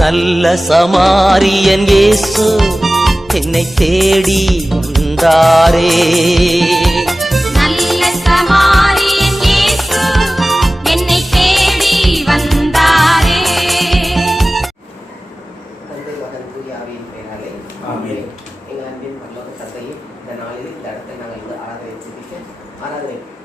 நல்ல சமாரியன் இயேசு என்னை தேடி வந்தாரே. நல்ல சமாரியன் இயேசு என்னை தேடி வந்தாரே. தந்தை மகன் தூய ஆவியின் பெயராலே ஆமென். எங்கள் அன்பின் பரலோக தந்தையே, இந்த நாளில் இந்த இடத்தை நாங்கள் இங்கு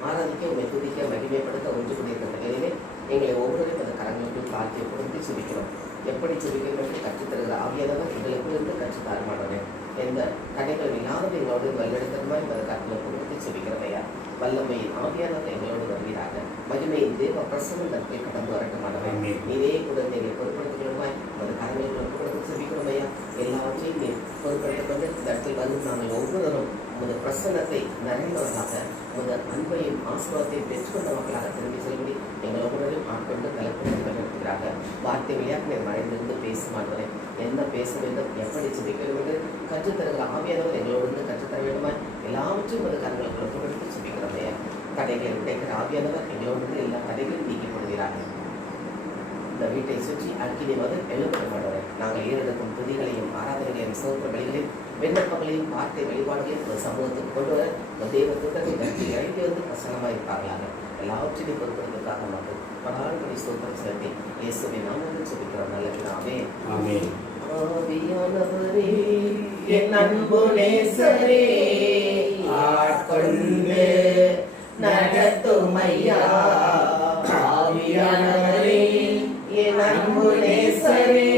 ஆராதிக்க உங்களை துதிக்க மகிமைப்படுத்த ஒன்று கூடியிருக்கின்ற வேலையிலே எங்களை ஒவ்வொருவரையும் அந்த கரங்களுக்கும் பார்த்து கொடுத்து சுபிக்கிறோம். எப்படி சுபிக்கிறோம் என்று கற்றுத்தருகிற ஆவியானவர் எங்களுக்கு இருந்து கற்றுத்தாருமானவரே. எந்த தடைகள் இல்லாத எங்களோடு வல்லெடுத்தமா என்பதை கருத்தில் கொடுத்து சுபிக்கிறதையா. வல்லமையின் ஆவியானவர் எங்களோடு வருகிறாங்க. மகிமையின் தேவ பிரசனம் நட்பை கடந்து வரட்டுமானவர். நீரே குழந்தைகளை பொருட்படுத்துகிறோமாய் அந்த கரங்களுக்கு கொடுத்து சுபிக்கிறோமையா. எல்லாவற்றையும் நீ பொருட்படுத்திக் கொண்டு இந்த இடத்தில் வந்து நாங்கள் ஒவ்வொருவரும் உமது பிரசன்னத்தை நிறைந்தவர்களாக உமது அன்பையும் ஆசீர்வாதத்தையும் பெற்றுக்கொண்ட மக்களாக திரும்பி செல்லும்படி எங்கள் ஒவ்வொருவரையும் ஆட்கொண்டு கலப்பட்டு நடத்துகிறாங்க. வார்த்தை விளையாட்டு மறைந்திருந்து பேசுமானவரை என்ன பேச வேண்டும், எப்படி சிந்திக்க வேண்டும் என்று கற்றுத்தருகிற ஆவியானவர் எங்களோடு கற்றுத்தர வேண்டுமா. எல்லாவற்றையும் உமது கரங்களுக்கு ஒப்புக்கொடுத்து சிந்திக்கிறோமையா. தடைகளை உடைக்கிற ஆவியானவர் எங்களோடு எல்லா தடைகளும் நீக்கப்படுகிறார்கள். இந்த வீட்டை சுற்றி அக்கினியாக எழுப்பப்படுமானவரை நாங்கள் ஏறெடுக்கும் துதிகளையும் ஆராதனைகளையும் சோத்திர வழிகளையும் விண்ணப்பங்களையும் வார்த்தை வழிபாடுகளையும் ஒரு சமூகத்துக்கு கொண்டு வர ஒரு தெய்வ கூட்டத்தை நன்றி இறங்கி வந்து பிரசன்னமாக இருப்பார்களாக. எல்லாவற்றையும் பொறுப்பதற்காக மக்கள் படால்படி சோத்திரம் செலுத்தி இயேசுவின் நாமத்தில் சொல்லிக்கிறோம். நல்ல பிதாவே. ஆமென். ஆவியானவரே, என் அன்பு நேசரே, ஆட்கொண்டு நடத்தும் ஐயா. ஆவியானவரே, என் அன்பு நேசரே,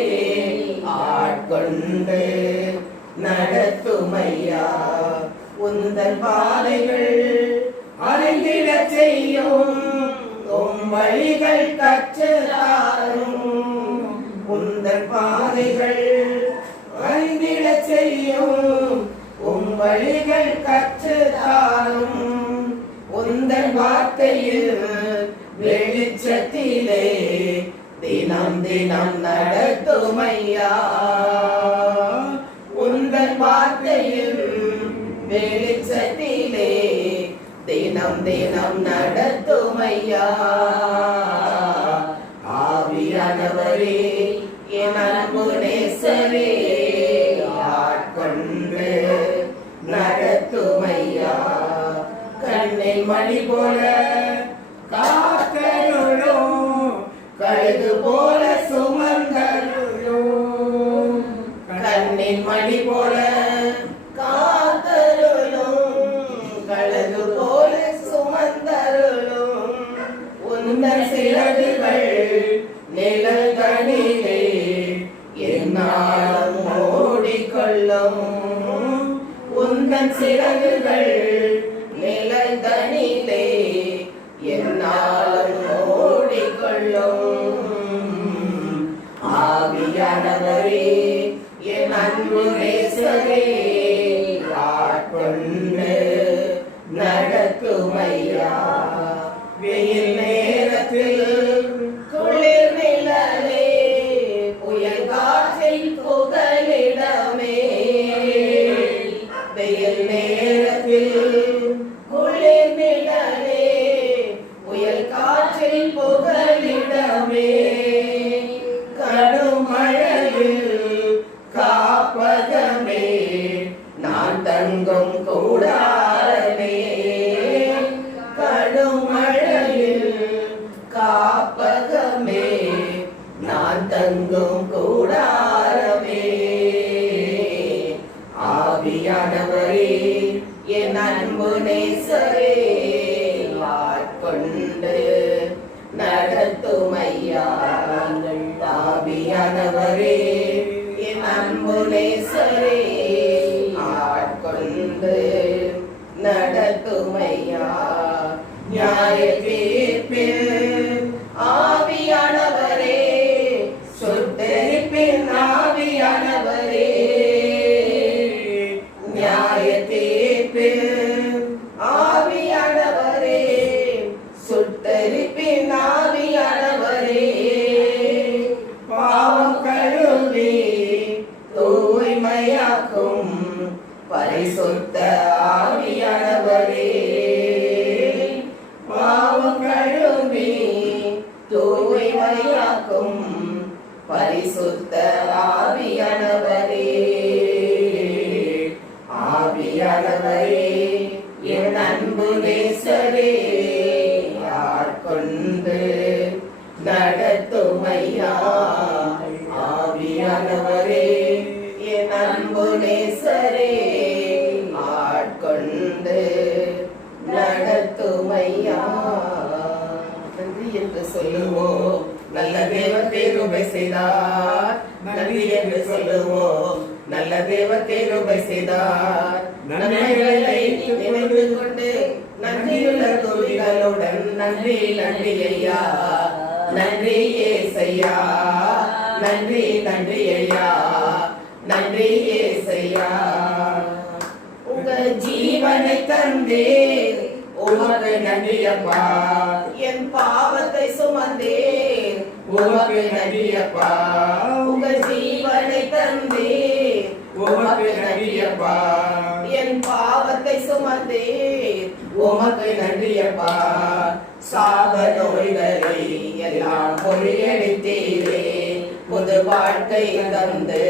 ஆட்கொண்டு நடத்துமையா. உந்தன் பாதைகள் அறிந்திட செய்யும், உம் வழிகள் கற்றுத்தாரும். உந்தன் பாதைகள் அறிந்திட செய்யும், உம் வழிகள் கற்றுத்தாரும். உந்தன் வார்த்தையில் வெளிச்சத்திலே தினம் தினம் நடத்துமையா. உந்தன் வார்த்தையில் வெளிச்சத்திலே தினம் தினம் நடத்துமையா. ஆவியானவரே, என் அன்பு நேசரே, ஆட்கொண்டு நடத்துமையா. கண்ணில் மணி போல காத்தருளும், கழுகு போல சுமந்தருளும். கண்ணின் மணி போல காத்தருளும், கழுகு போல சுமந்தருளும். உந்தன் சிறகுகள் நிழல்களிலே என்னாலும் மூடிக்கொள்ளும். உந்தன் சிறகுகள் நிழல்களிலே என்னாலும் மூடிக்கொள்ளும். ஆவியானவரே, என் அன்பு நேசரே, ஆட்கொண்டு நடத்துமையா. வெயில் நேரத்தில் குளிர் நிழலே, புயல் காற்றில் புகலிடமே. வெயில் நேரத்தில் குளிர் நிழலே, புயல் காற்றில் புகலிடமே. கடுமழையில் காப்பகமே, நான் தங்கும் கூடாரமே. கடுமழையில் காப்பகமே, நான் தங்கும் கூடாரமே. ஆவியானவரே, என் அன்பு நேசரே, ஆட்கொண்டு நடத்துமையா. ஆவியானவரே, என் அன்பு நேசரே, ஆட்கொண்டு நடத்துமையா. நியாய தீர்ப்பில் ஆவியானவரே, சுட்டெரிப்பின் ஆவியானவரே. நியாய தீர்ப்பில் ஆவியானவரே, சுட்டெரிப்பின் ஆவியானவரே. பாவம் கழுவி தூய்மையாக்கும் பரிசுத்த ஆவியானவரே. பாவம் கழுவி தூய்மையாக்கும் பரிசுத்த பரிசுத்த ஆவியானவரே, ஆவியானவரே என் அன்பு நேசரே, ஆட்கொண்டு நடத்துமையா. ஆவியானவரே என் அன்பு நேசரே, ஆட்கொண்டு நடத்துமையா. நன்றி என்று சொல்லுவோம், நல்ல தேவன் கிருபை செய்தார். நன்றி என்று சொல்லுவோம், நல்ல தேவன் கிருபை செய்தார். நன்மைகளை நினைந்து கொண்டு நன்றியுள்ள துதிகளுடன் நன்றி நன்றி ஐயா, நன்றி ஏசையா, நன்றி நன்றி ஐயா, நன்றி ஏசையா. உங்க ஜீவனை தந்தே உமக்கு நன்றி அப்பா, என் பாவத்தை சுமந்தே உமக்கு நன்றி அப்பா. உங்க ஜீவனை தந்தே உமக்கு நன்றி அப்பா, என் பாவத்தை சுமந்தே உமக்கு நன்றி அப்பா. சாப நோய்களை எல்லாம் முறியடித்தீரே, புது வாழ்க்கை தந்து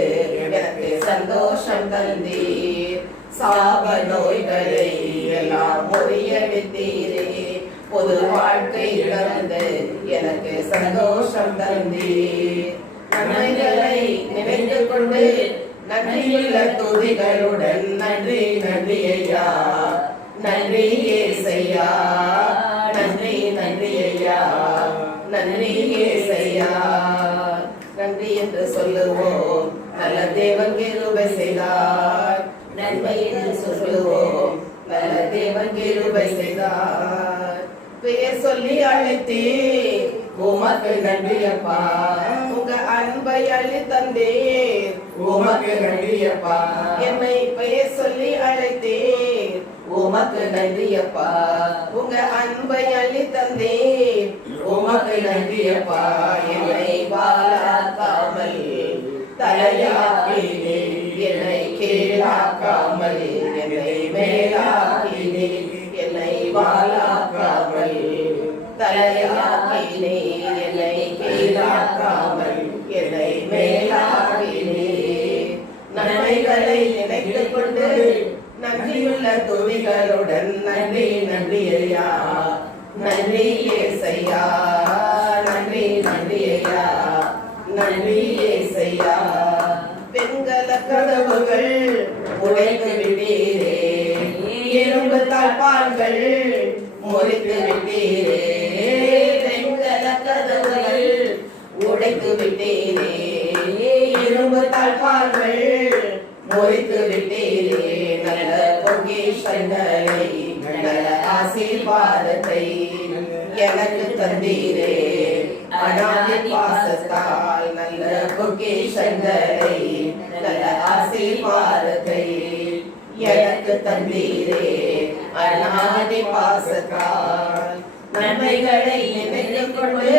எனக்கு சந்தோஷம் தந்தீர். சாப நோய்களை எல்லாம் முறியடித்தீரே, புது வாழ்க்கை தந்து எனக்கு சந்தோஷம் தந்தீர். நன்மைகளை நினைந்து கொண்டு நன்றியுள்ள துதிகளுடன் நன்றி நன்றி ஐயா, நன்றி ஏசையா, நன்றி நன்றி ஐயா, நன்றி ஏசையா. நன்றி என்று சொல்லுவோம், நல்ல தேவன் கிருபை செய்தார். நன்மை என்று சொல்லுவோம், நல்ல தேவன் கிருபை செய்தார். பெயர் சொல்லி அழைத்தே உமக்கு நன்றி அப்பா, உங்க அன்பை அள்ளி தந்தே உமக்கு நன்றி அப்பா. என்னை பெயர் சொல்லி அழைத்தே உமக்கு நன்றி அப்பா, உங்க அன்பை அள்ளி தந்தே உமக்கு நன்றி அப்பா. என்னை வாழாக்காமல் தலையாக்கினே, என்னை கீழாக்காமல் என்னை மேலாக்கினே, என்னை வாழாக்காமல் தலையாக்கினே, என்னை கீழாக்காமல் என்னை மேலாக்கினே. நன்மைகளை நினைத்துக் கொண்டு நன்றியுள்ள துதிகளுடன் நன்றி நன்றி ஐயா, நன்றி ஏசையா, நன்றி நன்றி ஐயா, நன்றி ஏசையா. பெண்கள கதவுகள் உடைத்து விட்டீரே, இரும்பு தாழ்பான்கள் முறித்து விட்டீரே. பெண்கள கதவுகள் உடைத்து விட்டீரே, இரும்பு தாழ்பான்கள் முறித்து விட்டீரே. நல்ல பொக்கிஷங்களை நல்ல ஆசீர்வாதத்தை எனக்கு தந்தீரே, அனாதி பாசத்தால் நல்ல பொக்கிஷங்களை நல்ல ஆசீர்வாதத்தை எனக்கு தந்தீரே, அனாதி பாசத்தால். நன்மைகளை நினைத்துக் கொண்டு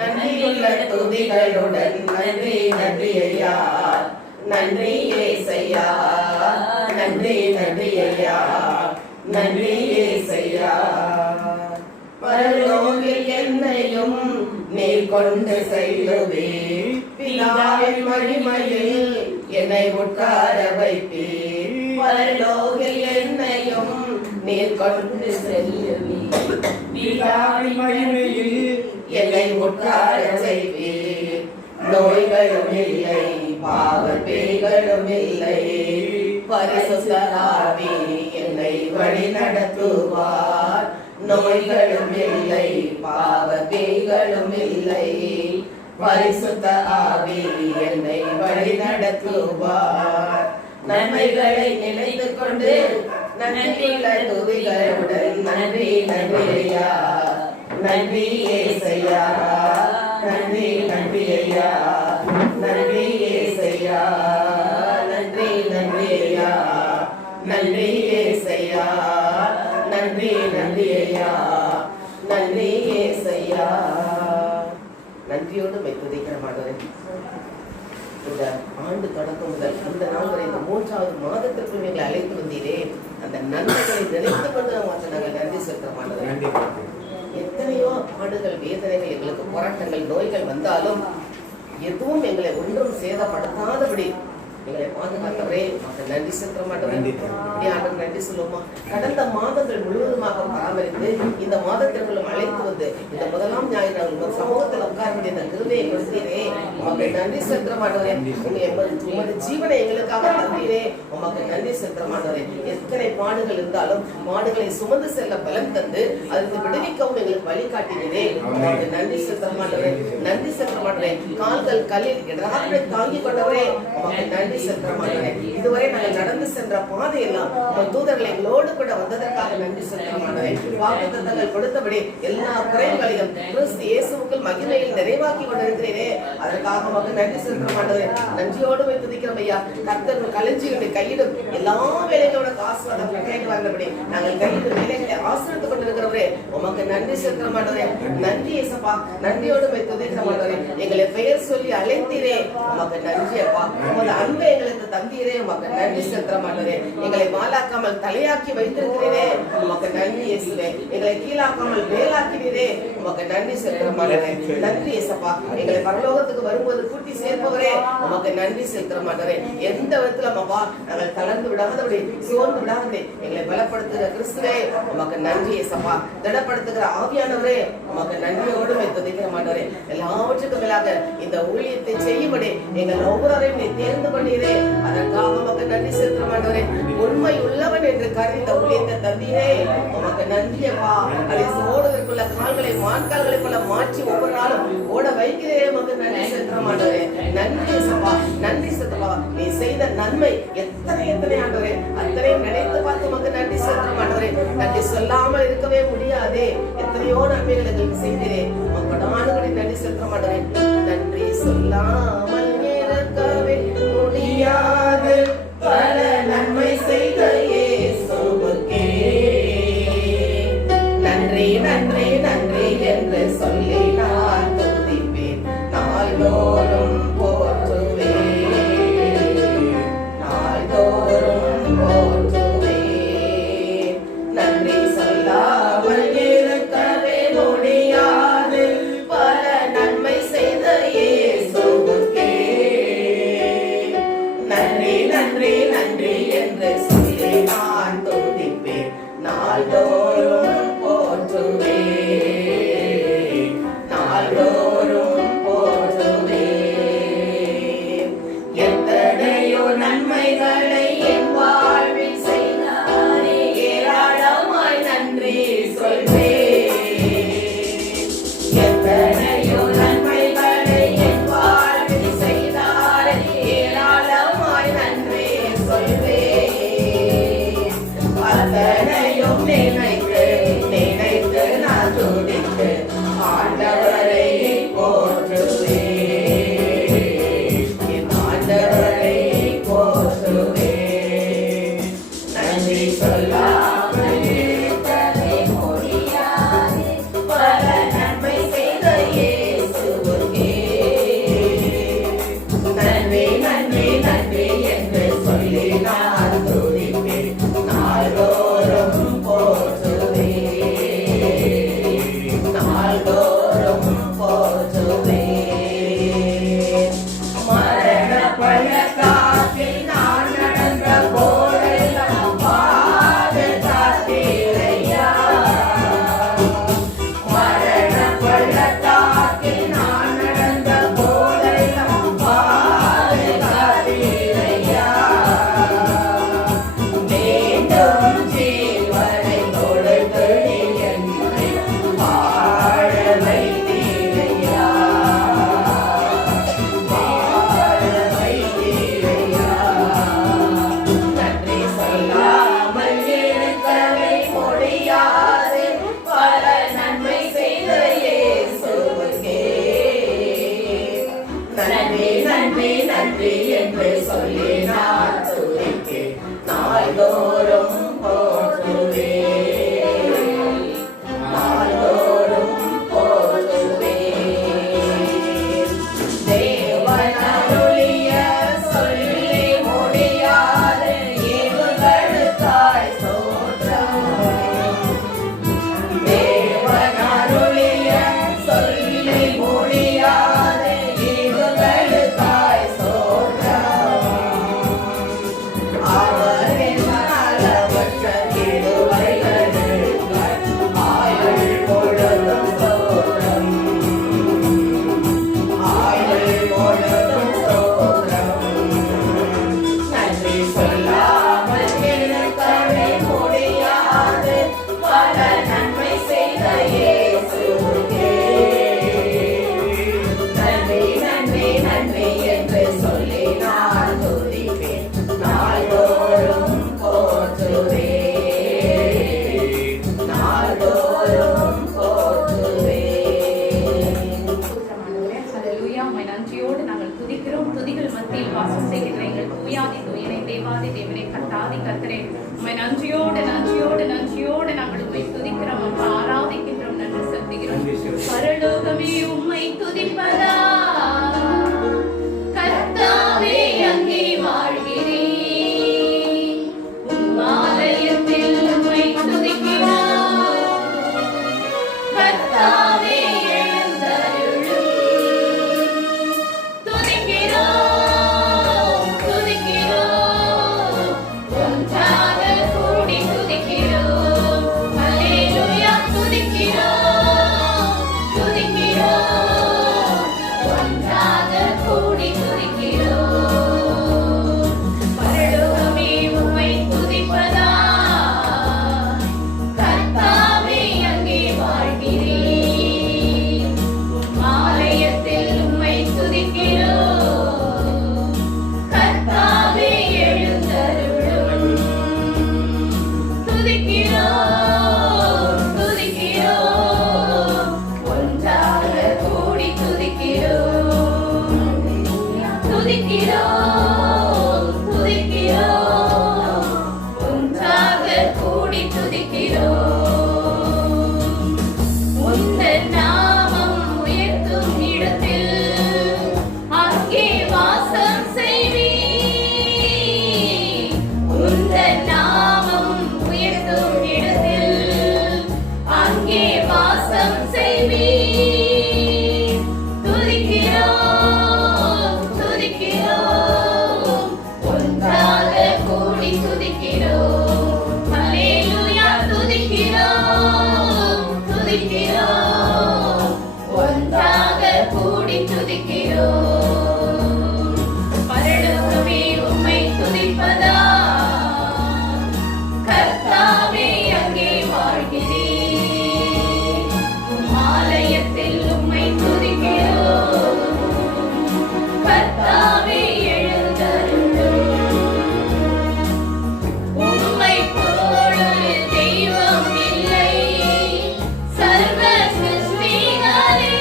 நன்றியுள்ள துதிகளுடன் நன்றி நன்றி ஐயா, நன்றி ஏசையா, நன்றி நன்றி ஐயா, நன்றி ஏசையா. பரலோகில் என்னையும் நீர் கொண்டு செல்லுவே, பிதாவின் மகிமையில் என்னை உட்கார வைப்பீர். பரலோகில் என்னையும் நீர் கொண்டு செல்லுவே, பிதாவின் மகிமையில் என்னை உட்கார செய்வீர். நோய்களும் இல்லை, பாவ பேய்களும் இல்லை, பரிசுத்த ஆவி என்னை வழி நடத்துவார். நோய்களும் இல்லை, பாவ பேய்களும் இல்லை, பரிசுத்த ஆவி என்னை வழி நடத்துவார். நன்மைகளை நினைத்துக் கொண்டு நன்றியுள்ள துதிகளுடன் நன்றி நன்றி ஐயா, நன்றி ஏசையா, நன்றி நன்றி ஐயா, நன்றி ஏசையா, நன்றி நன்றி ஐயா, நன்றி ஏசையா, நன்றி நன்றி ஐயா, நன்றி ஏசையா. நன்றியோடு துதிக்கிறமானவரே, இந்த ஆண்டு தொடக்கம் முதல் இந்த நாள் வரை இந்த 3வது மாதத்திற்குள் எங்களை அழைத்து வந்தீரே, அந்த நன்மைகளை நினைத்துக் கொண்டு நாங்கள் நன்றி செலுத்தமானவரே. எத்தனையோ பாடுகள் வேதனைகள் எங்களுக்கு போராட்டங்கள் நோய்கள் வந்தாலும் எதுவும் எங்களை ஒன்றும் சேதப்படுத்தாதபடி எங்களை பாதுகாத்தவரே மக்கள் நன்றி செலுத்த மாட்டோம். நன்றி சொல்லுவோமா? கடந்த மாதங்கள் முழுவதுமாக பராமரித்து இந்த மாதத்திற்குள்ள அழைத்து வந்து இந்த முதலாம் ஞாயிறு சமூகத்தில் உட்கார்ந்து இந்த கிருபையை கொடுத்தீரே, உமக்கு நன்றி செலுத்த மாட்டவரே. உமது ஜீவனை எங்களுக்காக தந்தீரே, உமக்கு நன்றி செலுத்த மாட்டவரே. எத்தனை பாடுகள் இருந்தாலும் பாடுகளை சுமந்து செல்ல பலம் தந்து அதற்கு விடுவிக்கவும் எங்களுக்கு வழிகாட்டினே, உமக்கு நன்றி செலுத்த மாட்டவரே. நன்றி செலுத்த மாட்டவரே. கால்கள் கல்லில் இடராக தாங்கி கொண்டவரே, உமக்கு நன்றி செலுத்த மாட்டவரே. இதுவரை நாங்கள் நடந்து சென்ற பாதையெல்லாம் உங்கள் தூதர்களை எங்களோடு கூட வந்ததற்காக நன்றி செலுத்த மாட்டவரே. வாக்குத்தத்தங்கள் கொடுத்தபடி எல்லா குறைகளையும் கிறிஸ்து இயேசுவுக்குள் மகிமையில் நிறைவாக்கி கொண்டிருக்கிறீரே, அதற்காக உமக்கு நன்றி செலுத்த மாட்டவரே. நன்றியோடு வைத்திருக்கிறோம் ஐயா. கர்த்தர் களஞ்சியுடைய கையிடும் எல்லா வேலைகளோட ஆசீர்வாதம் கேட்டு வந்தபடி நாங்கள் கையிடும் வேலைகளை ஆசீர்வதித்துக் கொண்டிருக்கிறவரே, உமக்கு நன்றி செலுத்த மாட்டவரே. நன்றி இயேசப்பா. நன்றியோடு வைத்திருக்கிற மாட்டவரே. எங்களை பெயர் சொல்லி அழைத்தீரே, உமக்கு நன்றி அப்பா. உமது அன்பை எங்களுக்கு தந்தீரே, உமக்கு நன்றி செலுத்த மாட்டவரே. எங்களை வாலாக்காமல் தலையாக்கி வைத்திருக்கிறீரே, உமக்கு நன்றி இயேசுவே. எங்களை கீழாக்காமல் மேலாக்கினீரே, உமக்கு நன்றி செலுத்த மாட்டவரே. நன்றி இயேசப்பா. எங்களை பரலோகத்துக்கு வரும்போது கூட்டி சேர்ப்பவரே, உமக்கு நன்றி செலுத்த மாட்டவரே. எந்த விதத்துல அப்பா நாங்கள் தளர்ந்து விடாதபடி சோர்ந்து விடாதபடி எங்களை பலப்படுத்துகிற கிறிஸ்துவே, உமக்கு நன்றி இயேசப்பா. திடப்படுத்துகிற ஆவியானவரே, உமக்கு நன்றியோடு துதிக்கிற மாட்டவரே. எல்லாவற்றுக்கும் மேலாக இந்த ஊழியத்தை செய்யும்படி எங்கள் ஒவ்வொருவரையும் நீ தேர்ந்து பண்ணீரே, அதற்காக உமக்கு நன்றி செலுத்த மாட்டவரே. உண்மை உள்ளவன் என்று கருதி இந்த ஊழியத்தை தந்தீரே, உமக்கு நன்றி அப்பா. அதை ஓடுவதற்குள்ள கால்களை மான்கால்களை போல மாற்றி ஒவ்வொரு நாளும் ஓட வைக்கிறே, உமக்கு நன்றி செலுத்த மாட்டவரே. நன்றி சப்பா. நன்றி செலுத்தப்பா. நீ செய்த நன்மை எத்தனை எத்தனை ஆண்டவரே, அத்தனையும் நினைத்து பார்த்து உமக்கு நன்றி செலுத்த மாட்டவரே. நன்றி சொல்லாமல் இருக்கவே முடியாதே. எத்தனையோ நன்மைகள் எங்களுக்கு செய்தீரே, உமக்கு நாடுகளை நன்றி செலுத்த மாட்டவரே. நன்றி சொல்லாமல் இருக்கவே முடியாது பல நன்மை செய்த இயேசுவுக்கே நன்றி நன்றி நன்றி என்று சொல்லி நான் துதிப்பேன், நாள்தோறும் போற்றுவேன், நாள்தோறும் போற்றுவேன். நன்றி சொல்லாமல் இருக்கவே முடியாது பல நன்மை செய்த இயேசுவுக்கே நன்றி நன்றி நன்றி என்று சொல்லி நான் துதிப்பேன், நாள்தோறும் போற்றுவேன், நாள்தோறும் போற்றுவேன். எத்தனையோ நன்மைகளை என் வாழ்வில் செய்தாரே, ஏராளமாய் நன்றி சொல்வேன். எத்தனையோ நன்மைகளை என் வாழ்வில் செய்தாரே, ஏராளமாய் நன்றி சொல்வேன். அத்தனையும் நினைத்து நினைத்து நான் துதித்து ஆண்டவரை போற்றுவேன், என் ஆண்டவரை போற்றுவேன். நன்றி சொல்லாமல் இருக்கவே முடியாது பல நன்மை செய்த இயேசுவுக்கே நன்றி நன்றி நன்றி என்று சொல்லி நான் துதிப்பேன், நாள்தோறும் போற்றுவேன், நாள்தோறும் போற்றுவேன். மரண பள்ளத்தாக்கில் நான் நடந்த போதெல்லாம் பாதுகாத்தீரையா, மரண பள்ளத்தாக்கில் நான் நடந்த போதெல்லாம் பாதுகாத்தீரையா. மீண்டும் ஜீவனை கொடுத்து நீ என்னை வாழ வைத்தீரையா, வாழ வைத்தீரையா. நன்றி சொல்லாமல் இருக்கவே முடியாது பல நன்மை செய்த இயேசுவுக்கே நன்றி நன்றி நன்றி என்று சொல்லி நான் துதிப்பேன், நாள்தோறும் போற்றுவேன், நாள்தோறும் போற்றுவேன். தேவன் அருளிய சொல்லி முடியாத ஏவுகளுக்காய் ஸ்தோத்திரம். தேவன் அருளிய சொல்லி முடியாத ஏவுகளுக்காய் மத்தியில் வாசம் செய்கின்ற எங்கள் தூயாதி தூயனை தேவாதி தேவனை கத்தாதி கர்த்தரே, உம்மை நன்றியோடு நன்றியோடு நன்றியோடு நாங்கள் உம்மை துதிக்கிறோம், அப்பா, ஆராதிக்கின்றோம், நன்றி செலுத்துகிறோம். பரலோகமே உம்மை துதிப்பதா, கர்த்தாவே அங்கே வாழ்கிறேன், உம் ஆலயத்தில் உம்மை துதிக்கிறோம், கர்த்தாவே எழுந்தருளும், துதிக்கிறோம் துதிக்கிறோம், ஒன்றாக கூடி துதிக்கிறோம், அல்லேலூயா, துதிக்கிறோம் துதிக்கிறோம், ஒன்றாக கூடி துதிக்கிறோம். பரலோகமே உம்மை துதிப்பதா, கர்த்தாவே அங்கே வாழ்கிறேன், உம் ஆலயத்தில் உம்மை துதிக்கிறோம், கர்த்தாவே எழுந்தருளும், துதிக்கிறோம் துதிக்கிறோம், ஒன்றாக கூடி துதிக்கிறோம், துதிக்கிறோம் துதிக்கிறோம், ஒன்றாக கூடி துதிக்கிறோம். உந்தன் நாமம் உயர்த்தும் இடத்தில் அங்கே வாசம் செய்வீர், உந்தன் நாமம் உயர்த்தும் இடத்தில் அங்கே வாசம் செய்வீர், துதிக்கிறோம் துதிக்கிறோம், ஒன்றாக கூடி துதிக்கிறோம், அல்லேலூயா, துதிக்கிறோம் துதிக்கிறோம், ஒன்றாக கூடி துதிக்கிறோம். பரலோகமே உம்மை துதிப்பதா, கர்த்தாவே அங்கே வாழ்கிறேன், உம் ஆலயத்தில் உம்மை துதிக்கிறோம், கர்த்தாவே எழுந்தருளும், உம்மை போலொரு தெய்வம் இல்லை, சர்வ சிருஷ்டிகளே,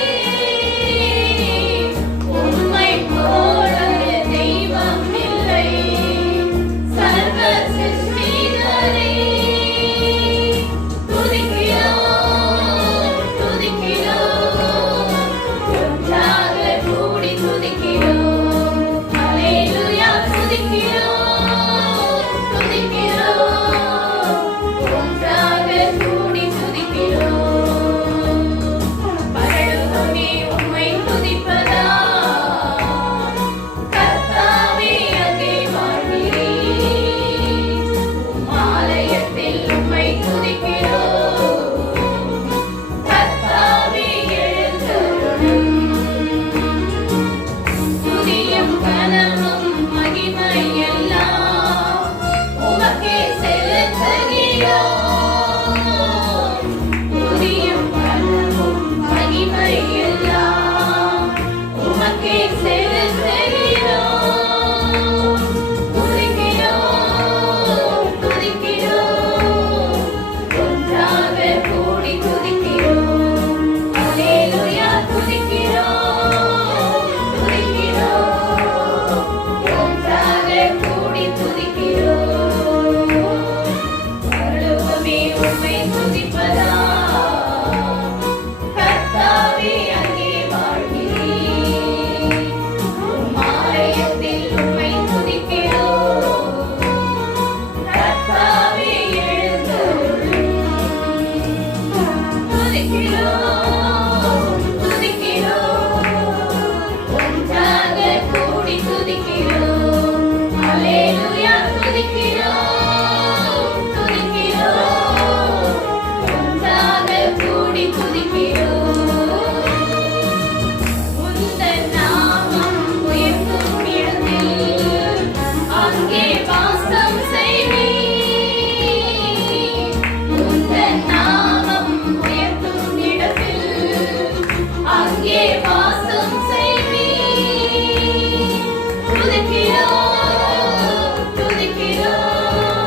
உம்மை போலொரு தெய்வம் இல்லை, சர்வ சிருஷ்டிகளே, துதிக்கிறோம் துதிக்கிறோம், ஒன்றாக கூடி துதிக்கிறோம், அல்லேலூயா, துதிக்கிறோம் துதிக்கிறோம், ஒன்றாக கூடி துதிக்கிறோம். பரலோகமே உம்மை துதிப்பதா, கர்த்தாவே அங்கே வாழ்கிறேன், உம் ஆலயத்தில் உம்மை துதிக்கிறோம், கர்த்தாவே எழுந்தருளும், துதியும் கனமும் மகிமை எல்லாம் உமக்கே செலுத்துகிறோம், துதியும் கனமும் மகிமை எல்லாம் உமக்கே செலுத்துகிறோம், துதிக்கிறோம் துதிக்கிறோம், ஒன்றாக கூடி துதிக்கிறோம், அல்லேலூயா, துதிக்கிறோம் துதிக்கிறோம், ஒன்றாக கூடி துதிக்கிறோம். பரலோகமே உம்மை துதிப்பதா, கர்த்தாவே அங்கே வாழ்கிறேன், உம் ஆலயத்தில் உம்மை துதிக்கிறோம், கர்த்தாவே எழுந்தருளும், துதிக்கிறோம் துதிக்கிறோம், ஒன்றாக கூடி துதிக்கிறோம், அல்லேலூயா, துதிக்கிறோம் துதிக்கிறோம், ஒன்றாக கூடி துதிக்கிறோம். உந்தன் நாமம் உயர்த்தும் இடத்தில் அங்கே வாசம் செய்வீர், உந்தன் நாமம் உயர்த்தும் இடத்தில் அங்கே வாசம் செய்வீர், துதிக்கிறோம் துதிக்கிறோம்,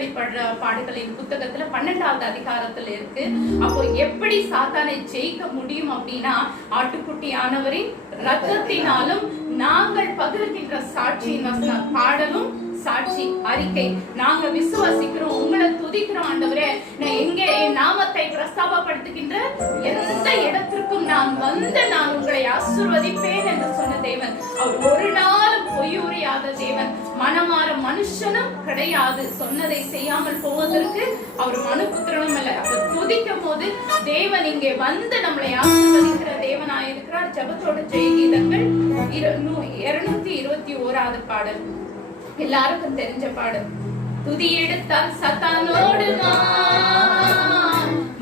திருவெளிப்பாடுகளின் புத்தகத்துல 12வது அதிகாரத்துல இருக்கு. அப்போ எப்படி சாத்தானை ஜெயிக்க முடியும் அப்படின்னா, ஆட்டுக்குட்டியானவரின் ரத்தத்தினாலும் நாங்கள் பகிர்கின்ற சாட்சியின் வசனம் பாடலும் சாட்சி அறிக்கை. நாங்க விசுவாசிக்கிறோம், உங்களை துதிக்கிறோம் ஆண்டவரே. நான் எங்கே என் நாமத்தை பிரஸ்தாபப்படுத்துகின்ற எந்த இடத்திற்கும் நான் உங்களை ஆசீர்வதிப்பேன் என்று சொன்ன தேவன். அவர் ஒரு நாளும் பொய்யுரையாத தேவன். மனமாற மனுஷனும் கிடையாது. சொன்னதை செய்யாமல் போவதற்கு அவர் மனுபுத்திரனும் இல்லை. அவர் துதிக்கும் போது தேவன் இங்கே வந்து நம்மளை ஆசீர்வதிக்கிற தேவனாயிருக்கிறார். ஜெபத்தோட ஜெயகீதங்கள் 221வது பாடல் எல்லாருக்கும் தெரிஞ்ச பாடல். துதி எடுத்தால் சத்தானோடு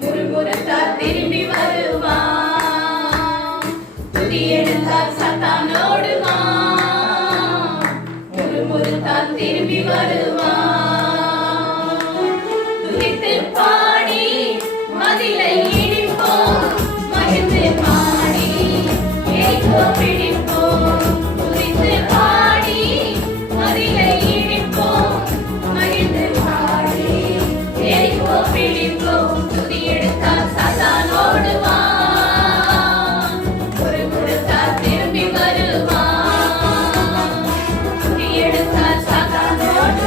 முறுமுறுத்தால் திரும்பி வருவான். துதி எடுத்தால் சத்தானோடு முறுமுறுத்தால் திரும்பி வருவான். துதித்து பாடி மதிலை இடிப்போம், மகிழ்ந்து பாடி எரிக்கோ பிடிப்போம். துதித்து பாடி மதிலை இடிப்போம், மகிழ்ந்து பாடி எரிக்கோ பிடிப்போம். துதி எடுத்தால் சாத்தானோடு முறுமுறுத்தால் திரும்பி வருவான். துதி எடுத்தால் சாத்தானோடு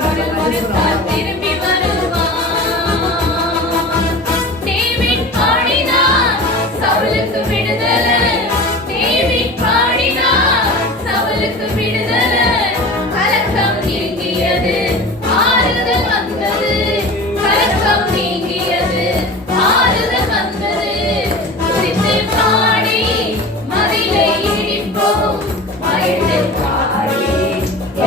முறுமுறுத்தால் திரும்பி வருவான். டேவிட் பாடினார் சவுலுக்கு விடுதலை. டேவிட் பாடினார் சவுலுக்கு விடுதலை. கலக்கம் நீங்கியது, ஆறுதல் வந்தது. கலக்கம் நீங்கியது, ஆறுதல் வந்தது. துதித்து பாடி மதிலை இடிப்போம், மகிழ்ந்து பாடி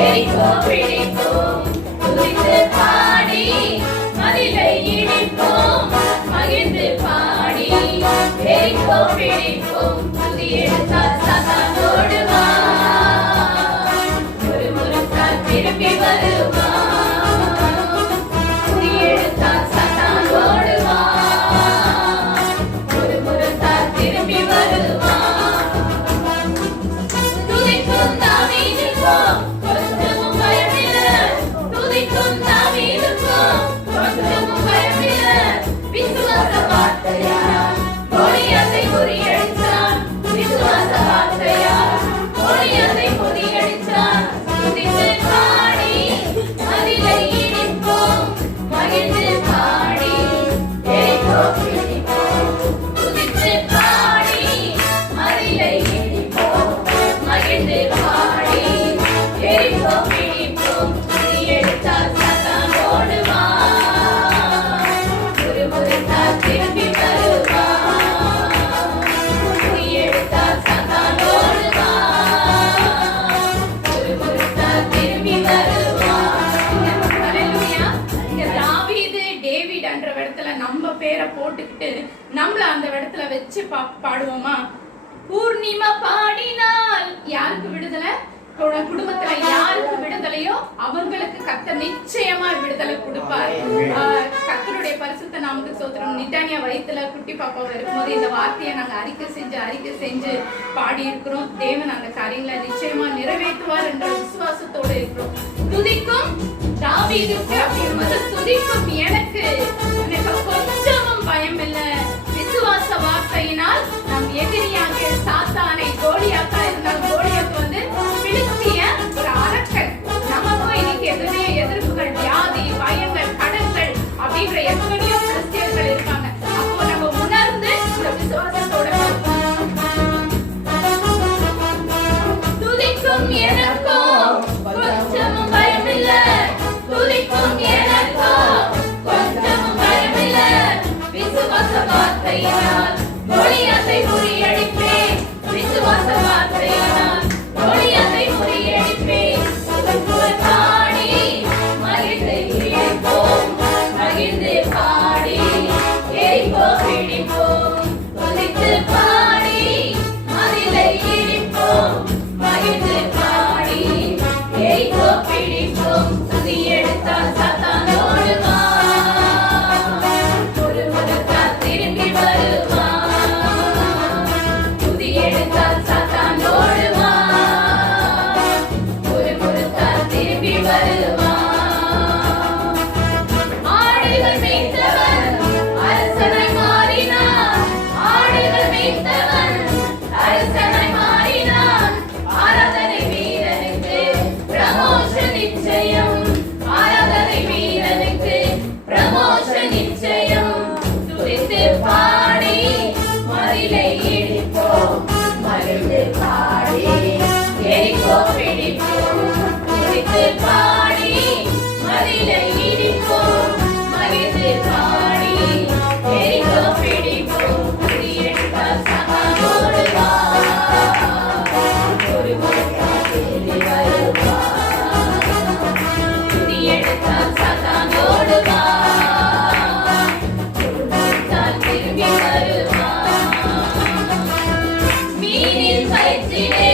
எரிக்கோ பிடிப்போம். துதித்து பாடி மதிலை இடிப்போம், மகிழ்ந்து பாடி எரிக்கோ பிடிப்போம். துதி எடுத்தால் சாத்தானோடு முறுமுறுத்தால் திரும்பி வருவான். துதி எடுத்தால் சாத்தானோடு முறுமுறுத்தால் திரும்பி வருவான். துதிக்கும் தாவீதுக்கும் கொஞ்சமும் பயமில்லை. துதிக்கும் தாவீதுக்கும் கொஞ்சமும் பயமில்லை. விசுவாச வார்த்தையால் கோலியாத்தை முறியடித்தான். விசுவாச வார்த்தையால் கோலியாத்தை முறியடித்தான். துதித்து பாடி மதிலை இடிப்போம், மகிழ்ந்து பாடி எரிக்கோ பிடிப்போம். துதித்து பாடி மதிலை இடிப்போம், மகிழ்ந்து பாடி எரிக்கோ பிடிப்போம். துதி எடுத்தால் சாத்தானோடு முறுமுறுத்தால் திரும்பி வருவான். துதி எடுத்தால் சாத்தானோடு முறுமுறுத்தால் திரும்பி வருவான். ஹல்லேலூயா. இங்க தாவீது டேவிட் என்ற இடத்துல நம்ம பேரை போட்டுக்கிட்டு நம்மள அந்த இடத்துல வச்சு பாடுவோமா? பூர்ணிமா பாடினால் யாருக்கு விடுதலை? குடும்பத்துல யாருக்கு விடுதலையோ அவங்களுக்கு கர்த்தர் நிச்சயமா விடுதலை கொடுப்பார். கர்த்தருடைய பரிசுத்த நாமத்துக்கு ஸ்தோத்திரம். நிட்டானியா வயித்துல குட்டி பாப்பாவை இருக்கும்போது இந்த வார்த்தையை நாங்க அறிக்கை செஞ்சு பாடி இருக்கிறோம். தேவன் அந்த காரியங்களை நிச்சயமா நிறைவேற்றுவார் என்ற விசுவாசத்தோடு இருக்கிறோம். துதிக்கும் தாவீதுக்கு அப்படிங்கும்போது துதிக்கும் எனக்கு கொஞ்சமும் பயம் இல்லை. விசுவாச வார்த்தையினால் நம் எதிரியாகிய சாத்தானை கோலியாத்தா இருந்தாலும் கோலியாத்து வந்து பிலிஸ்திய ஒரு அரக்கன். நமக்கும் இன்னைக்கு எதிர்ப்புகள், வியாதி, பயங்கள், கடன்கள் அப்படின்ற எத்தனையோ கிறிஸ்தியர்கள் இருக்காங்க. அப்போ நம்ம உணர்ந்து இந்த விசுவாசத்தோட துதிக்கும் எனக்கும் கொஞ்சமும் பயமில்லை. துதிக்கும் எனக்கும் கொஞ்சமும் பயமில்லை. விசுவாச வார்த்தையினால் கோலியாத்தை முறியடிப்பேன். விசுவாச வார்த்தையினால் கோலியாத்தை முறியடிப்பேன். பாடி மகிழ்ந்து இடிப்போம், மகிழ்ந்து பாடி எரிக்கோ பிடிப்போம். துதித்து பாடி மதிலை இடிப்போம், மகிழ்ந்து பாடி எரிக்கோ பிடிப்போம். துதி எடுத்தால் சாத்தானோடு முறுமுறுத்தால் திரும்பி வருவான். துதி எடுத்தால் சாத்தானோடு முறுமுறுத்தால் திரும்பி வருவான். பாடி மதிலை இடிப்போம், மகிழ்ந்து பாடி எரிகோ பிடிப்போம். துதித்து பாடி மதிலை இடிப்போம், மகிழ்ந்து பாடி எரிகோ பிடிப்போம். துதியெடுத்தால் சகானோடு வா, ஒரு முறையில் வருவா. துதியெடுத்தால் சகானோடு வா, திரும்பி வருவா. மீனின் வயிற்றிலே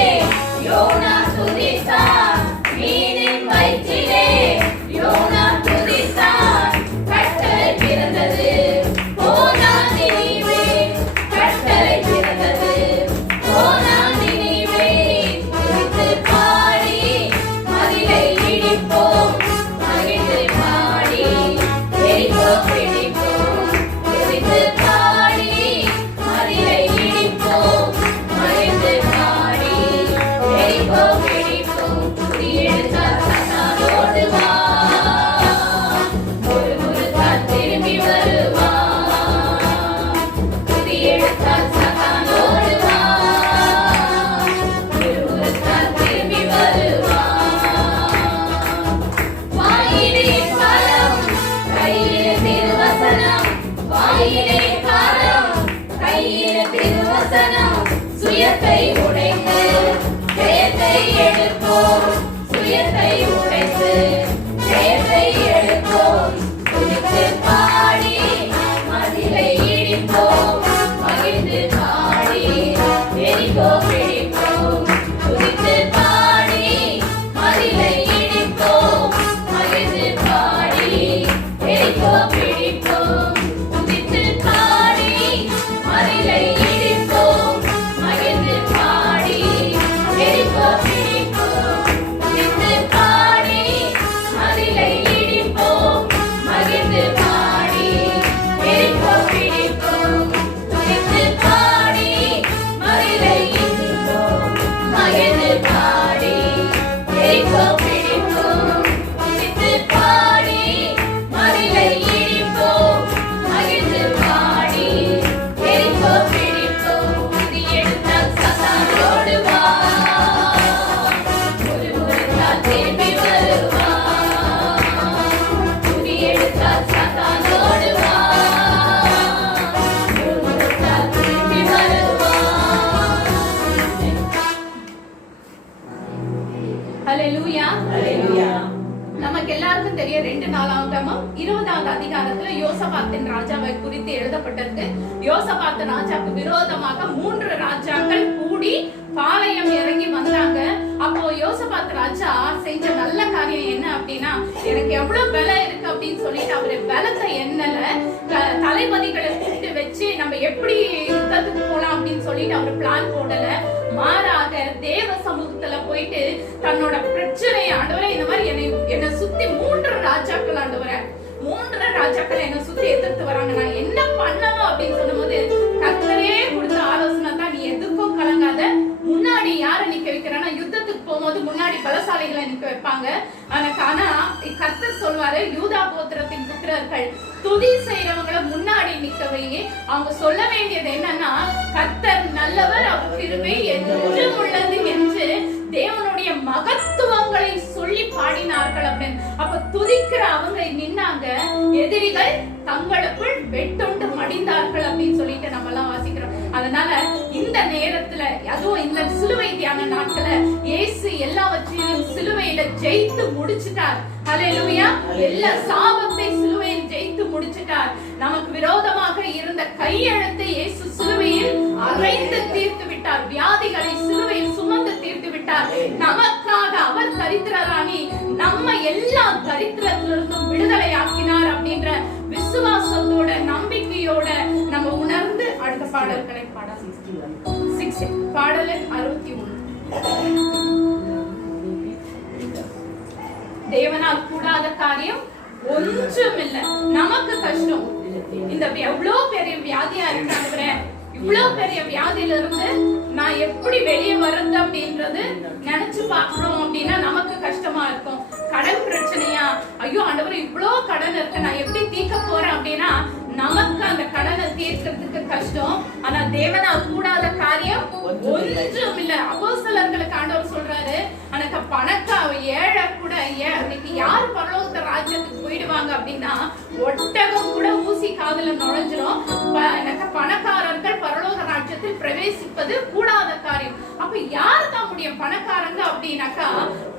யோனா துதித்தார், மீனின் வயிற்றிலே யோனா துதித்தார். கட்டளை பிறந்தது போனா நினைவே, கட்டளை பிறந்தது போனா நினைவே. துதித்து பாடி மதிலை இடிப்போம், மகிழ்ந்து பாடி எரிகோ பிடிப்போம். துதித்து பாடி மதிலை இடிப்போம், மகிழ்ந்து பாடி எரிகோ பிடிப்போம். துதியெடுத்தால் சகானோடு வா, ஒரு முறுக்கால் திரும்பி வருவா. துதியெடுத்தால் சகானோடு வா, ஒரு முறுக்கால் திரும்பி வருவா. வாயிலே பலம், கையிலே திருவசனம், வாயிலே பலம், கையிலே திருவசனம். சுயத்தை உடைத்து ஜெயத்தை எடுப்போம், சுயத்தை உடைத்து ஜெயத்தை எடுப்போம். துதித்து பாடி மதிலை இடிப்போம், மகிழ்ந்து பாடி எரிகோ பிடிப்போம். துதித்து பாடி மதிலை இடிப்போம், மகிழ்ந்து பாடி எரிகோ பிடிப்போம். துதித்து பாடி மதிலை இடிப்போம், மகிழ்ந்து பாடி எரிகோ பிடிப்போம். துதித்து பாடி மதிலை இடிப்போம், மகிழ்ந்து பாடி எரிகோ பிடிப்போம். துதித்து பாடி மதிலை இடிப்போம், மகிழ்ந்து பாடி எரிகோ பிடிப்போம். துதித்து பாடி மதிலை இடிப்போம், மகிழ்ந்து பாடி எரிகோ பிடிப்போம். துதியெடுத்தால் சகானோடு வா, ஒரு முறைத்தால் திரும்பி வருவா. துதியெடுத்தால் சகானோடு வா, ஒரு முறைத்தால் திரும்பி வருவா. ஹல்லேலூயா. ஹல்லேலூயா. நமக்கு எல்லாருக்கும் தெரியும் 2 நாளாகமம் 20வது அதிகாரத்துல யோசபாத்தின் ராஜாவை குறித்து எழுதப்பட்டிருக்கு. யோசபாத் ராஜாக்கு விரோதமாக 3 ராஜாக்கள் கூடி பாளையம் இறங்கி வந்தாங்க. அப்போ யோசபாத் ராஜா செஞ்ச நல்ல காரியம் என்ன அப்படின்னா, எனக்கு எவ்வளவு பலம் இருக்கு அப்படின்னு சொல்லிட்டு அவரு பலத்தை எண்ணல, தளபதிகளை கூப்பிட்டு வச்சு நம்ம எப்படி யுத்தத்துக்கு போலாம் அப்படின்னு சொல்லிட்டு அவரு பிளான் போடல. மாறாக தேவ சமூகத்துல போயிட்டு தன்னோட பிரச்சனை, ஆண்டவரே இந்த மாதிரி என்னை சுத்தி 3 ராஜாக்கள், ஆண்டவரே 3 ராஜாக்கள் என்னை சுத்தி எதிர்த்து வராங்க, நான் என்ன பண்ணணும் அப்படின்னு சொல்லும்போது கர்த்தரே கொடுத்த ஆலோசனை தான், நீ எதுக்கும் கலங்காத. முன்னாடி யாரை நிக்க வைக்கிறேன்னா, யுத்தத்துக்கு போகும்போது முன்னாடி பலசாலிகளை நிக்க வைப்பாங்க. ஆனா கர்த்தர் சொல்வாரு, யூதா கோத்திரத்தின் புத்திரர்கள் துதி செய்யறவங்களை முன்னாடி நிக்க வைங்க. அவங்க சொல்ல வேண்டியது என்னன்னா, கர்த்தர் நல்லவர், அவர் கிருபை என்றும் உள்ளது என்று தேவனுடைய மகத்துவங்களை சொல்லி பாடினார்கள் அப்படின்னு. அப்ப துதிக்கிற அவங்க நின்னாங்க, எதிரிகள் தங்களுக்குள் வெட்டுண்டு மடிந்தார்கள் அப்படின்னு சொல்லிட்டு நம்ம எல்லாம் வாசிக்கிறோம். அதனால இந்த நேரத்துல, அதுவும் இந்த சிலுவை தியான நாட்கள இயேசு எல்லாவற்றையும் சிலுவையில ஜெயித்து முடிச்சிட்டார். ஹல்லேலூயா. எல்லா சாபத்தை சிலுவையில் ஜெயித்து முடிச்சிட்டார். நமக்கு விரோதமாக இருந்த கையெழுத்தை இயேசு சிலுவையில் அறைந்து தீர்த்து விட்டார். வியாதிகளை சிலுவையில் சுமந்து தீர்த்து விட்டார். நமக்காக அவர் தரித்திரராணி நம்ம எல்லா தரித்திரத்திலிருந்தும் விடுதலை ஆக்கினார் அப்படின்ற விசுவாசத்தோட நம்பிக்கையோட நம்ம உணர்ந்து அடுத்த பாடல்களை பாடலாம். பாடல் 61. தேவனால் கூடாத காரியம் ஒன்றுமில்லை. நமக்கு கஷ்டம், இந்த எவ்வளவு பெரிய வியாதியா இருக்காங்க, இவ்வளவு பெரிய வியாதியில இருந்து நான் எப்படி வெளியே வர்றது அப்படின்றது நினைச்சு பாக்குறோம் அப்படின்னா நமக்கு கஷ்டமா இருக்கும். கடன் பிரச்சனையா, ஐயோ ஆண்டவரே இவ்வளவு கடன் இருக்கு, நான் எப்படி தீர்க்க போறேன் அப்படின்னா நமக்கு அந்த கடனை தீர்க்கிறது ராஜ்யத்துக்கு போயிடுவாங்க அப்படின்னா ஒட்டகம் கூட ஊசி காதுல நுழைஞ்சிரும். பணக்காரர்கள் பரலோக ராஜ்யத்தில் பிரவேசிப்பது கூடாத காரியம். அப்ப யாரு தான் முடியும்? பணக்காரங்க அப்படின்னாக்கா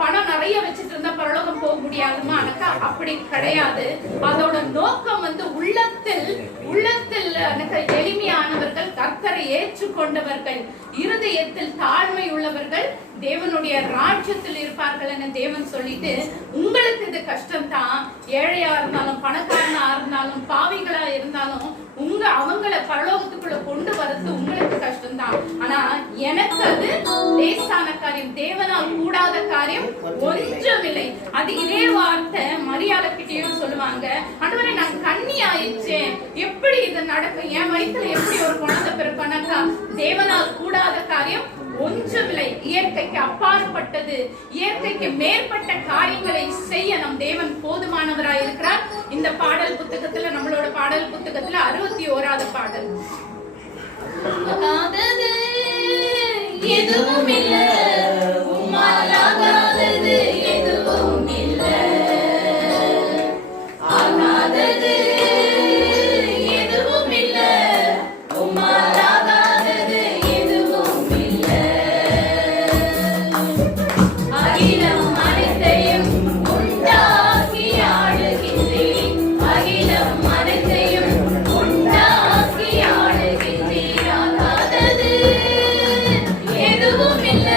பணம் நிறைய வச்சுட்டு இருந்தா பரலோகம் போக முடியாதுமானாக்கா அப்படி கிடையாது. அதோட நோக்கம் வந்து உள்ளத்தில் எளிமையானவர்கள், கர்த்தரை ஏற்றுக்கொண்டவர்கள், இருதயத்தில் தாழ்மை உள்ளவர்கள் தேவனுடைய ராஜ்யத்தில் இருப்பார்கள் என தேவன் சொல்லிட்டு, உங்களுக்கு இது கஷ்டம் தான். ஏழையா இருந்தாலும் பணக்காரனா இருந்தாலும் பாவிகளா இருந்தாலும் அவங்கள பரலோகத்துக்குள்ள கொண்டு வரது உங்களுக்கு கஷ்டம் தான். ஆனா எனக்கு அது லேசான காரியம், தேவனால் கூடாத காரியம் ஒன்றுமில்லை. அது இதே வார்த்தை மரியாதை கிட்டயும் சொல்லுவாங்க. ஆண்டவரே நான் கன்னி ஆயிடுச்சேன், எப்படி இது நடக்கும்? என் வயிற்றுல எப்படி ஒரு குழந்தை பிறப்பானாக்கா தேவனால் கூடாத காரியம் ஒன்றுமில்லை. இயற்கைக்கு அப்பாற்பட்டது, இயற்கைக்கு மேற்பட்ட காரியங்களை செய்ய நம் தேவன் போதுமானவராய் இருக்கிறார். இந்த பாடல் புத்தகத்துல, நம்மளோட பாடல் புத்தகத்துல 61வது பாடல், எதுவும் இல்ல உம்மால் ஆகாதது எதுவும் இல்ல, ஆகாதது எதுவும் இல்ல உம்மால் ஆகாதது எதுவும் இல்ல, அகிலம் அனைத்தையும் உண்டாக்கி ஆளுகின்றேன், அகிலம் அனைத்தையும் உண்டாக்கி ஆளுகின்றேன், ஆகாதது எதுவும் இல்ல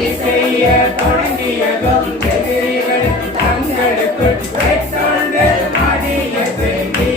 சதி செய்ய தொடங்கியதும் எதிரிகள் தங்களுக்குள் வெட்டாண்டு மாறிய செய்தி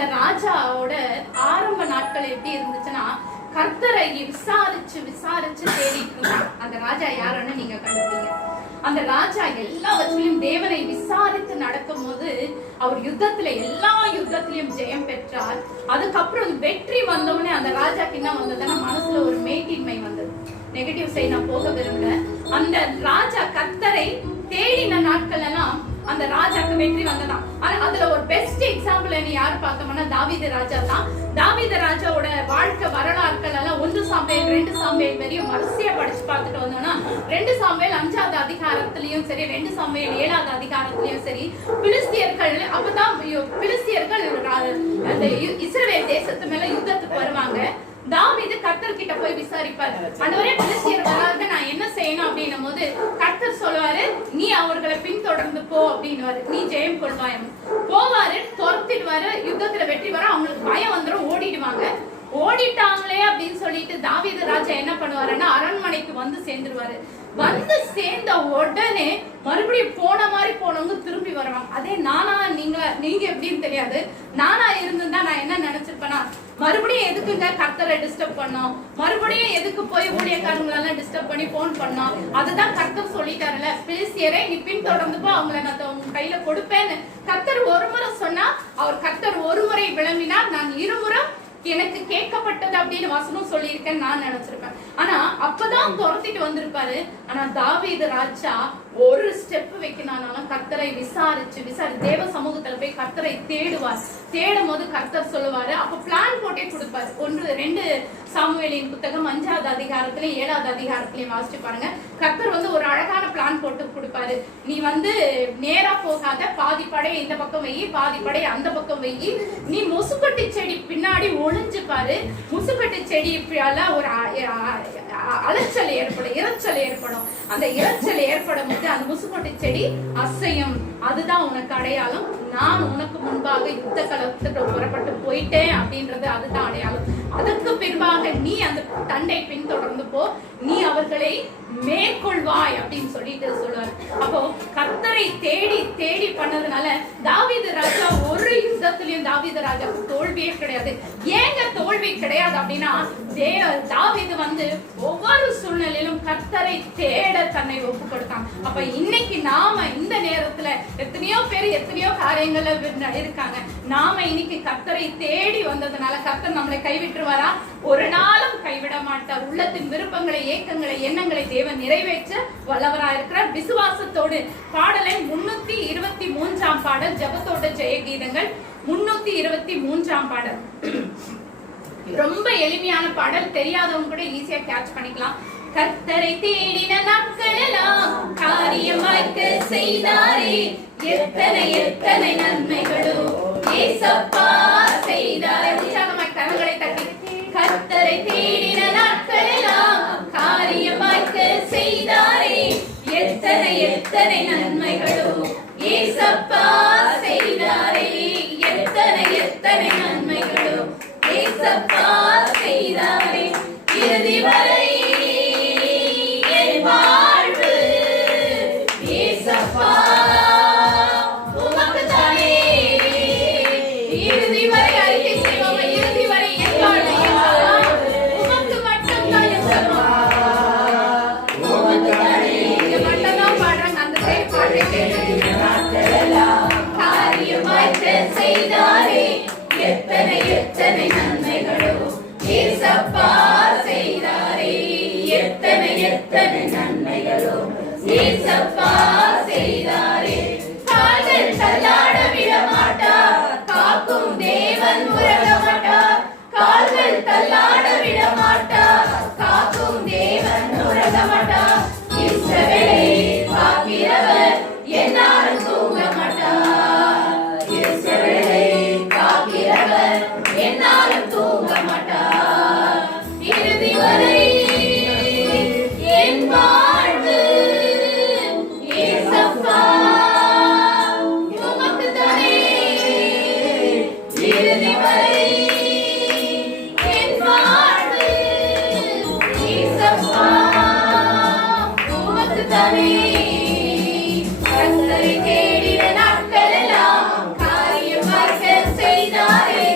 அந்த ராஜாவோட ஆரம்ப நாட்கள் எப்படி இருந்துச்சுன்னா, கர்த்தரை விசாரிச்சு விசாரிச்சு தேடிட்டு இருந்தாங்க. அந்த ராஜா யாருன்னு நீங்க கண்டுபிடிங்க. அந்த ராஜா எல்லாவற்றிலும் தேவனை விசாரித்து நடக்கும் போது அவர் எல்லா யுத்தத்திலையும் ஜெயம் பெற்றார். அதுக்கப்புறம் வெற்றி வந்தோடனே அந்த ராஜாக்கு என்ன வந்ததுன்னா, மனசுல ஒரு மேட்டின்மை வந்தது. நெகட்டிவ் சைட் நான் போக விரும்பல. அந்த ராஜா கர்த்தரை தேடின நாட்கள் எல்லாம் அந்த ராஜாக்கு வெற்றி வந்ததான். அதுல ஒரு பெஸ்ட் எக்ஸாம்பிள் நீ யாரு பார்த்தோம்னா தாவீது ராஜா தான். தாவீது ராஜாவோட வாழ்க்கை வரலாறுகள் எல்லாம் 1 சாமுவேல் 2 சாமுவேல் வரையும் வரிசையா படிச்சு பார்த்துட்டு வந்தோம்னா, 2 சாமுவேல் 5வது அதிகாரத்திலயும் சரி, 2 சாமுவேல் 7வது அதிகாரத்திலயும் சரி, பிலிஸ்தியர்கள் அப்பதான் பிலிஸ்தியர்கள் அந்த இஸ்ரவேல் தேசத்து மேல யுத்தத்துக்கு வருவாங்க. தாவீது கர்த்தர் கிட்ட போய் விசாரிப்பாரு, ஆண்டவரே பிலிஸ்தியர் வராத நான் என்ன செய்யணும் அப்படின்னும் போது கர்த்தர் சொல்லுவாரு, நீ அவர்களை பின்தொடர்ந்து போ அப்படின்னு, நீ ஜெயம் கொள்வாய். போவாரு, துரத்திடுவாரு, யுத்தத்துல வெற்றி வர அவங்களுக்கு பயம் வந்துடும், ஓடிடுவாங்க. ஓடிட்டாங்களே அப்படின்னு சொல்லிட்டு தாவீது ராஜா என்ன பண்ணுவாருன்னா அரண்மனைக்கு வந்து சேர்ந்துருவாரு. வந்து சேர்ந்த உடனே மறுபடியும் போன மாதிரி போனவங்க திரும்பி வருவாங்க. அதே நீங்க எப்படின்னு தெரியாது. நானா இருந்திருந்தா நான் என்ன நினைச்சிருப்பேன்னா, மறுபடியும் எதுக்குங்க கர்த்தரை டிஸ்டர்ப் பண்ணோம், மறுபடியும் எதுக்கு போய் ஊழியக்காரங்களெல்லாம் டிஸ்டர்ப் பண்ணி போன் பண்ணோம். அதுதான் கர்த்தர் சொல்லிட்டாருல, பிலிஸ்தியரை நீ பின் தொடர்ந்து போ, அவங்களை நான் உங்க கையில கொடுப்பேன்னு கர்த்தர் ஒரு முறை சொன்னா, அவர் கர்த்தர் ஒரு முறை விளம்பினார், நான் இருமுறை எனக்கு கேட்கப்பட்டது அப்படின்னு வசனம் சொல்லியிருக்கேன்னு நான் நினைச்சிருப்பேன். ஆனா அப்பதான் துரத்திட்டு வந்திருப்பாரு. ஆனா தாவீது ராஜா ஒரு ஸ்டெப் வைக்கணும்னாலும் கர்த்தரை விசாரிச்சு தேவ சமூகத்துல போய் கர்த்தரை தேடுவார். தேடும் போது கர்த்தர் சொல்லுவாரு. அப்ப பிளான் போட்டே கொடுப்பாரு. 1-2 சாமுவேலின் புத்தகம் 5வது அதிகாரத்திலயும் 7வது அதிகாரத்திலயும் வாசிச்சு பாருங்க. கர்த்தர் ஒரு அழகான பிளான் போட்டு கொடுப்பாரு. நீ நேரா போகாத, பாதி படை இந்த பக்கம் வெயி, பாதி படை அந்த பக்கம் வெயி, நீ முசுக்கட்டி செடி பின்னாடி ஒளிஞ்சு பாரு. முசுக்கட்டி செடியால ஒரு அலைச்சல் ஏற்படும், இரைச்சல் ஏற்படும். அந்த இரைச்சல் ஏற்படும் போது அந்த முசுக்கொட்டை செடி அசையும். அதுதான் உனக்கு அடையாளம். நான் உனக்கு முன்பாக யுத்த களத்துக்கு புறப்பட்டு போயிட்டேன் அப்படின்றது அதுதான் அடையாளம். அதுக்கு பின்பாக நீ அந்த தண்டை பின்தொடர்ந்து போ, நீ அவர்களை மேற்கொள்வாய் அப்படின்னு சொல்லிட்டு சொல்லுவார். அப்போ கர்த்தரை தேடி தேடி பண்ணதுனால தாவீது ராஜா ஒரு யுத்தத்திலையும் தாவீது ராஜாவுக்கு தோல்வியே கிடையாது. ஏங்க தோல்வி கிடையாது அப்படின்னா, தாவீது ஒவ்வொரு சூழ்நிலையிலும் கர்த்தரை தேட தன்னை ஒப்பு கொடுத்தான். அப்ப இன்னைக்கு நாம இந்த நேரத்துல எத்தனையோ பேர் எத்தனையோ காரியங்கள்ல இருக்காங்க. நாம இன்னைக்கு கர்த்தரை தேடி வந்ததுனால கர்த்தர் நம்மளை கைவிட்டுருவாரா? ஒரு நாளும் கைவிட மாட்டார். உள்ளத்தின் விருப்பங்களை, ஏக்கங்களை, எண்ணங்களை தேவன் நிறைவேற்ற வல்லவராயிருக்கிறார். விசுவாசத்தோடு பாடலை 323ஆம் பாடல், ஜெபத்தோட ஜெய கீதங்கள் 323ஆம் பாடல். ரொம்ப எளிமையான பாடல், தெரியாதவங்க கூட ஈஸியா கேட்ச் பண்ணிக்கலாம். கர்த்தரை தேடின நாட்களெல்லாம் காரியம் வாய்க்க செய்தாரே, எத்தனை எத்தனை நன்மைகளோ ஏசப்பா செய்தாரே. உற்சாகமாய் கரங்களை தட்டி, கர்த்தரை தேடின நாட்களெல்லாம் காரியம் வாய்க்க செய்தாரே, எத்தனை எத்தனை நன்மைகளோ ஏசப்பா செய்தாரே, எத்தனை எத்தனை நன்மைகளோ ஏசப்பா செய்தாரே. இறுதி வரை என் வாழ்வு ஏசப்பா உமக்கு தானே. இறுதி வரை அறிக்கை செய்வோம். இறுதி வரை என் வாழ்வு உமக்கு மட்டும்தான் ஏசப்பா, உமக்கு தானே. இது மட்டும்தான் பாடுறாங்க. அந்த சைடு பாட்டை காரியமாய்க்க செய்தாரே, எத்தனை எத்தனை நன்மைகளோ ஏசப்பா செய்தாரே, எத்தனை எத்தனை நன்மைகளோ ஏசப்பா செய்தாரே. கால்கள் தள்ளாட விட மாட்டார், காக்கும் தேவன் உறங்க மாட்டார். கால்கள் தள்ளாட விட மாட்டார், காக்கும் தேவன் உறங்க மாட்டார். இஸ்ரவேலை காக்கிறவர் என்னாலும் தூங்க மாட்டார். இஸ்ரவேலை காக்கிறவர் என்னாலும் தூங்க மாட்டார். இறுதி வரை என் வாழ்வு ஏசப்பா உமக்கு தானே. இறுதி வரை என் வாழ்வு ஏசப்பா உமக்கு தானே. கர்த்தரை தேடின நாட்களெல்லாம் காரியம் வாய்க்க செய்தாரே,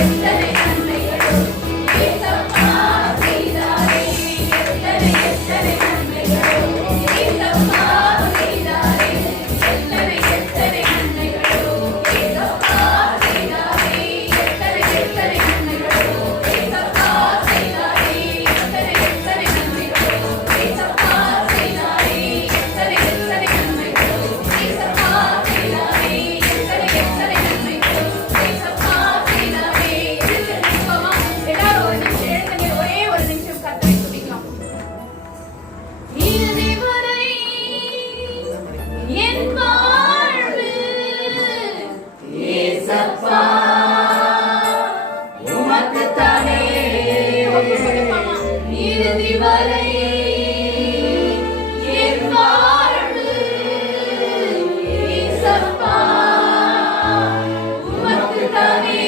எத்தனை நன்மைகளோ ஏசப்பா செய்தாரே எத்தனை எத்தனை நன்மைகளோ ஏசப்பா செய்தாரே எத்தனை எத்தனை நன்மைகளோ ஏசப்பா செய்தாரே எத்தனை எத்தனை நன்மைகளோ ஏசப்பா செய்தாரே எத்தனை எத்தனை நன்மைகளோ ஏசப்பா செய்தாரே எத்தனை எத்தனை நன்மைகளோ ஏசப்பா செய்தாரே எத்தனை எத்தனை நன்மைகளோ ஏசப்பா செய்தாரே. நிற்போமா? எல்லாரும் ஒரு நிமிஷம் எழுந்து ஒரே ஒரு நிமிஷம் கர்த்தரை துதிக்கலாம். இறுதி வரை என் வாழ்வு ஏசப்பா உமக்குத்தானே. ஒப்புக்கொடுப்போமா? இறுதி வரை என் வாழ்வு ஏசப்பா உமக்குத்தானே.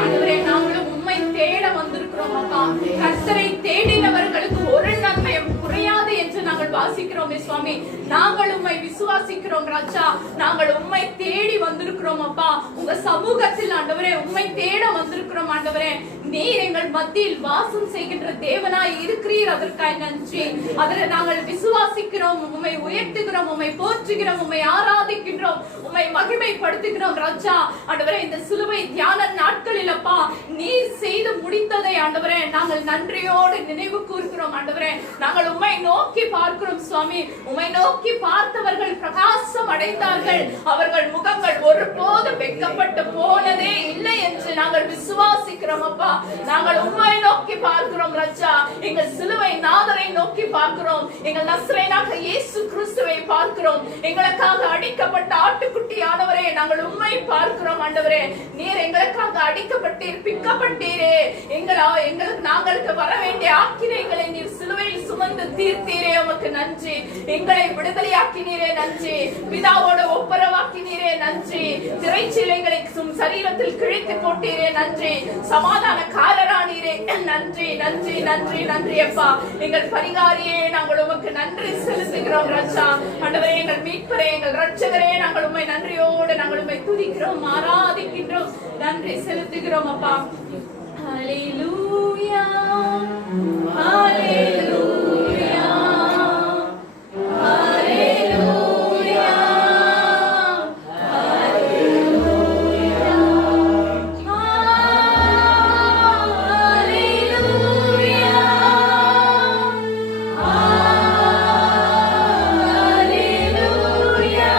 ஆண்டவரே, நாங்களும் உம்மை தேட வந்திருக்கிறோம் அப்பா. கர்த்தரை தேடினவர்களுக்கு ஒரு நன்மையும் குறையாது என்று நாங்கள் வாசிக்கிறோமே சுவாமி. நாங்கள் உம்மை விசுவாசிக்கிறோம் ராஜா. நாங்கள் உம்மை தேடி வந்திருக்கிறோம் அப்பா. உங்க சமூகத்தில் ஆண்டவரே உம்மை தேட வந்திருக்கிறோம் ஆண்டவரே. நீர் எங்கள் மத்தியில் வாசம் செய்கின்ற தேவனாய் இருக்கிறீர். அதற்காய் நன்றி. அதில் நாங்கள் விசுவாசிக்கிறோம், உம்மை உயர்த்துகிறோம், உம்மை போற்றுகிறோம், உம்மை ஆராதிக்கின்றோம், உம்மை மகிமைப்படுத்துகிறோம் ராஜா. ஆண்டவரே, இந்த சிலுவை தியான நாட்களில் அப்பா நீர் செய்து முடித்ததை ஆண்டவரே நாங்கள் நன்றியோடு நினைவு கூறுகிறோம் ஆண்டவரே. நாங்கள் உம்மை நோக்கி பார்க்கிறோம் சுவாமி. உம்மை நோக்கி பார்த்தவர்கள் பிரகாசம் அடைந்தார்கள். அவர்கள் முகங்கள் ஒருபோதும் வெட்கப்பட்டு போனதே இல்லை என்று நாங்கள் விசுவாசிக்கிறோம் அப்பா. நாங்கள் உம்மை நோக்கி பார்க்கிறோம் ராஜா. எங்கள் சிலுவை நாதரை நோக்கி பார்க்கிறோம். எங்கள் நசரேயனாக இயேசு கிறிஸ்துவை பார்க்கிறோம். எங்களுக்காக அடிக்கப்பட்ட ஆட்டுக்குட்டியானவரே நாங்கள் உம்மை பார்க்கிறோம் ஆண்டவரே. நீர் எங்களுக்காக அடிக்கப்பட்டீர், பிக்கப்பட்டீரே. எங்களுக்கு நாங்களுக்கு வர வேண்டிய ஆக்கினைகளை நீர் சிலுவையில் சுமந்து தீர்த்தீரே. உமக்கு நன்றி. எங்களை விடுதலையாக்கினீரே நன்றி. பிதாவோடு ஒப்புரவாக்கினீரே நன்றி. திரைச்சீலைகளை சரீரத்தில் கிழித்து போட்டீரே நன்றி. சமாதானக்காரரானீரே நன்றி நன்றி நன்றி நன்றி அப்பா. எங்கள் பரிகாரியே நாங்கள் உமக்கு நன்றி செலுத்துகிறோம் ராஜா. ஆண்டவரே, எங்கள் மீட்பரே, எங்கள் ரட்சகரே, நாங்கள் உம்மை நன்றியோடு நாங்கள் உம்மை துதிக்கிறோம், ஆராதிக்கின்றோம், நன்றி செலுத்துகிறோம் அப்பா. ஹல்லேலூயா ஹல்லேலூயா ஹல்லேலூயா ஹல்லேலூயா ஹல்லேலூயா ஹல்லேலூயா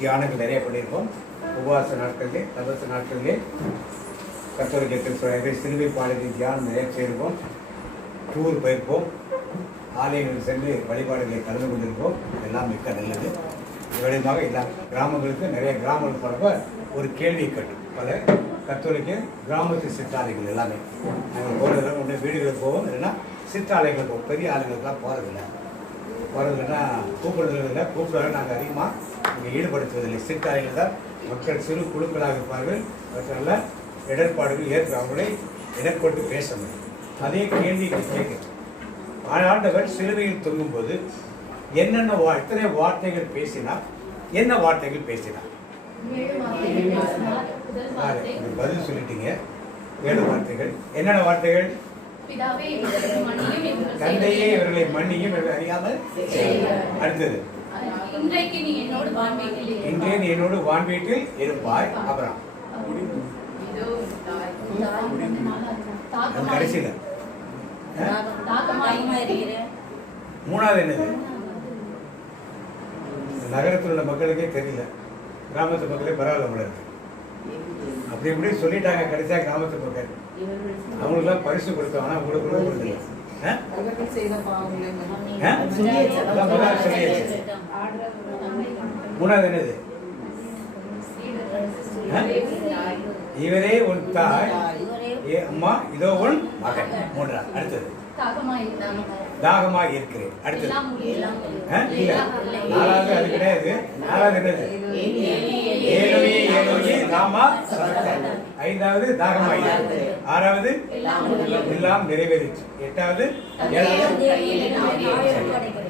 தியானங்கள் நிறைய பண்ணியிருக்கோம். உபவாச நாட்களிலே, தபச நாட்களிலே கத்தோலிக்க திருச்சபையில் சிலுவை பாடலின் தியானம் நிறைய செய்திருக்கோம். டூர் போயிருப்போம், ஆலயங்கள் சென்று வழிபாடுகளை கலந்து கொண்டிருப்போம். எல்லாம் மிக்க நல்லது. விளைவாக எல்லா கிராமங்களுக்கு நிறைய கிராமங்கள் போனப்போ ஒரு கேள்வி கேட்டோம். பல கத்தோலிக்க கிராமத்து சிற்றாலைகள் எல்லாமே நாங்கள் போகிறதெல்லாம் ஒன்று வீடுகளுக்கு போவோம், இல்லைன்னா சிற்றாலைகள் போவோம். பெரிய ஆளுங்களுக்கெல்லாம் போகிறதில்லைன்னா கூப்பிடுறதில்லை நாங்கள் அதிகமாக இங்கே ஈடுபடுத்துவதில்லை. சிற்றாலைகள் தான் மக்கள் சிறு குழுக்களாக இருப்பார்கள். மற்றெல்லாம் இடர்பாடுகள் அவங்களை இடர்பட்டு பேச முடியும். அதே கேள்வி கேட்குது. ஆண்டவர் சிலுவையில் தொங்கும்போது என்னென்ன எத்தனை வார்த்தைகள் பேசினார், என்ன வார்த்தைகள் பேசினார்? பதில் சொல்லிட்டீங்க. 7 வார்த்தைகள். என்னென்ன வார்த்தைகள்? தந்தையே இவர்களை மன்னியும் அறியாமல். அடுத்தது, இன்றே நீ என்னோடு வான்வீட்டில் இருப்பாய். அப்புறம் கடைசியில் 3வது என்னது? நகரத்தில் உள்ள மக்களுக்கே தெரியல, கிராமத்து மக்களே பரவாயில்ல உள்ள இருக்கு. அப்படி இப்படி சொல்லிட்டாங்க. கடைசியாக கிராமத்து மக்கள் அவங்களுக்குலாம் பரிசு கொடுத்தவனா உங்களுக்கு கொடுக்கல. மூணாவது என்னது? இவரே உன் தாய், அம்மா இதோ உன் மகன். 3வது. அடுத்தது, தாகமாக இருக்கிறேன். அடுத்தது 4வது அது கிடையாது. 4வது என்னது? ஏலோயி ஏலோயி லாமா சபக்தானி. 5வது தாகமாக இருக்கிறேன். 6வது எல்லாம் நிறைவேறிச்சு. 8வது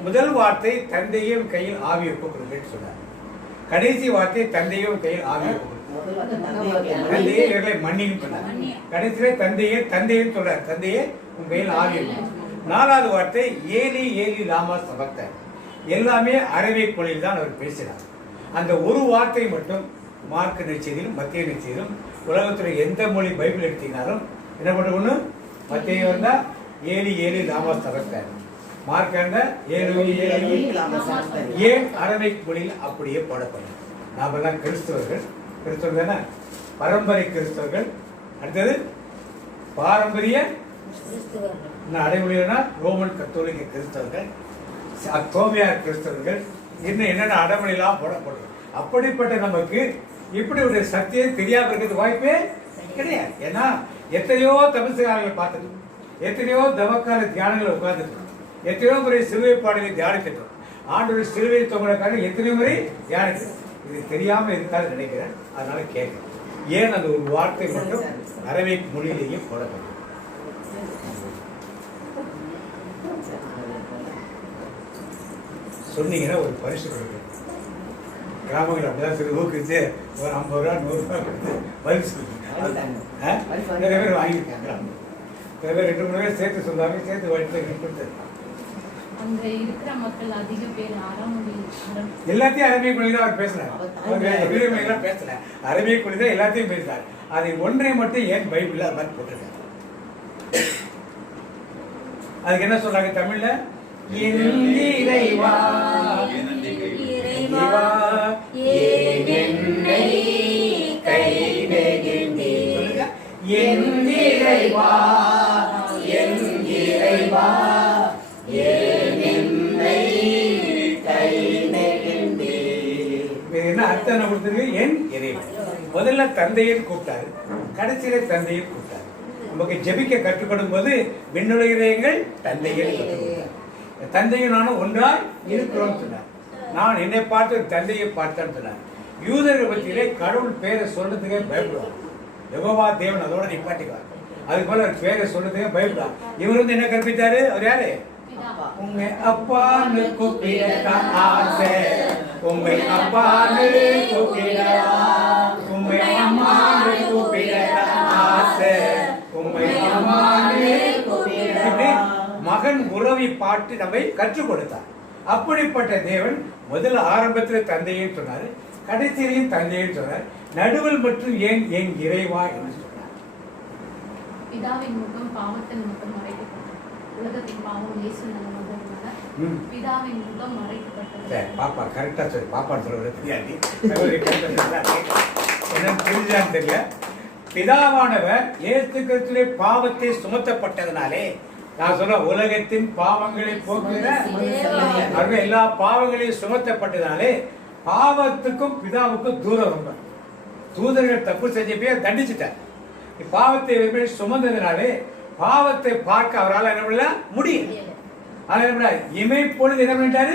முதல் வார்த்தை தந்தையும் கையில் ஆவி ஒப்புக்கொடுங்கன்னு சொன்னார். கடைசி வார்த்தை தந்தையும் கையில் ஆவி ஒப்புக்கொடுங்க. தந்தையே இவர்களை மன்னின்னு சொன்னார். கடைசியில தந்தையே சொல்றார், தந்தையே உன் கையில் ஆவி இருக்கும். 4வது வார்த்தை ஏலி ஏலி லாமா சபக்தானி. எல்லாமே அரபிக் மொழியில் தான் அவர் பேசினார். அந்த ஒரு வார்த்தை மட்டும் மார்க் நற்செய்தியிலும் மத்திய நற்செய்தியிலும் உலகத்தில் எந்த மொழி பைபிள் எடுத்தீங்கனாலும் என்ன பண்ண மத்திய வந்தா ஏலி ஏலி லாமா சபக்தானி, மார்க் வந்தா ஏன் அரபிக் மொழியில் அப்படியே போடப்படும். நாம எல்லாம் கிறிஸ்தவர்கள் தானே, பரம்பரை கிறிஸ்தவர்கள். அடுத்தது பாரம்பரிய அடைமொழினா ரோமன் கத்தோலிக்க கிறிஸ்தவர்கள், தோமியார் கிறிஸ்தவர்கள், இன்னும் என்னென்ன அடைமொழியெல்லாம் போடப்படும். அப்படிப்பட்ட நமக்கு இப்படி ஒரு சத்தியம் தெரியாம இருக்கிறது வாய்ப்பே கிடையாது. ஏன்னா எத்தனையோ தபசுகாரர்கள் பார்த்துட்டோம், எத்தனையோ தவக்கால தியானங்களை உட்கார்ந்துட்டோம், எத்தனையோ முறை சிலுவை பாடலை தியானித்துட்டோம், ஆண்டவர் சிலுவை தொங்கலுக்காக எத்தனையோ முறை தியானித்தோம். இது தெரியாம இருக்காது நினைக்கிறேன். அதனால கேட்கிறேன், ஏன் அந்த ஒரு வார்த்தை மட்டும் அரபிக் மொழியிலேயே போடப்படும்? சொன்னீங்கன்னா ஒரு பரிசு கொடுக்கும். கிராமங்கள் அப்படிதான் சொல்லி ஊக்குச்சு, ஒரு 50 ரூபா 100 ரூபா கொடுத்து பரிசு கொடுக்கும். நிறைய பேர் வாங்கியிருக்காங்க. சில பேர் 2-3 பேர் சேர்த்து சொல்லுவாங்க, சேர்த்து வழித்து கொடுத்து எல்லாத்தையும் அரபிக் மொழி தான் அவர் பேசுறாரு. பேசல அரபிக் மொழி தான் எல்லாத்தையும் பேசுறாரு. அதை ஒன்றை மட்டும் ஏன் பைபிள்ல அது மாதிரி போட்டிருக்காரு? அதுக்கு என்ன சொல்றாங்க தமிழ்ல? இறைவா என்னை கைவிடுகின்றீர், என் இறைவா என் இறைவா என்னை கைவிடுகின்றீர். என்ன அர்த்தம் கொடுத்துருக்கு? என் இறைவன். முதல்ல தந்தையை கூப்பிட்டாரு, கடைசியில தந்தையை கூப்பிட்டாரு. நமக்கு ஜெபிக்க கற்றுக்கொடும் போது விண்ணுலகிரங்கள் தந்தையை கற்றுக்கொண்டார். தந்தையும் நானும் ஒன்றாய் இருக்கிறோம் சொன்னார். நான் என்னை பார்த்து தந்தையை பார்த்தேன்னு சொன்னார். யூதர்கள் பற்றியிலே கடவுள் பேரை சொல்றதுக்கே பயப்படுவார். யெகோவா தேவன் அதோட நிப்பாட்டிக்குவார். அது போல பேரை சொல்றதுக்கே பயப்படுவார். இவர் வந்து என்ன கற்பித்தாரு? அவர் யாரு? உண்மை அப்பான்னு கூப்பிட ஆசை, உண்மை அப்பான்னு கூப்பிட, உண்மை அம்மான்னு கூப்பிட ஆசை, உண்மை அம்மான்னு கூப்பிட. மகன் உறவை பாட்டு நம்மை கற்றுக் கொடுத்தார். அப்படிப்பட்ட தேவன் முதல் ஆரம்பத்தில் தந்தையும் சொன்னார், கடைசியிலையும் தந்தையும் சொன்னார். நடுவில் மற்றும் ஏன் என் இறைவா என்று சொன்னார். பிதாவின் முகம் பாவத்தின் முகம் மறைக்கப்பட்டது, உலகத்தின் பாவம் இயேசு நல்ல பிதாவின் முகம் மறைக்கப்பட்டது. பாப்பா கரெக்டா சொல்லு. பாப்பா சொல்றது தெரியாது, என்ன புரிஞ்சான்னு தெரியல. பிதாவானவர் இயேசு கிறிஸ்துவிலே பாவத்தை சுமத்தப்பட்டதனாலே நான் சொன்ன உலகத்தின் பாவங்களை போக்குகிற அவர்கள் எல்லா பாவங்களையும் சுமத்தப்பட்டதாலே பாவத்துக்கும் பிதாவுக்கும் தூரம் ரொம்ப. தூதர்கள் தப்பு செஞ்சப்பே தண்டிச்சுட்டார். பாவத்தை சுமந்ததுனாலே பாவத்தை பார்க்க அவரால் என்ன பண்ணல முடியும். இமைப்பொழுது என்ன பண்ணிட்டாரு?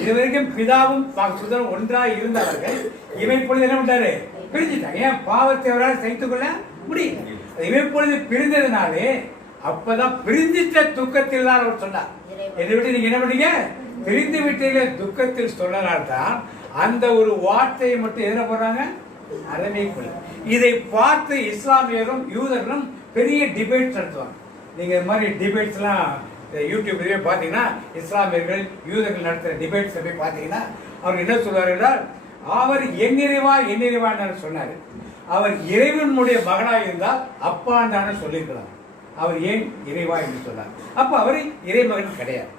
இதுவரைக்கும் பிதாவும் சுதரும் ஒன்றாய் இருந்தவர்கள் இமைப்பொழுது என்ன பண்ணிட்டாரு? பிரிஞ்சுட்டாங்க. ஏன்? பாவத்தை அவரால் சகித்துக் கொள்ள முடியும். இமைப்பொழுது பிரிந்ததுனாலே அப்பதான் பிரிஞ்சிட்ட துக்கத்தில் தான் அவர் சொன்னார். என்னை விட்டு நீங்க என்ன பண்ணீங்க? பிரிந்து விட்டீர்கள் துக்கத்தில் சொன்னதால்தான் அந்த ஒரு வார்த்தையை மட்டும் என்ன பண்றாங்க? அரமைக்குள்ள. இதை பார்த்து இஸ்லாமியரும் யூதர்களும் பெரிய டிபேட் நடத்துவாங்க. நீங்க இந்த மாதிரி டிபேட்ஸ் எல்லாம் யூடியூப்லயே பாத்தீங்கன்னா இஸ்லாமியர்கள் யூதர்கள் நடத்துற டிபேட்ஸ் போய் பாத்தீங்கன்னா அவர் என்ன சொல்வார் என்றால், அவர் எண்ணிறைவா எண்ணிறைவான்னு சொன்னாரு. அவர் இறைவனுடைய மகனாக இருந்தால் அப்பாண்டான சொல்லிருக்கலாம். அவர் ஏன் இறைவா என்று சொன்னார்? அப்ப அவர் இறைமகன் கிடையாது.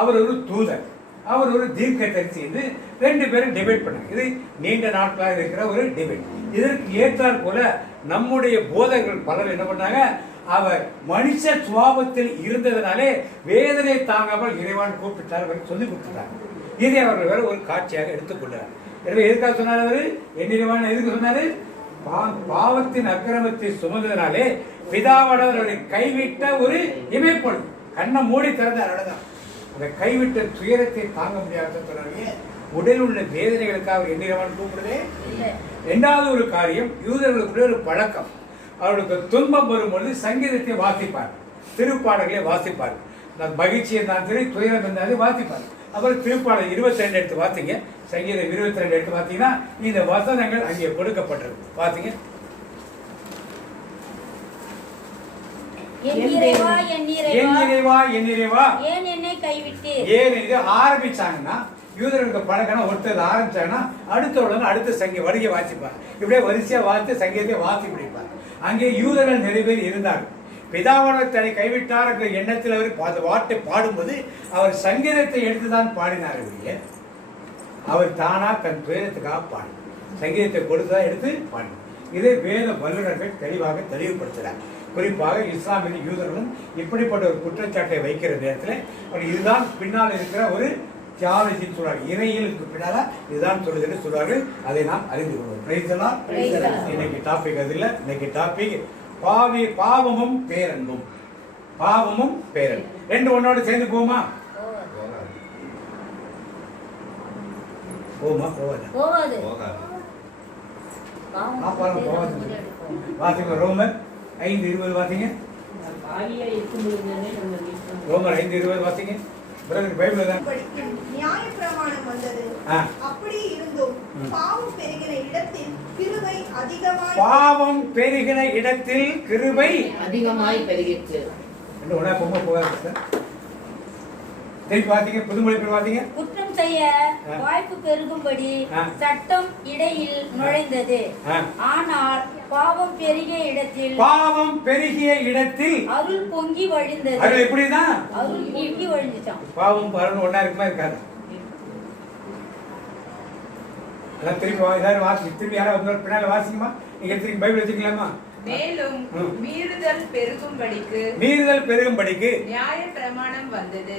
அவர் ஒரு தூதர், அவர் ஒரு தீர்க்கதரிசி என்று ரெண்டு பேரும் டிபேட் பண்ணாங்க. இது நீண்ட நாட்களாக இருக்கிற ஒரு டிபேட். இதற்கு ஏற்றாற் போல நம்முடைய போதகர்கள் பலர் என்ன பண்ணாங்க? அவர் மனுஷ சுவாபத்தில் இருந்ததனாலே வேதனை தாங்காமல் இறைவான் கூப்பிட்டார் சொல்லி கொடுத்துட்டார். இதை அவர்கள் வேற ஒரு காட்சியாக எடுத்துக்கொண்டார். எனவே எதுக்காக சொன்னார்? அவர் என்னிறைவான் எதுக்கு சொன்னாரு? பாவத்தின் அக்கிரமத்தை சுமந்ததனாலே பிதாவானவர்களை கைவிட்ட ஒரு இமைப்பொழுது கண்ணை மூடி திறந்தார். அவ்வளவுதான். அந்த கைவிட்ட துயரத்தை தாங்க முடியாத உடல் உள்ள வேதனைகளுக்காக அவர் எண்ணிறவான் கூப்பிடுதே. இரண்டாவது ஒரு காரியம், யூதர்களுக்குள்ள ஒரு பழக்கம். அவர்களுக்கு துன்பம் வரும்பொழுது சங்கீதத்தை வாசிப்பார், திருப்பாடல்களை வாசிப்பார். மகிழ்ச்சி இருந்தாலும் சரி, துயரம் இருந்தாலும் வாசிப்பார். அப்புறம் திருப்பாடல் 22 எடுத்து வாசிங்க, சங்கீதம் 22 எடுத்து வாசிங்கன்னா இந்த வசனங்கள் அங்கே கொடுக்கப்பட்டிருக்கு. வாசிங்க. ஆரம்பிச்சாங்கன்னா யூதர்களுக்கு பழக்கம் ஒருத்தர் ஆரம்பிச்சாங்கன்னா அடுத்தவங்க அடுத்த சங்கி வரிகை வாசிப்பார். இப்படியே வரிசையா வாசித்து சங்கீதத்தை வாசி பிடிப்பார். அங்கே யூதர்கள் நிறைய பேர் இருந்தார்கள். பிதாவானவர் தன்னை கைவிட்டார் என்ற எண்ணத்தில் அவர் வாட்டை பாடும்போது அவர் சங்கீதத்தை எடுத்துதான் பாடினார். அவர் தானா தன் துயரத்துக்காக பாடி சங்கீதத்தை கொடுத்துதான் எடுத்து பாடி. இதை வேத வல்லுநர்கள் தெளிவாக தெளிவுபடுத்துகிறார். குறிப்பாக இஸ்லாமிய யூதர்களும் இப்படிப்பட்ட ஒரு குற்றச்சாட்டை வைக்கிற நேரத்தில் இதுதான் பின்னால் இருக்கிற ஒரு தியாலஜின்னு சொல்றாங்க. இறையியலுக்கு பின்னால இதுதான் சொல்லுதுன்னு சொல்றாரு. அதை நாம் அறிந்து கொள்வோம். இன்னைக்கு டாபிக் அது இல்ல. இன்னைக்கு டாபிக் பாவமும் பேரன்பும். பாவமும் பேரன்பும் ரெண்டு ஒன்னோட சேர்ந்து போமா? போமா? போவாது. வாசிங்க ரோமர் 5:20 வாசிங்க. ரோமர் 5:20 வாசிங்க. பைபிள் தான். நியாயப்பிரமாணம் வந்தது. அப்படி இருந்தும் பாவம் பெருகின இடத்தில் கிருபை அதிகமாய் பெருகிற்று. திருப்பி வாசிங்க. புதுமொழி வாசிங்க. குற்றம் செய்ய வாய்ப்பு பெருகும்படி சட்டம் இடையில் நுழைந்தது. ஆனால் பாவம் பெருகிய இடத்தில் அருள் பொங்கி வழிந்தது. அது எப்படிதான்? அருள் பொங்கி வழிஞ்சான். பாவம் பரன் ஒன்னா இருக்குமா இருக்காது? அதான் திருப்பி வாசி. திருப்பி யாராவது பின்னால வாசிக்குமா? நீங்க திருப்பி பைபிள் வச்சுக்கலாமா? மேலும் மீறுதல் பெருகும்படிக்கு நியாயப்பிரமாணம் வந்தது.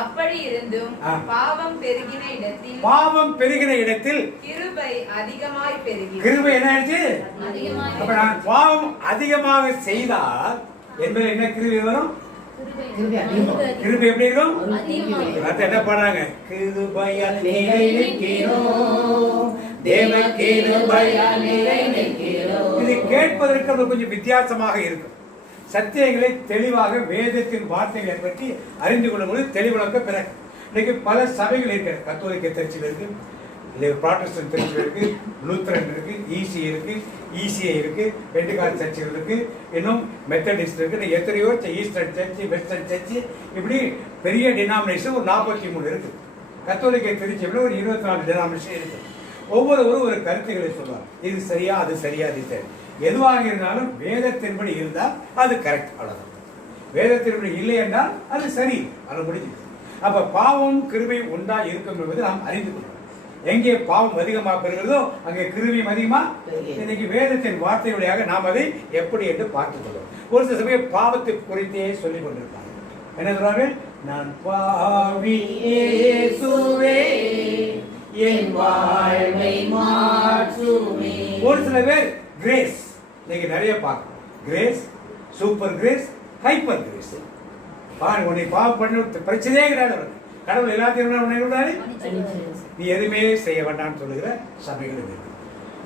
அப்படி இருந்தும் பாவம் பெருகின இடத்தில் கிருபை அதிகமாய் பெருகி. கிருபை என்ன ஆயிடுச்சு? அப்ப நான் பாவம் அதிகமாக செய்தால் என்பது என்ன கிருபை வரும்? கிருபை எப்படி இருக்கும்? என்ன பண்றாங்க? கிருபையால் நிலைநிற்கிறோம், தேவ கிருபையால் நிலைநிற்கிறோம். இது கேட்பதற்கு கொஞ்சம் வித்தியாசமாக இருக்கும். சத்தியங்களை தெளிவாக வேதத்தின் வார்த்தைகளை பற்றி அறிந்து கொள்ளும்போது தெளிவுழக்க பிறகு இன்னைக்கு பல சபைகள் இருக்கிறது. கத்தோலிக்க திருச்சியில் இருக்கு, புராட்டஸ்டன்ட் திருச்சியில் இருக்கு, லூத்தரன் இருக்கு, இசி இருக்கு, இசிஐ இருக்கு, பெண்டிகாஸ்ட் சர்ச்சுகள் இருக்கு, இன்னும் மெத்தடிஸ்ட் இருக்கு, எத்தனையோ ஈஸ்டர்ன் சர்ச்சு, வெஸ்டர்ன் சர்ச்சு, இப்படி பெரிய டினாமினேஷன் ஒரு 43 இருக்கு. கத்தோலிக்க திருச்சியில் ஒரு 24 டினாமினேஷன் இருக்கு. ஒவ்வொருவரும் ஒரு கருத்துக்களை சொல்லுவாங்க. இது சரியா, அது சரியா, அது சரி. எதுவாக இருந்தாலும் வேதத்தின்படி இருந்தால் அது கரெக்ட். அவ்வளவுதான். வேதத்தின்படி இல்லை என்றால் அது சரி. அது முடிஞ்சு. அப்ப பாவம் கிருபை உண்டா இருக்கும் என்பது நாம் அறிந்து கொள்ளணும். எங்கே பாவம் அதிகமா பெறுகிறதோ அங்கே கிருமியும் அதிகமா. இன்னைக்கு வேதத்தின் வார்த்தை வழியாக நாம் அதை எப்படி என்று பார்த்துக் கொள்வோம். ஒரு சில சமயம் பாவத்தை குறித்தே சொல்லிக் கொண்டிருப்பாங்க. என்ன சொல்றார்கள்? நான் பாவி இயேசுவே என் வாழ்வை மாற்றுமே. ஒரு சில பேர் கிரேஸ் இன்னைக்கு நிறைய பார்க்கணும். Grace, super grace, hyper grace. பாருங்க, உன்னை பாவம் பண்ண பிரச்சனையே கிடையாது. கடவுள் எல்லாத்தையும் நீ எதுவுமே செய்ய வேண்டாம்னு சொல்லுகிற சபைகள் இருக்கு.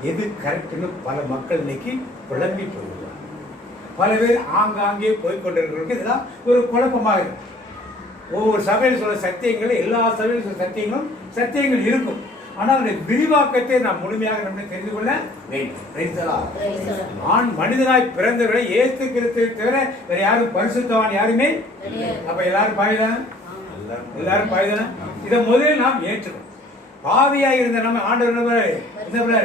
எது கரெக்ட்னு பல மக்கள் இன்னைக்கு குழம்பி போயிடுவாங்க. பல பேர் ஆங்காங்கே போய்கொண்டிருக்கிறவங்களுக்கு இதெல்லாம் ஒரு குழப்பமாக இருக்கும். ஒவ்வொரு சபையில் சொல்ல சத்தியங்கள், எல்லா சபையில் சொல்ல சத்தியங்கள் இருக்கும். ஆனால் அந்த விரிவாக்கத்தை நாம் முழுமையாக நம்ம தெரிந்து கொள்ள வேண்டும். ஆண் மனிதனாய் பிறந்தவர்களை இயேசு கிறிஸ்துவை தவிர வேற யாரும் பரிசுத்தவான் யாருமே. அப்ப எல்லாரும் பாவிதான, எல்லாரும் பாவிதான. இதை முதலில் நாம் ஏற்றுக்கணும். பாவியாக இருந்த நம்ம ஆண்டவர் என்ன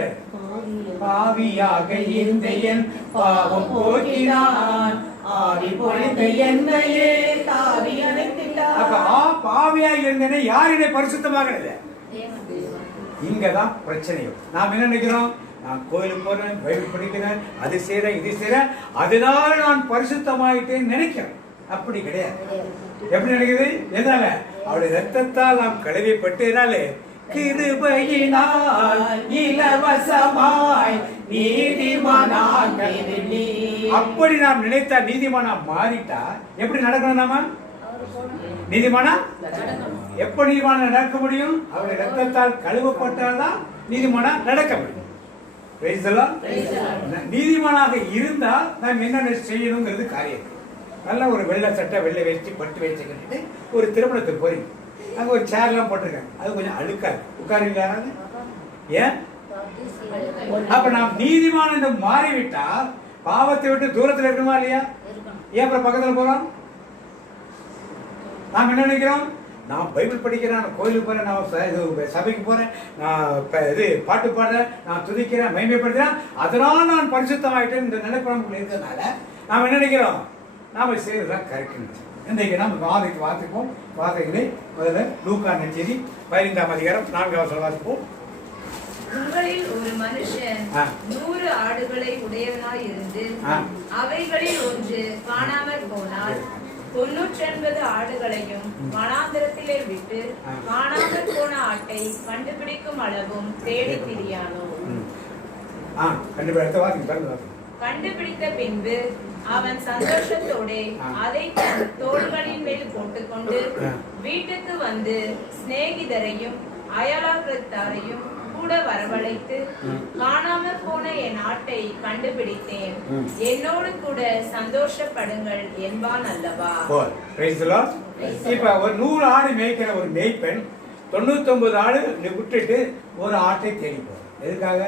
பாவியாக இருந்த என் பாவம் போக்கினான், ஆவி பொழிந்த என்னையே தாவி அணைத்திட்டான். அப்ப பாவியாக இருந்தேனே யாருடைய பரிசுத்தமாக இல்லை. இங்கதான் பிரச்சனையும். நாம் என்ன நினைக்கிறோம்? நான் கோயிலுக்கு போறேன், பைபிள் படிக்கிறேன், அது செய்யறேன், இது செய்யறேன், அதனால நான் பரிசுத்தமாயிட்டேன்னு நினைக்கிறேன். அப்படி கிடையாது. எப்படி நினைக்குது? எதனால? அவருடைய ரத்தத்தால் நாம் கழுவிப்பட்டதுனாலே கிருபையினால் இலவசமாய் நீதிமானாக. அப்படி நாம் நினைத்தா நீதிமானா மாறிட்டா எப்படி நடக்கணும்? நாம நீதிமானா எப்ப நீதிமான நடக்க முடியும்? அவருடைய ரத்தத்தால் கழுவப்பட்டால்தான் நீதிமானா நடக்க முடியும். நீதிமானாக இருந்தால் நாம் என்னென்ன செய்யணுங்கிறது காரியம். நல்ல ஒரு வெள்ளை சட்டை, வெள்ளை வேஷ்டி, பட்டு வேஷ்டி கட்டிட்டு ஒரு திருமணத்துக்கு போறீங்க. அங்க ஒரு சேர்லாம் போட்டிருக்காங்க, அது கொஞ்சம் அழுக்காது. உட்காருங்க யாராவது. ஏன்? அப்ப நாம் நீதிமான என்று மாறிவிட்டால் பாவத்தை விட்டு தூரத்தில் இருக்கணுமா இல்லையா? ஏன் அப்புறம் பக்கத்துல போறோம்? நாம் என்ன நினைக்கிறோம்? நான் பைபிள் படிக்கிறேன், நான் கோயிலுக்கு போறேன், நான் சபைக்கு போறேன், நான் இது பாட்டு பாடுறேன், நான் துதிக்கிறேன், மகிமைப்படுத்துறேன், அதனால நான் பரிசுத்தமாயிட்டேன் இந்த நினைப்படம் இருக்கிறதுனால நாம் என்ன நினைக்கிறோம்? நாம செய்யறதுதான் கரெக்ட். இன்றைக்கு நாம் வாசிப்போம். வார்த்தைகளை முதல்ல லூக்கா நற்செய்தி 15ஆம் அதிகாரம் 4ஆம் வசனம் வாசிப்போம். உங்களில் ஒரு மனுஷன் 100 ஆடுகளை உடையவனாய் இருந்து அவைகளில் ஒன்று காணாமற் போனால் 99 ஆடுகளையும் வனாந்திரத்திலே விட்டு காணாமற் போன ஆட்டை கண்டுபிடிக்கும் அளவும் தேடி திரியானோ. கண்டுபிடித்த பின்பு அவன் சந்தோஷத்தோட அதை தன் தோள்களின் மேல் போட்டுக்கொண்டு வீட்டுக்கு வந்து சிநேகிதரையும் அயலாக்கத்தாரையும் கூட வரவழைத்து காணாமற் போன என் ஆட்டை கண்டுபிடித்தேன், என்னோடு கூட சந்தோஷப்படுங்கள் என்பான் அல்லவா. இப்ப ஒரு 100 ஆடு மேய்க்கிற ஒரு மேய்ப்பெண் 99 ஆடு விட்டுட்டு ஒரு ஆட்டை தேடி போறான். எதுக்காக?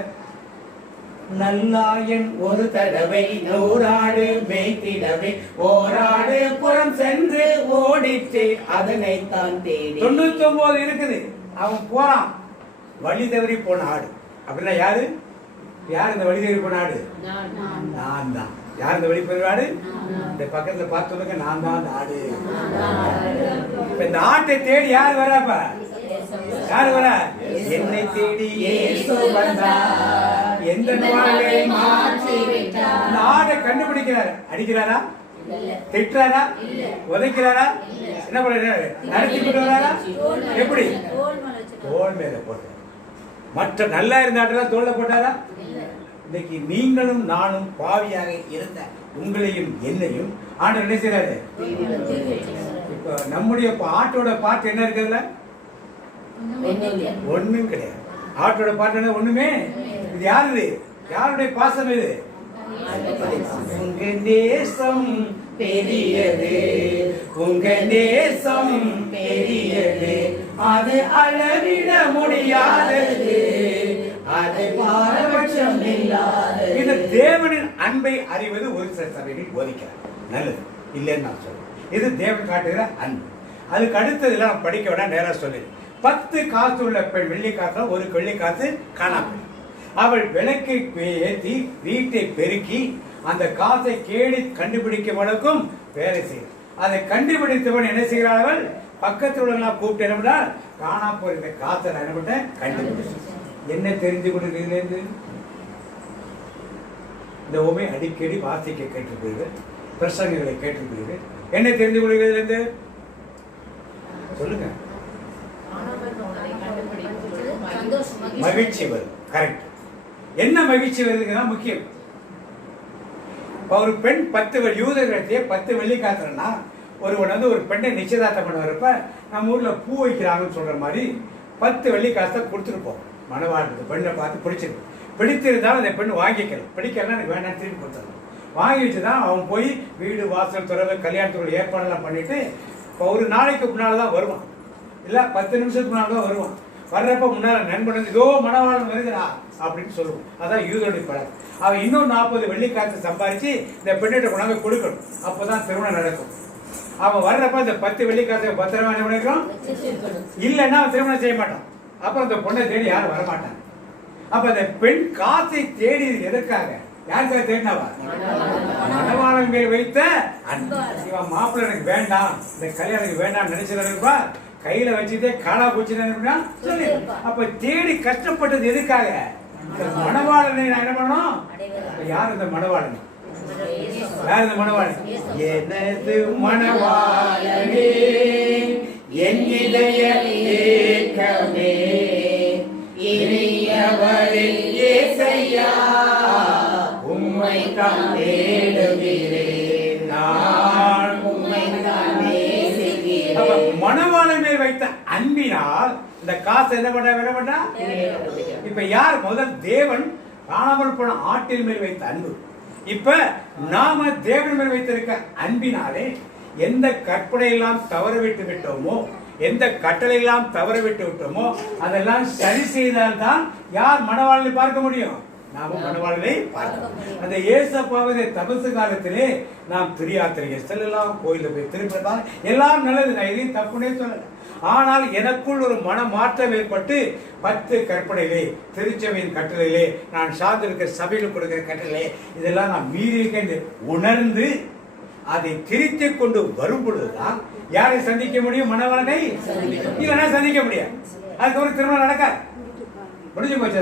நல்லாயன் ஒரு தடவை 100 ஆடு மேய்த்திடவே ஓராடு புறம் சென்று ஓடிட்டு அதனை தான் தேடி. 99 இருக்குது, அவன் போறான். வழி தவறி போன ஆடு அப்படின்னா யாரு? யார் இந்த வழி தவறி போன ஆடு? நான் தான். யார் இந்த வழி போன ஆடு? இந்த பக்கத்துல பார்த்தவங்க நான் தான் அந்த ஆடு. இந்த ஆட்டை தேடி யார் வரப்ப? யார் வர? என்னை தேடி இயேசு வந்தார், எந்த வாழ்வை மாற்றி விட்டார். இந்த ஆட்டை கண்டுபிடிக்கிறாரு. அடிக்கிறாரா? திட்டுறாரா? உதைக்கிறாரா? என்ன பண்றாரு? நடத்திக்கிட்டு வராரா? எப்படி? தோல் மேல போட்டார். மற்ற நல்லா இருந்த ஆட்டெல்லாம் தோல்ல போட்டாரா? இன்னைக்கு நீங்களும் நானும் பாவியாக இருந்த உங்களையும் என்னையும் ஆண்டவர் என்ன செய்யறாரு? இப்ப நம்முடைய ஆட்டோட பாட்டு என்ன இருக்குதுல்ல? ஒண்ணும் கிடையாது. ஆட்டோட பாட்டு ஒண்ணுமே. இது யாரு? யாருடைய பாசம் இது? உங்க நேசம் பெரியது, உங்க நேசம் பெரியது, அது அளவிட முடியாதது, அது பாரபட்சம் இல்லாதது. இந்த தேவனின் அன்பை அறிவது ஒரு சில சபைகளில் போதிக்கிறார். நல்லது இல்லைன்னு நான் சொல்றேன். இது தேவன் காட்டுகிற அன்பு. அதுக்கு அடுத்ததுல நம்ம படிக்க வேணா நேரா சொல்லு. 10 காசு உள்ள பெண் வெள்ளி காசு ஒரு வெள்ளி காசு காணாமல். அவள் விளக்கை ஏற்றி வீட்டை பெருக்கி அந்த காசை கேடி கண்டுபிடிக்கும் அளவுக்கும் வேலை செய்யும். அதை கண்டுபிடித்தவன் என்ன செய்கிறாள்? பக்கத்தில் உள்ளவங்களா கூப்பிட்டு என்ன பண்ணா காணா போற இந்த காசை நான் என்ன பண்ணேன் கண்டுபிடிச்சேன். என்ன தெரிஞ்சு கொண்டிருக்கிறது? இந்த உமை அடிக்கடி வாசிக்க கேட்டிருப்பீர்கள், பிரசங்கங்களை கேட்டிருப்பீர்கள். என்ன தெரிந்து கொள்கிறது? சொல்லுங்க. மகிழ்ச்சி வரும். கரெக்ட். என்ன மகிழ்ச்சி வருதுன்னா முக்கியம். ஒரு பெண் 10 யூதர்களிடத்தையே 10 வெள்ளி காசுனா ஒருவன் வந்து ஒரு பெண்ணை நிச்சயதார்த்தம் பண்ண வரப்ப நம்ம ஊர்ல பூ வைக்கிறாங்கன்னு சொல்ற மாதிரி 10 வெள்ளி காசை கொடுத்துருப்போம். மனவாழ்வு பெண்ணை பார்த்து பிடிச்சிருக்கு, பிடித்திருந்தாலும் அந்த பெண் வாங்கிக்கலாம், பிடிக்கலாம் எனக்கு வேண்டாம் திருப்பி கொடுத்துடலாம். வாங்கி வச்சுதான் அவன் போய் வீடு வாசல் துறவு கல்யாணத்தோட ஏற்பாடெல்லாம் பண்ணிட்டு ஒரு நாளைக்கு முன்னால தான் வருவான், இல்லை 10 நிமிஷத்துக்கு முன்னால தான் வருவான். வர்றப்ப முன்னால நண்பன் இதோ மனவாளன் வருகிறா அப்படின்னு சொல்லுவோம். அதான் யூதருடைய பழக்கம். அவன் இன்னும் 40 வெள்ளிக்காசு சம்பாதிச்சு இந்த பெண்ணிட்ட கொண்டாந்து கொடுக்கணும், அப்பதான் திருமணம் நடக்கும். அவன் வர்றப்ப இந்த 10 வெள்ளிக்காசை பத்திரமா என்ன பண்ணிருக்கோம், இல்லைன்னா அவன் திருமணம் செய்ய மாட்டான். அப்புறம் அந்த பொண்ணை தேடி யாரும் வரமாட்டான். அப்ப அந்த பெண் காசை தேடி எதற்காக, யாருக்காக தேடினாவா? மனவாளன் மேல் வைத்த அன்பு. இவன் மாப்பிள்ளை எனக்கு வேண்டாம், இந்த கல்யாணம் எனக்கு வேண்டாம் நினைச்சிருப்பா, கையில வச்சுட்டே காலா போச்சுன்னா சொல்லி. அப்ப தேடி கஷ்டப்பட்டது எதுக்காக? மணவாளனை நான் என்ன பண்ணணும்? யார் இந்த மணவாளன்? யார் இந்த மணவாளன்? எனது மணவாளனே என் இதய ஏக்கமே இனியவரே இயேசையா உம்மை தான் தேடுகிறேன் நான் உம்மை தான் நேசிக்கிறேன். அப்ப மணவாளன் மேல் வைத்த அன்பினால் இந்த காசு என்ன பண்ண? இப்ப யார் முதல்? தேவன் காணாமல் போன ஆட்டில் மேல் வைத்த அன்பு. இப்ப நாம தேவன் மேல் வைத்திருக்க அன்பினாலே எந்த கற்பனை எல்லாம் தவற விட்டு விட்டோமோ, எந்த கட்டளை எல்லாம் தவற விட்டு விட்டோமோ அதெல்லாம் சரி செய்தால்தான் யார் மணவாளனை பார்க்க முடியும்? நாம மணவாளனை பார்க்க. அந்த ஏசப்பாவை தபசு காலத்திலே நாம் துரியாத்திரிகை செல்லலாம், கோயில போய் திருப்பலாம், எல்லாம் நல்லது, நான் எதையும் தப்புனே சொல்லல. ஆனால் எனக்குள் ஒரு மன மாற்றம் ஏற்பட்டு 10 கற்பனையிலே, திருச்சபையின் கட்டளையிலே, நான் சார்ந்திருக்க சபையில் கொடுக்கிற கட்டளை இதெல்லாம் நான் மீறி உணர்ந்து அதை திருத்திக் கொண்டு வரும் பொழுதுதான் யாரை சந்திக்க முடியும்? மணவாளனை. இல்லைன்னா சந்திக்க முடியாது. அதுக்கு ஒரு திருமணம் நடக்காது, முடிஞ்சு போச்சு.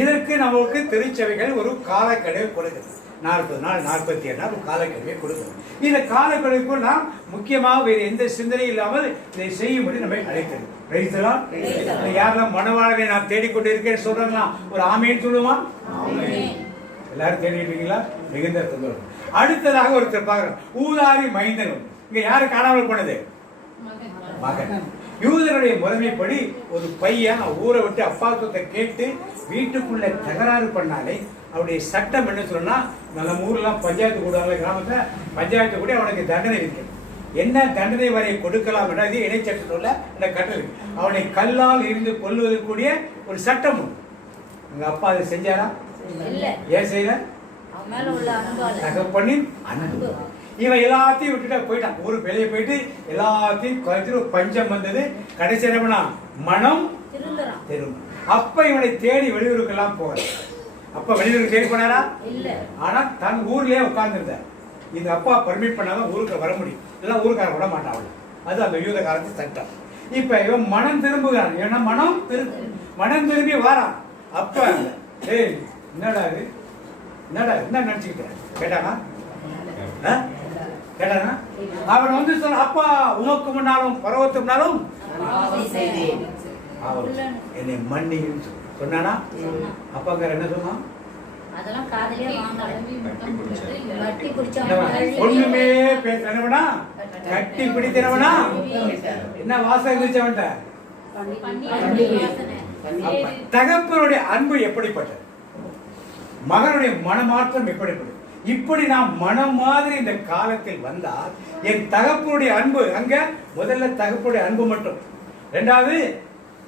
இதற்கு நமக்கு திருச்சபைகள் ஒரு காலக்கெடுவை கொடுக்குது. 40 நாள் 47 நாள் காலக்கெடுவை கொடுக்கணும். இந்த காலக்கெடுவுக்குள் நாம் முக்கியமாக வேறு எந்த சிந்தனை இல்லாமல் இதை செய்யும்படி நம்மை அழைக்கிறது. யாரெல்லாம் மணவாளனை நான் தேடிக்கொண்டிருக்கேன் சொல்றாங்களா? ஒரு ஆமேன்னு சொல்லுவான். எல்லாரும் தேடிட்டு இருக்கீங்களா? மிகுந்த சந்தோஷம். அடுத்ததாக ஒருத்தர் பார்க்கிறோம், ஊதாரி மைந்தனும். இங்க யாரு காணாமல் போனது? மகன். யூதருடைய முறைமைப்படி ஒரு பையன் ஊரை விட்டு அப்பா சொத்தை கேட்டு வீட்டுக்குள்ள தகராறு பண்ணாலே அவருடைய சட்டம் என்ன சொன்னா, நம்ம ஊர்லாம் பஞ்சாயத்து கூடுவாங்க, கிராமத்துல பஞ்சாயத்து கூட அவனுக்கு தண்டனை இருக்கு. என்ன தண்டனை வரை கொடுக்கலாம் என்ற இணைச்சட்டத்துல இந்த கட்டளை. அவனை கல்லால் இருந்து கொல்லுவதற்குரிய ஒரு சட்டம் உண்டு. எங்க அப்பா அதை செஞ்சாரா? ஏன் செய்யல? தகப்பனின் அன்பு. இவன் எல்லாத்தையும் விட்டுட்டு போயிட்டான், ஊரு வெளியே போயிட்டு எல்லாத்தையும் குறைச்சிட்டு பஞ்சம் வந்தது. கடைசி என்ன மனம் திரும்ப. அப்ப இவனை தேடி வெளியூருக்கெல்லாம் போகல. அப்ப வெளியூருக்கு தேடி போனாரா? ஆனா தன் ஊர்லயே உட்கார்ந்து இருந்தார். இந்த அப்பா பர்மிட் பண்ணாதான் ஊருக்கு வர முடியும், இல்ல ஊருக்கார விட மாட்டான். அது அந்த யூத காலத்து சட்டம். இப்ப இவன் மனம் திரும்புகிறான். ஏன்னா மனம் திரும்பி வாரான். அப்ப ஏய் என்னடா என்ன நினைச்சுக்கிட்ட கேட்டானா? கேட்டானா? அவன் வந்து சொல்ல, அப்பா உனக்கு முன்னாலும் பரவத்துக்கு முன்னாலும் என்னை மன்னின்னு சொன்னானா? அப்பாக்கார என்ன சொன்னான்? ஒண்ணுமே பேசுறவனா, கட்டி பிடிக்கிறவனா, என்ன வாசம் இருந்துச்சவன்ட்ட? தகப்பனுடைய அன்பு எப்படிப்பட்டது? மகனுடைய மனமாற்றம் எப்படிப்பட்டது? இப்படி நாம் மனம் மாதிரி இந்த காலத்தில் வந்தால் என் தகப்பனுடைய அன்பு, அங்க முதல்ல தகப்பனுடைய அன்பு மட்டும், இரண்டாவது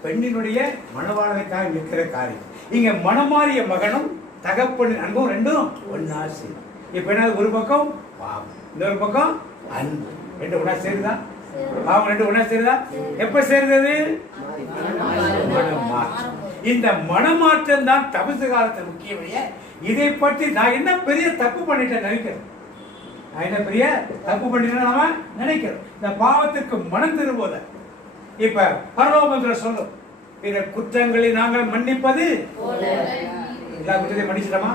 பெண்ணினுடைய மனவாளனுக்காக நிற்கிற காரியம். இங்க மனமாறிய மகனும் தகப்பனின் அன்பும் ரெண்டும் ஒன்னா சேரும். இப்ப என்ன, ஒரு பக்கம் பாவம், இன்னொரு பக்கம் அன்பு, ரெண்டு ஒன்னா சேருதா? பாவம் ரெண்டு ஒன்னா சேருதா? எப்ப சேருது? மனமாற்றம். இந்த மனமாற்றம் தான் தபசு காலத்தில் முக்கியமைய. இதை பற்றி நான் என்ன பெரிய தப்பு பண்ணிட்டேன் நினைக்கிறேன். நான் என்ன பெரிய தப்பு பண்ணினா நாம நினைக்கிறோம். இந்த பாவத்துக்கு மனம் திரும்புவத இப்ப பரலோகத்துல சொல்றோம், பிறர் குற்றங்களை நாங்கள் மன்னிப்பது எல்லா குற்றத்தையும் மன்னிச்சிட்டோமா?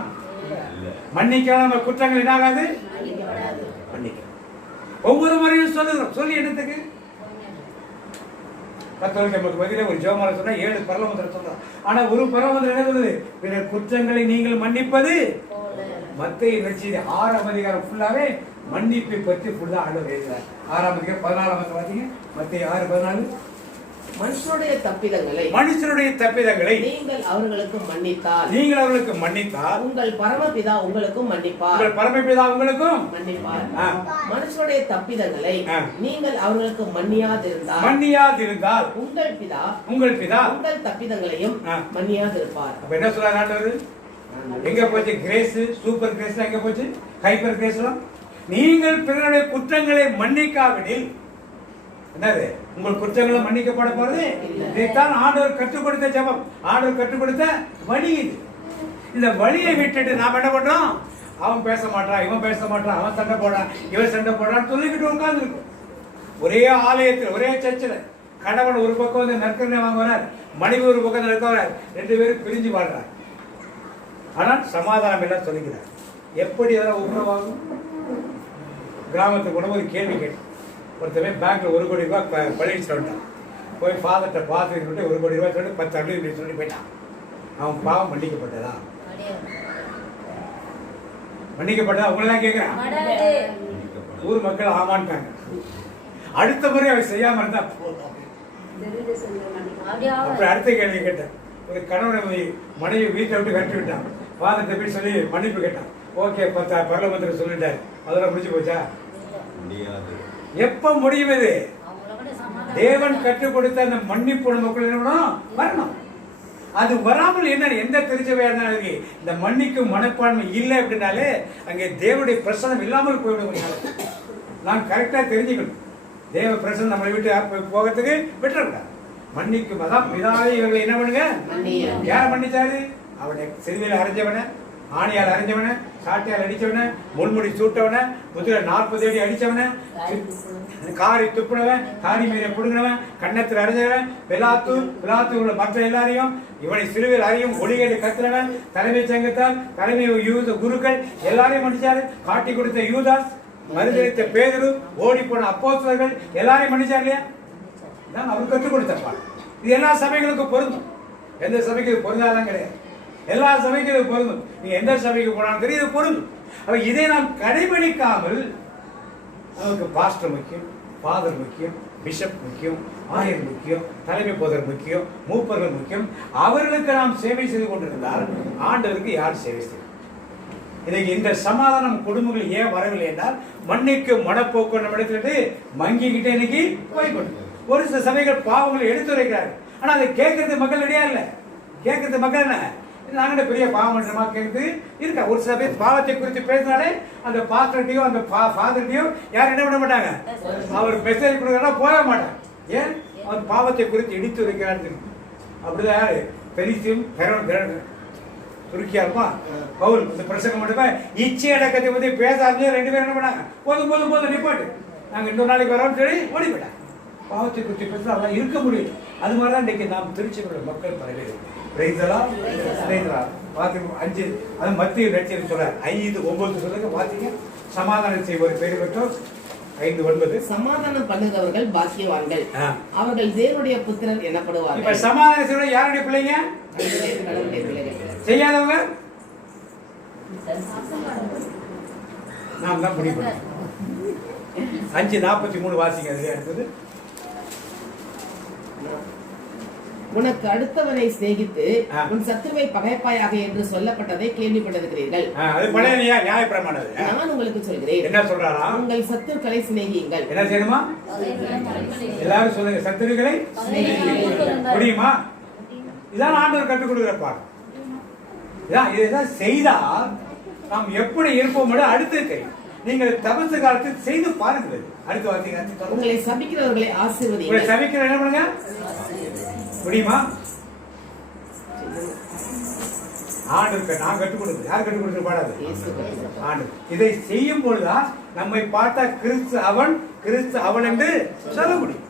மன்னிக்கலாம். நம்ம குற்றங்கள் என்னாகாது, மன்னிக்கலாம். ஒவ்வொரு முறையும் சொல்லுகிறோம். சொல்லி என்னத்துக்கு? கத்தோலிக்க நமக்கு பதில ஒரு ஜெபமாலை சொன்னா 7 பரலோகத்துல சொல்றோம். ஆனா ஒரு பரலோகத்துல என்ன சொல்லுது? பிறர் குற்றங்களை நீங்கள் மன்னிப்பது. மத்தேயு நற்செய்தி 6ஆம் அதிகாரம் ஃபுல்லாவே மன்னிப்பை பற்றி ஃபுல்லா ஆண்டவர் எழுதுறார். 6ஆம் அதிகாரம் 14ஆம் வசனம் பாத்தீங்க, மத்தேயு 6:14. மனுஷனுடைய தப்பிதங்களை நீங்கள் அவர்களுக்கு மன்னித்தால் உங்கள் பரமபிதா உங்களுக்கும் மன்னிப்பார். மனுஷனுடைய தப்பிதங்களை நீங்கள் அவர்களுக்கு மன்னியாதிருந்தால் உங்கள் பிதா உங்கள் தப்பிதங்களையும் மன்னியாதிருப்பார். அப்ப என்ன சொல்றாரு ஆண்டவர்? எங்க போச்சு கிரேஸ்? சூப்பர் கிரேஸ் எங்க போச்சு? Hyper grace. நீங்கள் பிறருடைய குற்றங்களை மன்னிக்காவிடில் என்னது? உங்கள் குற்றங்களை மன்னிக்கப்பட போறது. இதைத்தான் ஆண்டவர் கற்றுக் கொடுத்த ஜெபம், ஆண்டவர் கற்றுக் கொடுத்த வழி இது. இந்த வழியை விட்டுட்டு நாம் என்ன பண்றோம்? அவன் பேச மாட்டான், இவன் பேச மாட்டான், அவன் சண்டை போடான், இவன் சண்டை போடான்னு சொல்லிக்கிட்டு உட்கார்ந்து இருக்கும். ஒரே ஆலயத்தில் ஒரே சர்ச்சில் கணவன் ஒரு பக்கம் வந்து நற்கரணை வாங்க வரார், மனைவி ஒரு பக்கம் நடக்க வரார், 2 பேரும் பிரிஞ்சு வாழ்றார். ஆனால் சமாதானம் எல்லாம் சொல்லிக்கிறார். எப்படி அதெல்லாம் உணவாகும்? கிராமத்துக்கு கூட ஒரு கேள்வி கேட்டு ஒருத்தவே பேங்க்ல 1 கோடி ரூபாய் பழிச்சு வந்துட்டான். போய் ஃபாதர்கிட்ட பார்த்துட்டு 1 கோடி ரூபாய் சொல்லி 10 அடி சொல்லி போயிட்டான். அவன் பாவம் மன்னிக்கப்பட்டதா? மன்னிக்கப்பட்டதா? அவங்களெல்லாம் கேட்கிறான். ஊர் மக்கள் ஆமான்ட்டாங்க. அடுத்த முறை அவன் செய்யாம இருந்தா போதும். அப்புறம் அடுத்த கேள்வி கேட்டேன். ஒரு கணவனை மனைவி வீட்டை விட்டு கட்டி விட்டான். ஃபாதர்கிட்ட போய் சொல்லி மன்னிப்பு கேட்டான். ஓகே, 10 பரலமந்திரம் சொல்லிட்டாரு. அதெல்லாம் முடிஞ்சு போச்சா? எப்ப முடியும்? இது தேவன் கற்றுக் கொடுத்த அந்த மன்னிப்பு நமக்குள்ள வரணும். அது வராமல் என்ன எந்த திருச்சபையா இருந்தாலும் இந்த மன்னிக்கும் மனப்பான்மை இல்லை அப்படின்னாலே அங்கே தேவனுடைய பிரசனம் இல்லாமல் போய்விடும். நான் கரெக்டா தெரிஞ்சுக்கணும். தேவ பிரசனம் நம்மளை விட்டு போகிறதுக்கு விட்டுறக்கூடாது. மன்னிக்கும். அதான் பிதாவே இவர்களை என்ன பண்ணுங்க? யார மன்னிச்சாரு? அவனை சிறுவையில் அரைஞ்சவன, ஆணியால் அரைஞ்சவன, சாட்டையால் அடிச்சவன, முள்முடி சூட்டவன, முதுல 40 அடி அடிச்சவன, காரி துப்புனவன், காரி மீற புடுங்கினவன், கன்னத்தில் அரைஞ்சவன், பிலாத்து உள்ள மற்ற எல்லாரையும் இவனை சிறுவையில் அறியும் ஒளிகேட்டு கத்துறவன், தலைமை சங்கத்தால் தலைமை குருக்கள் எல்லாரையும் மன்னிச்சாரு. காட்டி கொடுத்த யூதாஸ், மறுதளித்த பேதுரு, ஓடி போன அப்போஸ்தலர்கள் எல்லாரையும் மன்னிச்சார் இல்லையா? அவர் கற்றுக் கொடுத்தப்பா. இது எல்லா சபைகளுக்கும் பொருந்தும். எந்த சபைக்கு பொருந்தாதான் கிடையாது. எல்லா சபைக்கும் இது பொருந்தும். நீங்க எந்த சபைக்கு போனாலும் தெரியும், இது பொருந்தும். அப்ப இதை நாம் கடைபிடிக்காமல் நமக்கு பாஸ்டர் முக்கியம், ஃபாதர் முக்கியம், பிஷப் முக்கியம், ஆயர் முக்கியம், தலைமை போதர் முக்கியம், மூப்பர்கள் முக்கியம். அவர்களுக்கு நாம் சேவை செய்து கொண்டிருந்தால் ஆண்டவருக்கு யார் சேவை செய்யும்? இன்னைக்கு இந்த சமாதானம் குடும்பங்கள் ஏன் வரவில்லை என்றால் மன்னிக்கு மனப்போக்கு நம்ம இடத்துல மங்கிக்கிட்டே இன்னைக்கு போய்கொண்டு ஒரு சில சபைகள் பாவங்களை எடுத்துரைக்கிறார்கள். ஆனா அதை கேட்கறது மக்கள் ரெடியா இல்ல. கேட்கறது மக்கள் என்ன, நாங்க பெரிய பாவம் பண்றோமா கேட்கறது இருக்கா? ஒரு சில பேர் பாவத்தை குறித்து பேசினாலே அந்த பாஸ்டர்டையோ அந்த ஃபாதர்டையோ யாரும் என்ன பண்ண மாட்டாங்க, அவர் மெசேஜ் கொடுக்கறா போக மாட்டாங்க. ஏன்? அவர் பாவத்தை குறித்து எடுத்து வைக்கிறான்னு. அப்படிதான் யாரு பெரிசியும் துருக்கியா இருப்பான் பவுல் இந்த பிரசங்கம் மட்டும் இச்சை அடக்கத்தை பத்தி பேச ஆரம்பிச்சு 2 பேரும் என்ன பண்ணாங்க, போதும் நிப்பாட்டு, நாங்க இன்னொரு நாளைக்கு வரோம்னு சொல்லி ஓடி போயிட்டாங்க. பாவத்தை குறித்து பேச அதெல்லாம் இருக்க முடியும். அது மாதிரிதான் இன்னைக்கு நாம் திருச்சியோட மக்கள் பரவேறு மத்திய நட்சத்திரம் சொல்றார் 5:9 சொல்லுங்க பாத்தீங்க. சமாதானம் செய்வோர் பேர் பெற்றோர் 5:9. சமாதானம் பண்ணுகிறவர்கள் பாக்கியவான்கள், அவர்கள் தேவனுடைய புத்திரர் எனப்படுவார்கள். இப்ப சமாதானம் செய்வோர் யாருடைய பிள்ளைங்க? செய்யாதவங்க நாம் தான் முடிவு. 5:43 வாசிங்க. அதுல அடுத்தது, உனக்கு அடுத்தவனை சிநேகித்து உன் சத்துருவை பகைப்பாயாக என்று சொல்லப்பட்டதை கேள்விப்பட்டிருக்கிறீர்கள். அது பழைய நியாயப்பிரமாணம். நான் உங்களுக்கு சொல்கிறேன், என்ன சொல்றாரா? உங்கள் சத்துருக்களை சிநேகியுங்கள். என்ன செய்யணுமா? எல்லாரும் சொல்லுங்க, சத்துருக்களை முடியுமா? இதான் ஆண்டவர் கற்றுக் கொடுக்கிற பாடம். இதான் செய்தால் நாம் எப்படி இருப்போம் அடுத்து தெரியும். நீங்கள் தபசு காலத்தில் செய்து பாருங்கள். அடுத்து வார்த்தை, உங்களை சபிக்கிறவர்களை ஆசீர்வதியுங்கள். சபிக்கிற என்ன பண்ணுங்க முடியுமா? ஆண்டு நான் கற்றுக் கொடுத்து யார் கற்றுக் கொடுத்து பாடாது ஆண்டு. இதை செய்யும் பொழுதுதான் நம்மை பார்த்தா கிறிஸ்து அவன் என்று சொல்ல முடியும்.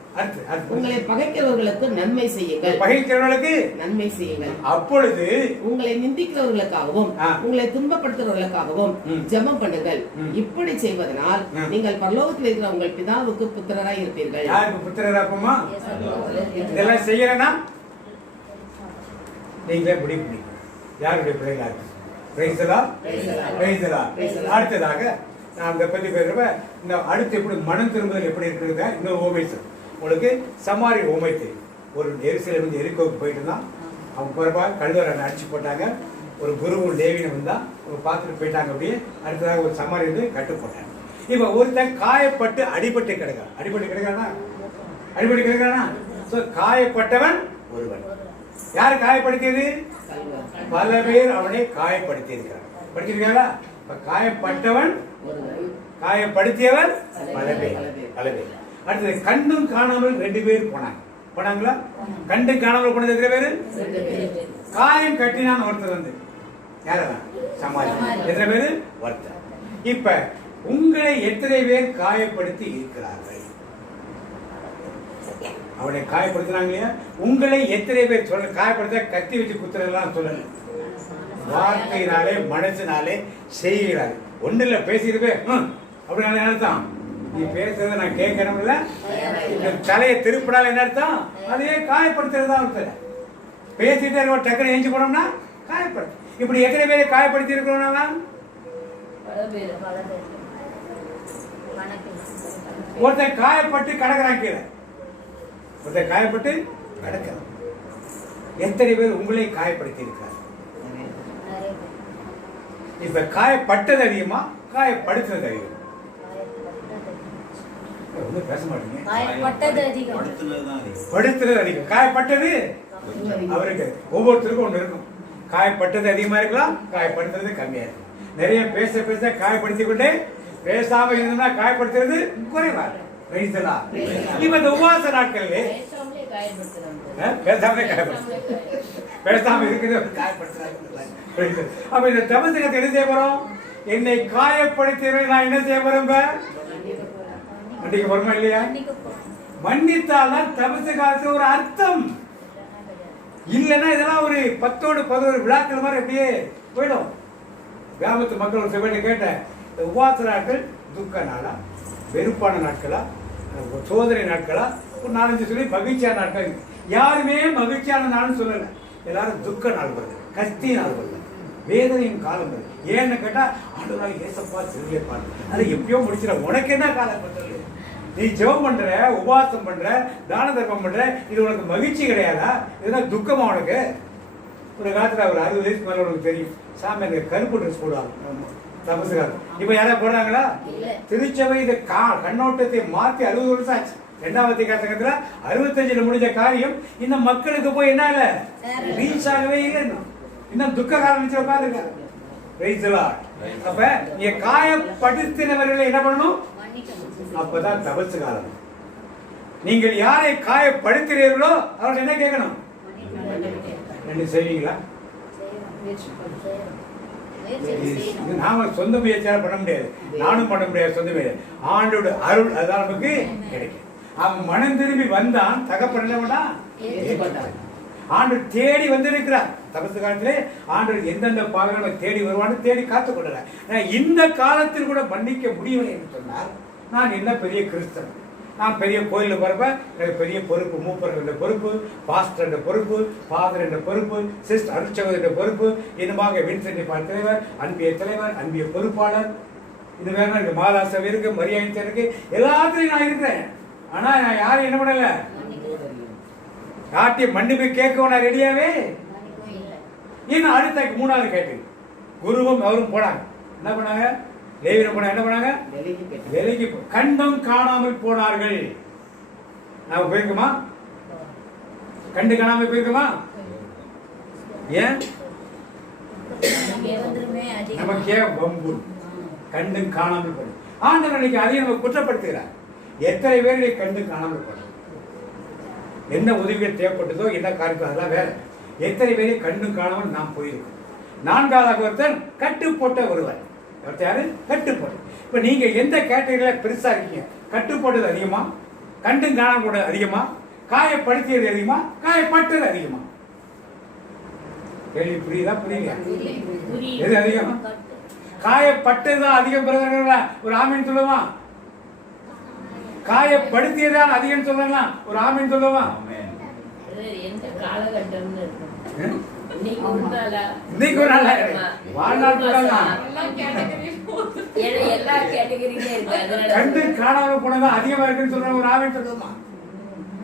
உங்களை பகைக்கிறவர்களுக்கு நன்மை செய்யுங்கள், பகைக்கிறவர்களுக்கு நன்மை செய்யுங்கள். அப்பொழுது உங்களை நிந்திக்கிறவர்களுக்காகவும் உங்களை துன்பப்படுத்துறவர்களுக்காகவும் ஜெபம் பண்ணுங்கள். இப்படி செய்வதனால் நீங்கள் பரலோகத்தில் இருக்கிற உங்கள் பிதாவுக்கு புத்திரராய் இருப்பீர்கள். யாருக்கு புத்திரராப்போமா? இதெல்லாம் செய்யறேன்னா நீங்களே முடிவு பண்ணி யாருடைய பிள்ளைகளா இருக்கு. அடுத்ததாக நான் இதை பத்தி பேசுறப்ப இந்த அடுத்து எப்படி மனம் திரும்புதல் எப்படி இருக்குங்க. இன்னொரு ஓமை உங்களுக்கு சமாரி ஓமை தெரியும். ஒரு எரிசல வந்து எரிக்கோவுக்கு போயிட்டு இருந்தான். அவங்க பிறப்பா கழுவரை அடிச்சு போட்டாங்க. ஒரு குருவும் லேவியும் வந்தா அவங்க பார்த்துட்டு போயிட்டாங்க. அப்படியே அடுத்ததாக ஒரு சமாரி வந்து கட்டு போட்டாங்க. இப்ப ஒருத்தன் காயப்பட்டு அடிபட்டு கிடக்கானா காயப்பட்டவன் ஒருவன். யாரு காயப்படுத்தியது? பல பேர் அவனை காயப்படுத்தி இருக்கிறார். படிச்சிருக்காங்களா? காயப்பட்டவன் காயப்படுத்தியவர் பல பேர். அடுத்தது கண்டும் காணாமல் 2 பேர் போனாங்களா? கண்டு காணாமல் போனது எத்தனை பேரு? காயம் கட்டினான் ஒருத்தர் வந்து யாரதான் சமாளி. எத்தனை பேரு? ஒருத்தர். இப்ப உங்களை எத்தனை பேர் காயப்படுத்தி இருக்கிறார்கள்? அவனை காயப்படுத்தினாங்க இல்லையா? உங்களை எத்தனை பேர் சொல்ல காயப்படுத்த கத்தி வச்சு குத்துறதெல்லாம் சொல்லல. வார்த்தையினாலே மனசினாலே செய்கிறாரு. ஒண்ணு இல்ல பேசிட்டு அப்படின்னு என்ன அர்த்தம்? நீ பேசுறத நான் கேட்கணும் இல்ல, தலையை திருப்பிடால என்ன அர்த்தம்? அதையே காயப்படுத்துறதா ஒருத்தர் பேசிட்டே டக்குனு எஞ்சி போனோம்னா காயப்படுத்து. இப்படி எத்தனை பேரை காயப்படுத்தி இருக்கிறோம்? ஒருத்தர் காயப்பட்டு கடக்கிறான் கீழே, ஒருத்தர் காயப்பட்டு கடக்கிறான். எத்தனை பேர் உங்களை காயப்படுத்தி இருக்கிறார்? இப்ப காயப்பட்டது அதிகமா காயப்படுத்துறது அதிகம்? பேச மாட்டீங்க. படுத்துறது அதிகம், காயப்பட்டது அவருக்கு ஒவ்வொருத்தருக்கும் ஒண்ணு இருக்கும். காயப்பட்டது அதிகமா இருக்கலாம், காயப்படுத்துறது கம்மியா இருக்கும். நிறைய பேச பேச காயப்படுத்திக் கொண்டே பேசாம இருந்தா காயப்படுத்துறது குறைவா. இப்ப இந்த உபவாச நாட்கள் பேசாம இருக்கிறது காயப்படுத்துறாங்க. அப்ப இந்த தபசுகத்தை என்ன செய்ய போறோம்? என்னை காயப்படுத்தியவர்கள் நான் என்ன செய்ய போறோம்? மன்னிக்க போறோமா இல்லையா? மன்னித்தால்தான் தபசு காலத்துல ஒரு அர்த்தம். இல்லைன்னா இதெல்லாம் ஒரு 10-11 விழாக்கள் மாதிரி அப்படியே போயிடும். கிராமத்து மக்கள் ஒரு செவனை கேட்டேன், இந்த உபவாச நாட்கள் துக்க நாளா, வெறுப்பான நாட்களா, சோதனை நாட்களா, ஒரு 4-5 சொல்லி மகிழ்ச்சியான நாட்கள். யாருமே மகிழ்ச்சியான நாள்னு சொல்லல, எல்லாரும் துக்க நாள் வருது, கஷ்டி நாள் வருது, வேதனையின் காலம் வருது. ஏன்னு கேட்டா ஆண்டவரால் ஏசப்பா சிறுகைப்பாரு அதை எப்பயோ முடிச்சிட. உனக்கு என்ன காலம் பண்றது? நீ ஜெபம் பண்ற, உபவாசம் பண்ற, தான தர்மம் பண்ற, இது உனக்கு மகிழ்ச்சி கிடையாதா? இதுதான் துக்கமா உனக்கு? ஒரு காலத்துல ஒரு 60 வயசுக்கு மேல உனக்கு தெரியும், சாமி அந்த கருப்பு ட்ரெஸ் போடுவாங்க தபசுகாரம். இப்ப யாரா போடுறாங்களா? திருச்சபை இந்த கண்ணோட்டத்தை மாத்தி 60 வருஷம் ஆச்சு. 2வது காலகட்டத்துல 65 முடிஞ்ச காரியம் இந்த மக்களுக்கு போய் என்ன இல்ல ரீச் ஆகவே இல்லை. இன்னும் துக்க காலம் வச்சு உட்காந்துருக்காங்க. அப்ப நீங்க காயப்படுத்தினவர்களை என்ன பண்ணணும்? அப்பதான் தபசு காலம். நீங்கள் யாரை காயப்படுத்துகிறீர்களோ அவர்கள் என்ன கேட்கணும்? ரெண்டு செய்வீங்களா? நாம சொந்த முயற்சியால பண்ண முடியாது, நானும் பண்ண முடியாது சொந்த முயற்சி. ஆண்டோட அருள் அதுதான் நமக்கு கிடைக்கும். அவன் மனம் திரும்பி வந்தான், தகப்பன் என்ன பண்ணா? ஆண்டு தேடி வந்திருக்கிறார். தபசு காலத்திலே ஆண்டு எந்தெந்த பாவங்களை தேடி வருவான்னு தேடி காத்துக் கொள்ளுறேன். இந்த காலத்தில் கூட மன்னிக்க முடியவில்லை என்று சொன்னார். நான் என்ன பெரிய கிறிஸ்தவன், நான் பெரிய கோயிலில் போறப்ப எனக்கு பெரிய பொறுப்பு, மூப்பர் என்ற பொறுப்பு, பாஸ்டர் என்ற பொறுப்பு, ஃபாதர் என்ற பொறுப்பு, சிஸ்டர் அருட்சகோதரர் என்ற பொறுப்பு, இன்னுமாக வின்சென்ட் பால் தலைவர், அன்பிய தலைவர், அன்பிய பொறுப்பாளர், இது வேற இருக்கு, மாதாசம் இருக்கு, மரியாதை இருக்கு, எல்லாத்துலையும் நான் இருக்கிறேன். ஆனா நான் யாரும் என்ன பண்ணல, காட்டி மன்னிப்பு கேட்க நான் ரெடியாவே. இன்னும் அடுத்த 3வது கேட்டு குருவும் அவரும் போனாங்க. என்ன பண்ணாங்க? லேவியர் போனா என்ன பண்ணாங்க? விலகி கண்டும் காணாமல் போனார்கள். நாம போயிருக்குமா? கண்டு காணாமல் போயிருக்குமா? ஏன் நமக்கே வம்பு, கண்டு காணாமல் போன ஆண்டவர் அன்னைக்கு அதையும் நம்ம குற்றப்படுத்துகிறார். எத்தனை பேர் கண்டு காணாமல் போன, என்ன உதவிகள் தேவைப்பட்டதோ, என்ன காரியத்தோ அதெல்லாம் வேற. எத்தனை பேரை கண்டும் காணாமல் நாம் போயிருக்கோம். நான்காவதாக ஒருத்தன் கட்டு போட்ட ஒருவர். யாரு? கட்டு போட்ட. இப்ப நீங்க எந்த கேட்டகரியில பெருசா இருக்கீங்க? கட்டு போட்டது அதிகமா, கண்டு காண போட்டது அதிகமா, காயப்படுத்தியது அதிகமா, காயப்பட்டது அதிகமா? கேள்வி புரியுதா? புரியலையா? எது அதிகம்? காயப்பட்டதுதான் அதிகம். பிறகு ஒரு ஆமீன் சொல்லுவா. காயப்படுத்தியதான் அதிகம் சொல்லலாம். ஒரு ஆமீன் சொல்லுவா. எந்த காலகட்டம்னு இருக்கும். இன்னைக்கு ஒரு நாள் வாழ்நாள் சொல்லலாம். எல்லா கேட்டகரியிலும் இருக்கு. கண்டு காணாம போனதான் அதிகமா இருக்குன்னு சொல்ற ஒரு ஆமீன் சொல்லுமா?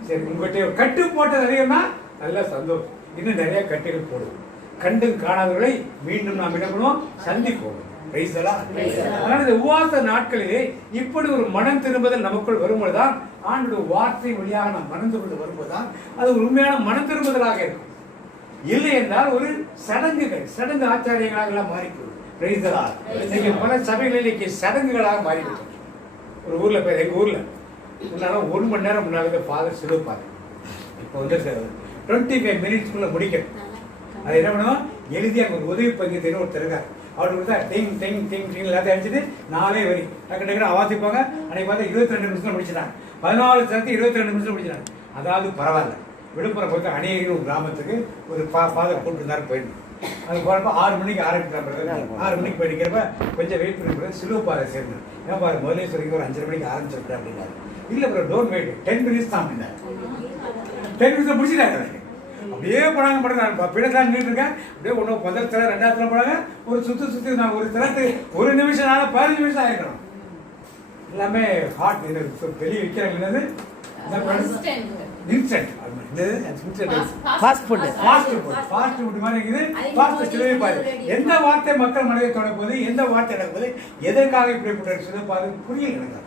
சரி, உங்ககிட்ட கட்டு போட்டது அதிகம்னா நல்ல சந்தோஷம். இன்னும் நிறைய கட்டுகள் போடுவோம். கண்டு காணாதவர்களை மீண்டும் நாம் என்ன பண்ணுவோம்? சந்திப்போம். அதனால இந்த உபவாச நாட்களிலே இப்படி ஒரு மனம் திரும்புதல் நமக்குள் வரும்போதுதான் ஆண்டோட வார்த்தை வழியாக நாம் மனம் திரும்புதல் வரும்போதுதான் அது ஒரு உண்மையான மனம் திரும்புதலாக இருக்கும். இல்லை என்றால் ஒரு சடங்கு ஆச்சாரியங்களாக எல்லாம் மாறிப்போம். இன்னைக்கு பல சபைகளில் இன்னைக்கு சடங்குகளாக மாறிவிட்டோம். ஒரு ஊர்ல பேர், எங்க ஊர்ல முன்னால 1 மணி நேரம் முன்னாடி ஃபாதர் சிலுப்பாரு. இப்போ வந்து 25 மினிட்ஸ்க்குள்ள முடிக்கணும். அது என்ன பண்ணுவோம்? எழுதி அங்க ஒரு உதவி பங்கியத்தின்னு ஒருத்தர் இருக்காரு. அவருக்கு தான் டிங் டிங் டிங் டிங் எல்லாத்தையும் அடிச்சுட்டு 4 வரி டக்கு அவாசிப்பாங்க. அன்னைக்கு பார்த்தா 22 நிமிஷம் முடிச்சிட்டாங்க. 14 சரத்து 22 நிமிஷம் முடிச்சிட்டாங்க. அதாவது பரவாயில்ல. விழுப்புரம் பொறுத்த அணியகிரி ஒரு கிராமத்துக்கு ஒரு ஃபாதர் கூப்பிட்டு இருந்தாரு. போயிடணும். அது போறப்ப 6 மணிக்கு ஆரம்பிக்கிறாங்க. 6 மணிக்கு போயிக்கிறப்ப கொஞ்சம் வெயிட் பண்ணி சிலுவப்பாறை சேர்ந்தேன். ஏன் பாரு முதலே சொல்லி ஒரு 5:30 மணிக்கு ஆரம்பிச்சிருக்கேன் அப்படின்னாரு. இல்ல ப்ரோ, டோன்ட் வெயிட், 10 மினிட்ஸ் தான் அப்படின்னாரு. 10 நிமிஷம் முடிச்சிட்டாங்க. அப்படியே போனாங்க. நான் பிடத்தான் நின்றுட்டு இருக்கேன். அப்படியே ஒன்று முதல் தர 2வது போனாங்க. ஒரு சுத்தி நான் ஒரு தரத்து 1 நிமிஷம் 15 நிமிஷம் ஆயிருக்கணும். எல்லாமே ஹாட் வெளியே விற்கிறாங்க. இன்ஸ்டன்ட் எந்த வார்த்தை மக்கள் மனதை தொடப்போது, எந்த வார்த்தை நடப்பது, எதற்காக இப்படிப்பட்ட சிலுவைப்பாதை புரியல எனக்கு.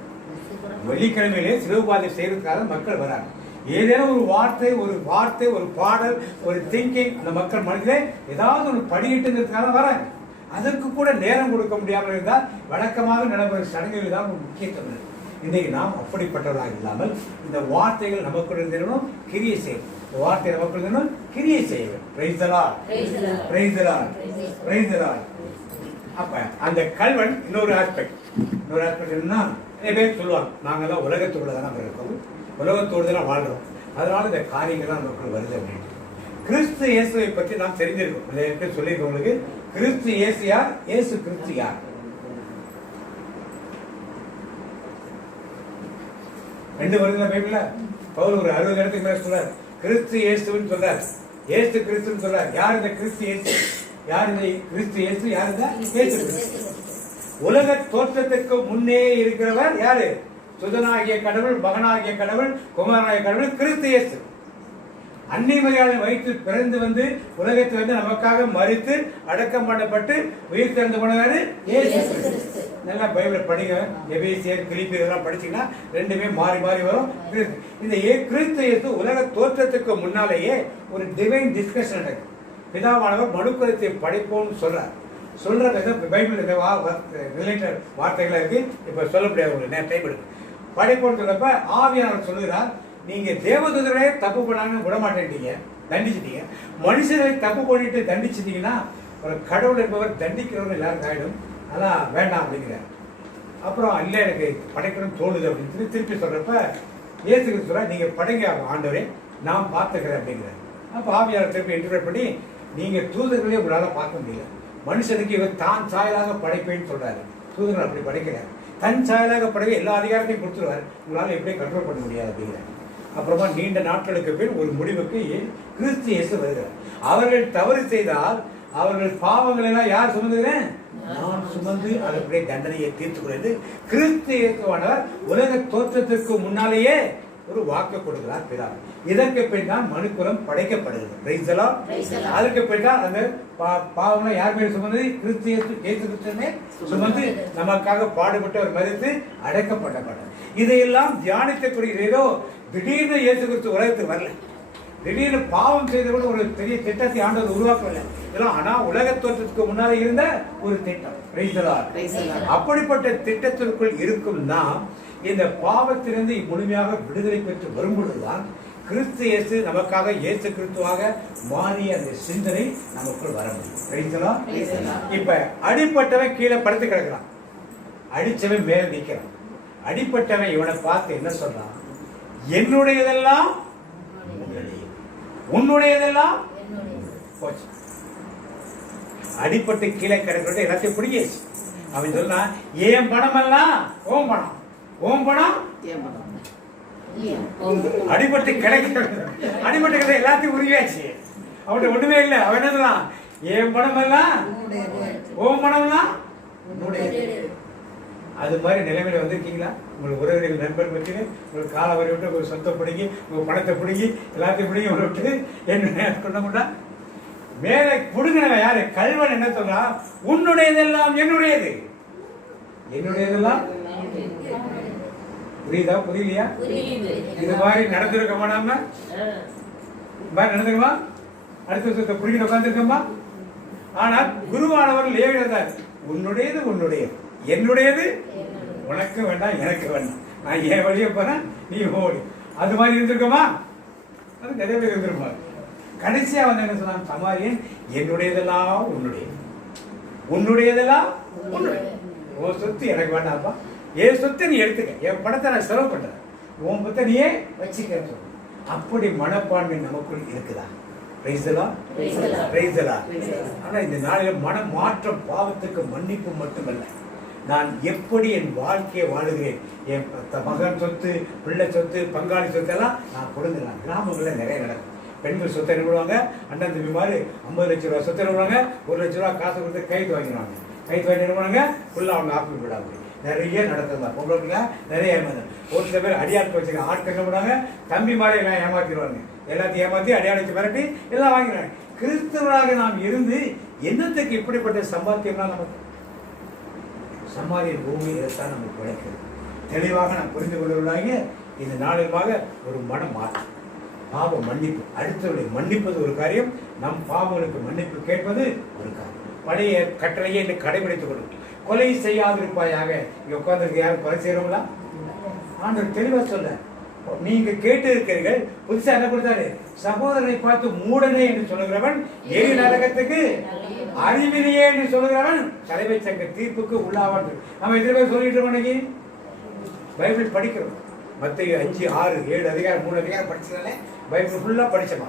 வெள்ளிக்கிழமையிலே சிலுவைப்பாதை செய்யறதுக்காக மக்கள் வராங்க. ஏதேனும் ஒரு வார்த்தை ஒரு பாடல், ஒரு திங்கிங் அந்த மக்கள் மனதிலே ஏதாவது ஒரு படியிட்டுங்கிறதுக்காக வராங்க. அதற்கு கூட நேரம் கொடுக்க முடியாமல் இருந்தால் வழக்கமாக நடைபெறும் சடங்குகள் தான் முக்கியத்துவம். இன்றைக்கு நாம் அப்படிப்பட்டவர்களாக இல்லாமல் இந்த வார்த்தைகள் நமக்குள் இருந்திருக்கணும், கிரியை செய்யணும். வார்த்தை நமக்குள் இருந்தனும் கிரியை செய்யணும். Praise the Lord, praise the Lord, praise the Lord. அப்ப அந்த கல்வன் இன்னொரு ஆஸ்பெக்ட் என்னன்னா, நிறைய பேர் சொல்லுவாங்க நாங்கெல்லாம் உலகத்தோடு தானே இருக்கோம், உலகத்தோடு தான் வாழ்றோம், அதனால இந்த காரியங்கள்லாம் நமக்குள் வருது அப்படின்னு. கிறிஸ்து இயேசுவை பற்றி நாம் தெரிஞ்சிருக்கோம். நிறைய பேர் சொல்லியிருக்கோம் உங்களுக்கு. கிறிஸ்து இயேசு யார்? இயேசு கிறிஸ்து யார்? ரெண்டு வருதுல பைபிள்ல பவுல் ஒரு 60 இடத்துக்கு மேல சொல்றார். கிறிஸ்து இயேசுன்னு சொல்றார், இயேசு கிறிஸ்துன்னு சொல்றார். யார் இந்த கிறிஸ்து இயேசு? யார் இந்த கிறிஸ்து இயேசு? யார் இந்த இயேசு கிறிஸ்து? உலக தோற்றத்துக்கு முன்னே இருக்கிறவர் யாரு? சுதனாகிய கடவுள், மகனாகிய கடவுள், குமாரனாகிய கடவுள் கிறிஸ்து இயேசு. அன்னை மரியாதை வயிற்றில் பிறந்து வந்து உலகத்தில் வந்து நமக்காக மரித்து அடக்கம் பண்ணப்பட்டு உயிர் திறந்து போனவர் இயேசு கிறிஸ்து. நல்லா பைபிளை படிங்க. எபேசியர், பிலிப்பியர் எல்லாம் படிச்சீங்கன்னா ரெண்டுமே மாறி மாறி வரும். இந்த கிறிஸ்து இயேசு உலக தோற்றத்துக்கு முன்னாலேயே ஒரு டிவைன் டிஸ்கஷன் நடக்கும். பிதாவானவர் மனுக்குலத்தை படைப்போம்னு சொல்ற பைபிள் ரிலேட்டட் வார்த்தைகளா இருக்கு. இப்ப சொல்ல முடியாது, உங்களுக்கு டைம் எடுக்கும். படைப்போம்னு சொல்றப்ப ஆவியானவர் சொல்லுகிறார், நீங்க தேவதூதர்களே தப்பு பண்ணாங்கன்னு விட மாட்டேன்ட்டீங்க, தண்டிச்சிட்டீங்க. மனுஷர்களை தப்பு பண்ணிட்டு தண்டிச்சிட்டீங்கன்னா ஒரு கடவுள் என்பவர் தண்டிக்கிறவங்க எல்லாரும் ஆயிடும், அதான் வேண்டாம் அப்படிங்கிறார். அப்புறம் இல்லை எனக்கு படைக்கணும்னு தோணுது அப்படின்னு சொல்லி திருப்பி சொல்றப்ப இயேசுக்கு சொல்ற, நீங்க படைங்க ஆண்டவரே, நான் பார்த்துக்கிறேன் அப்படிங்கிறார். அப்போ ஆவியாளர் திருப்பி இன்டர்பிரேட் பண்ணி, நீங்க தூதர்களே உங்களால பார்க்க முடியல, மனுஷனுக்கு இவர் தான் சாயலாக படைப்பேன்னு சொல்றாரு. தூதர்கள் அப்படி படைக்கிறார், தன் சாயலாக படைக்க எல்லா அதிகாரத்தையும் கொடுத்துருவார், உங்களால எப்படி கண்ட்ரோல் பண்ண முடியாது அப்படிங்கிறார். அப்புறமா நீண்ட நாட்களுக்கு பின் ஒரு முடிவுக்கு கிறிஸ்து இயேசு வருகிறார். அவர்கள் தவறு செய்தால் அவர்கள் பாவங்களை எல்லாம் யார் சுமந்துகிறேன்? நான் சுமந்து அதற்குரிய தண்டனையை தீர்த்துக்கிறது. கிறிஸ்து இயேசுவானவர் உலக தோற்றத்திற்கு முன்னாலேயே ஒரு வாக்கு கொடுக்கிறார் பிதா. இதற்கு பின் தான் மனுக்குலம் படைக்கப்படுகிறது. அதற்கு பின் தான் அந்த பாவங்களை யார் மேல் சுமந்து? கிறிஸ்து இயேசு கிறிஸ்துவே சுமந்து நமக்காக பாடுபட்டு அவர் மதித்து அடைக்கப்பட்டப்பட்டார். இதையெல்லாம் தியானிக்கக்கூடிய ஏதோ திடீர்னு இயேசு கிறிஸ்து உலகத்துக்கு வரல, திடீர்னு பாவம் செய்தவர்கள் ஒரு பெரிய திட்டத்தை ஆண்டவர் உருவாக்கவில்லை. இதெல்லாம் ஆனா உலக தோற்றத்துக்கு முன்னாலே இருந்த ஒரு திட்டம். அப்படிப்பட்ட திட்டத்திற்குள் இருக்கும் நாம் இந்த பாவத்திலிருந்து முழுமையாக விடுதலை பெற்று வரும்பொழுதுதான் கிறிஸ்து இயேசு நமக்காக இயேசு கிறிஸ்துவாக மாறிய அந்த சிந்தனை நமக்குள் வர முடியும். இப்ப அடிப்பட்டவன் கீழே படுத்து கிடக்கிறான், அடிச்சவன் மேல நிற்கிறான். அடிப்பட்டவன் இவனை பார்த்து என்ன சொல்றான்? என்னுடையதெல்லாம் உன்னுடையதெல்லாம் போச்சு. அடிப்பட்டு கீழே கிடக்கிறது எல்லாத்தையும் பிடிக்காச்சு. அவன் சொன்னா ஏன் பணம் எல்லாம் ஓம் பணம், ஓம் பணம் ஏன் பணம்? அடிபட்டு கிடைக்கிறது, அடிபட்டு எல்லாத்தையும் உருவியாச்சு. அவன்கிட்ட ஒண்ணுமே இல்லை. அவன் என்ன சொல்றான்? ஏன் பணம் எல்லாம் ஓம் பணம்லாம். அது மாதிரி நிலைமையில வந்திருக்கீங்களா? உங்களுக்கு உறவினர்கள் நண்பர் பற்றினு உங்களுக்கு காலை வரை விட்டு உங்களுக்கு சொத்தை பிடிங்கி உங்க பணத்தை பிடிங்கி எல்லாத்தையும் பிடிங்கி உங்களை விட்டு என்ன கொண்டா மேலே புடுங்கினவன் யாரு? கல்வன் என்ன சொல்றான்? உன்னுடையதெல்லாம் என்னுடையது, என்னுடையதெல்லாம். புரியுதா? புரியலையா? இது மாதிரி நடந்திருக்கமா? நாம நடந்துக்கமா? அடுத்த வருஷத்தை புரிஞ்சு உட்காந்துருக்கோமா? ஆனா குருவானவர் லேவியர் உன்னுடையது உன்னுடையது, என்னுடையது உனக்கு வேண்டாம் எனக்கு வேண்டாம், நான் என் வழியை போறேன் நீ ஓடி. அது மாதிரி இருந்திருக்கோமா? அது நிறைய பேர் இருந்திருப்பாரு. கடைசியா வந்து என்ன சொன்னான் சமாரியன்? என்னுடையதெல்லாம் உன்னுடையது, உன்னுடையதெல்லாம் உன்னுடைய. உன் சொத்து எனக்கு வேண்டாம்ப்பா, என் சொத்தை நீ எடுத்துக்க, என் பணத்தை நான் செலவு பண்றேன், உன் பணத்தை நீயே வச்சுக்க. அப்படி மனப்பான்மை நமக்குள் இருக்குதா? ஆனா இந்த நாளில் மன மாற்றம் பாவத்துக்கு மன்னிப்பு மட்டுமல்ல, நான் எப்படி என் வாழ்க்கையை வாழுகிறேன், என் மகன் சொத்து, பிள்ளை சொத்து, பங்காளி சொத்து எல்லாம் நான் கொடுங்கலாம். கிராமங்களில் நிறைய நடக்கும். பெண்கள் சொத்தை நிறுவாங்க, அண்ணன் தம்பி மாதிரி 50 லட்ச ரூபா சொத்தை நிறுவாங்க, 1 லட்ச ரூபா காசு கொடுத்து கைது வாங்கிடுவாங்க. கைது வாங்கி நிறுவனாங்க ஃபுல்லாக அவங்க ஆப்பி விடாங்க. நிறைய நடக்குது. பொம்பளைங்க நிறைய ஏமாந்து ஒரு சில பேர் அடியாட்கள் வச்சுருக்க ஆட்கள் என்ன பண்ணுவாங்க? தம்பி மாதிரி எல்லாம் ஏமாத்திடுவாங்க. எல்லாத்தையும் ஏமாற்றி அடியாளைச்சு மிரட்டி எல்லாம் வாங்கிடுவாங்க. கிறிஸ்தவராக நாம் இருந்து என்னத்துக்கு இப்படிப்பட்ட சம்பாத்தியம்லாம் நமக்கு? சம்பாதிய பூமி இதைத்தான் நமக்கு கிடைக்கிறது. தெளிவாக நாம் புரிந்து கொள்வதாக இந்த நாளிலுமாக ஒரு மனம் மாற்றம், பாவ மன்னிப்பு, அடுத்தவர்களை மன்னிப்பது ஒரு காரியம், நம் பாவங்களுக்கு மன்னிப்பு கேட்பது ஒரு காரியம். பழைய கட்டளையை என்று கடைபிடித்துக் கொள்ளும். கொலை செய்யாதிருப்பாயாக. இங்க உட்கார்ந்து யாரும் கொலை செய்யறவங்களா? ஆண்டவர் தெளிவா சொல்ல, நீங்க கேட்டு இருக்கிறீர்கள். புதுசா என்ன கொடுத்தாரு? சகோதரனை பார்த்து மூடனே என்று சொல்லுகிறவன் ஏழு நரகத்துக்கு, அறிவிலேயே என்று சொல்லுகிறவன் தலைமை சங்க தீர்ப்புக்கு உள்ளாவான். நம்ம எத்தனை பேர் சொல்லிட்டு இருக்கோம்? பைபிள் படிக்கிறோம். மத்திய 5, 6, 7 அதிகாரம் 3 அதிகாரம் படிச்சதாலே பைபிள் ஃபுல்லா படிச்சமா.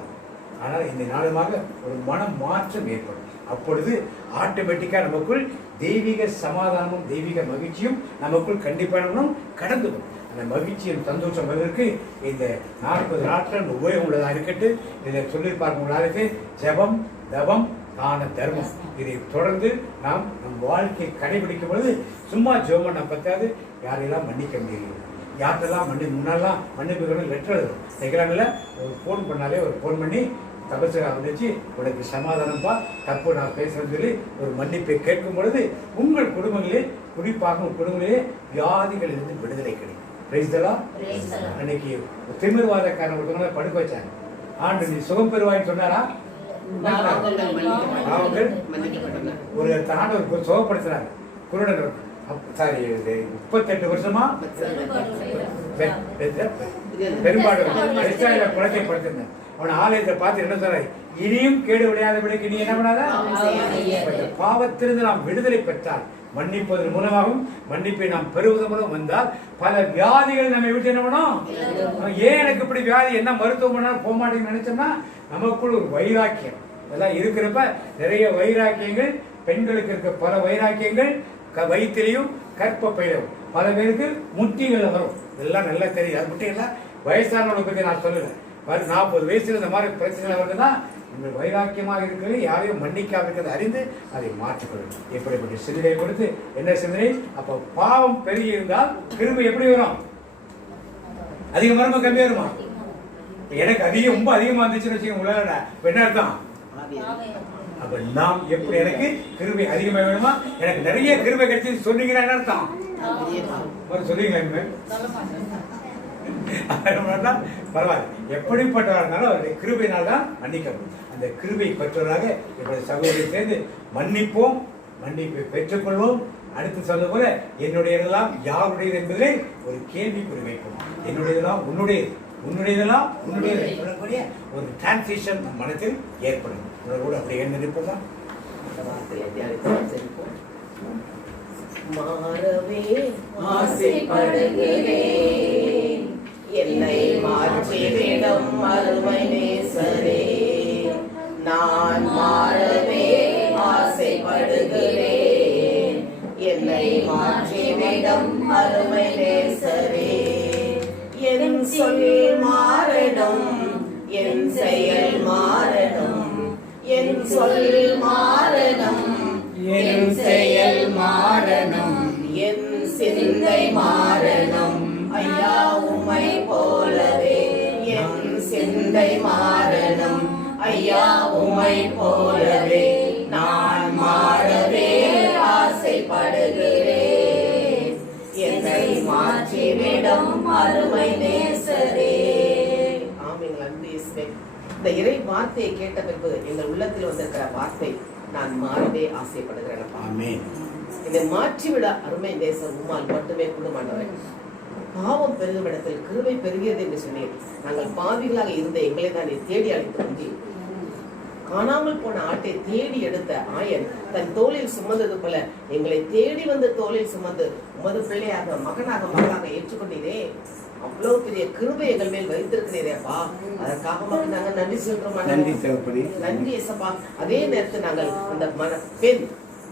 ஆனால் இந்த நாளுமாக ஒரு மனம் மாற்றம் ஏற்படும். அப்பொழுது ஆட்டோமேட்டிக்கா நமக்குள் தெய்வீக சமாதானமும் தெய்வீக மகிழ்ச்சியும் நமக்குள் கண்டிப்பாக கடந்து வரும். அந்த மகிழ்ச்சியும் சந்தோஷம் வருவதற்கு இந்த 40 நாட்கள் உபயோகம் உள்ளதாக இருக்கட்டு. இதை சொல்லி பார்க்கும் ஜெபம், தவம், தான, தர்மம், இதை தொடர்ந்து நாம் நம் வாழ்க்கையை கடைபிடிக்கும் பொழுது சும்மா ஜெபம் பண்ண பத்தாது, யாரையெல்லாம் மன்னிக்க முடியல, யார்கிட்டலாம் முன்னெல்லாம் மன்னிப்பு லெட்டர் எழுதும் செய்கிறாங்கல்ல. ஒரு ஃபோன் பண்ணாலே ஒரு ஃபோன் பண்ணி தபசுரா வந்துச்சு, உனக்கு சமாதானம்பா, தப்பு நான் பேசுறது சொல்லி ஒரு மன்னிப்பை கேட்கும் பொழுது உங்கள் குடும்பங்களே, குறிப்பாக உங்கள் குடும்பங்களே வியாதிகளிலிருந்து விடுதலை கிடைக்கும். அன்னைக்கு திமிர்வாதக்காரன் ஒருத்தவங்களை படுக்க வச்சாங்க. ஆண்டு நீ சுகம் பெறுவாய்ன்னு சொன்னாரா? ஒரு தாண்டவர் சுகப்படுத்துறாங்க. குருடன் சாரி 38 வருஷமா பெரும்பாடு குழந்தை படுத்திருந்தேன். அவன் ஆலயத்தை பார்த்து என்ன சொல்ற? இனியும் கேடு விளையாதபடிக்கு நீ என்ன பண்ணாத? பாவத்திலிருந்து நாம் விடுதலை பெற்றால், மன்னிப்பதன் மூலமாகவும் மன்னிப்பை நாம் பெறுவதன் மூலம் வந்தால் பல வியாதிகள் நம்ம விட்டு என்ன பண்ணோம்? ஏன் எனக்கு இப்படி வியாதி, என்ன மருத்துவம் பண்ணாலும் போக மாட்டேன்னு நினைச்சோம்னா நமக்குள் ஒரு வைராக்கியம் அதெல்லாம் இருக்கிறப்ப நிறைய வைராக்கியங்கள், பெண்களுக்கு இருக்க பல வைராக்கியங்கள் வயிற்றிலையும் கற்பப்பையிலும் பல பேருக்கு முட்டிகள் வரும். இதெல்லாம் நல்லா தெரியும். அது முட்டி எல்லாம் வயசானவங்களை பற்றி நான் சொல்லலை. 40 வயசுல இந்த மாதிரி பிரச்சனை வருதுன்னா நீங்கள் வைராக்கியமாக இருக்கிறது, யாரையும் மன்னிக்காம இருக்கிறது அறிந்து அதை மாற்றிக்கொள்ளும். எப்படிப்பட்ட சிந்தனை கொடுத்து என்ன சிந்தனை? அப்போ பாவம் பெருகி இருந்தால் கிருபை எப்படி வரும்? அதிகம் வருமா கம்மியா வருமா? எனக்கு அதிகம் ரொம்ப அதிகமா இருந்துச்சுன்னு வச்சுக்கோங்க, உங்களால என்ன அர்த்தம்? அப்ப நாம் எப்படி எனக்கு கிருபை அதிகமா வேணுமா, எனக்கு நிறைய கிருபை கிடைச்சி சொன்னீங்கன்னா என்ன அர்த்தம்? சொல்றீங்களா? பரவாயில்ல, எப்படிப்பட்டவராக இருந்தாலும் அவருடைய கிருபையினால் தான் மன்னிக்கப்படும். அந்த கிருபை பெற்றவராக இப்படி சகோதரி சேர்ந்து மன்னிப்போம், மன்னிப்பை பெற்றுக்கொள்வோம். அடுத்து சொல்ல போல என்னுடையதெல்லாம் யாருடையது என்பதை ஒரு கேள்விக்குறி வைப்போம். என்னுடையதெல்லாம் உன்னுடையது, உன்னுடையதெல்லாம் உன்னுடைய சொல்லக்கூடிய ஒரு டிரான்சிஷன் நம் மனத்தில் ஏற்படும். உங்களோட அப்படி என்ன இருப்போமா? அந்த வார்த்தையை தியானிப்போம். மாறவே ஆசைப்படுகிறேன், என்னை மாற்றிவிடும் அருமை நேசரே. நான் மாறவே ஆசைப்படுகிறேன், என்னை மாற்றிவிடும் அருமை நேசரே. என் சொல் மாறணும், என் செயல் மாறணும், என் சொல் மாறணும், என் செயல் மாறணும், என் சிந்தை மாறணும். ஐயா உம்மை போலவே என் சிந்தை மாறணும். ஐயா உம்மை போலவே நான் மாறவே ஆசைப்படுகிறேன், என்னை மாற்றிவிடும் அருமை நேசரே. ஆமென். அன்பு இயேசுவே, இந்த இறை வார்த்தையை கேட்ட பிறகு எங்கள் உள்ளத்தில் வந்திருக்கிற வார்த்தை, நான் மாறவே ஆசைப்படுகிறேன். ஆமென். இதை மாற்றிவிட அருமை நேசர் உம்மால் மட்டுமே குடும்பமானவரை. பாவம் பெருகும் இடத்தில் கிருபை பெருகியது என்று சொன்னேன். நாங்கள் பாவிகளாக இருந்த எங்களை தான் தேடி அழைத்து வந்து காணாமல் போன ஆட்டை தேடி எடுத்த ஆயன் தன் தோளில் சுமந்தது போல எங்களை தேடி வந்து தோளில் சுமந்து உமது பிள்ளையாக மகனாக மகளாக ஏற்றுக்கொண்டீரே. அவ்வளவு பெரிய கிருபை எங்கள் மேல் வைத்திருக்கிறீரேப்பா. அதற்காக மக்கள் நாங்கள் நன்றி சொல்றோம். நன்றி ஏசப்பா. அதே நேரத்தில் நாங்கள் அந்த பெண்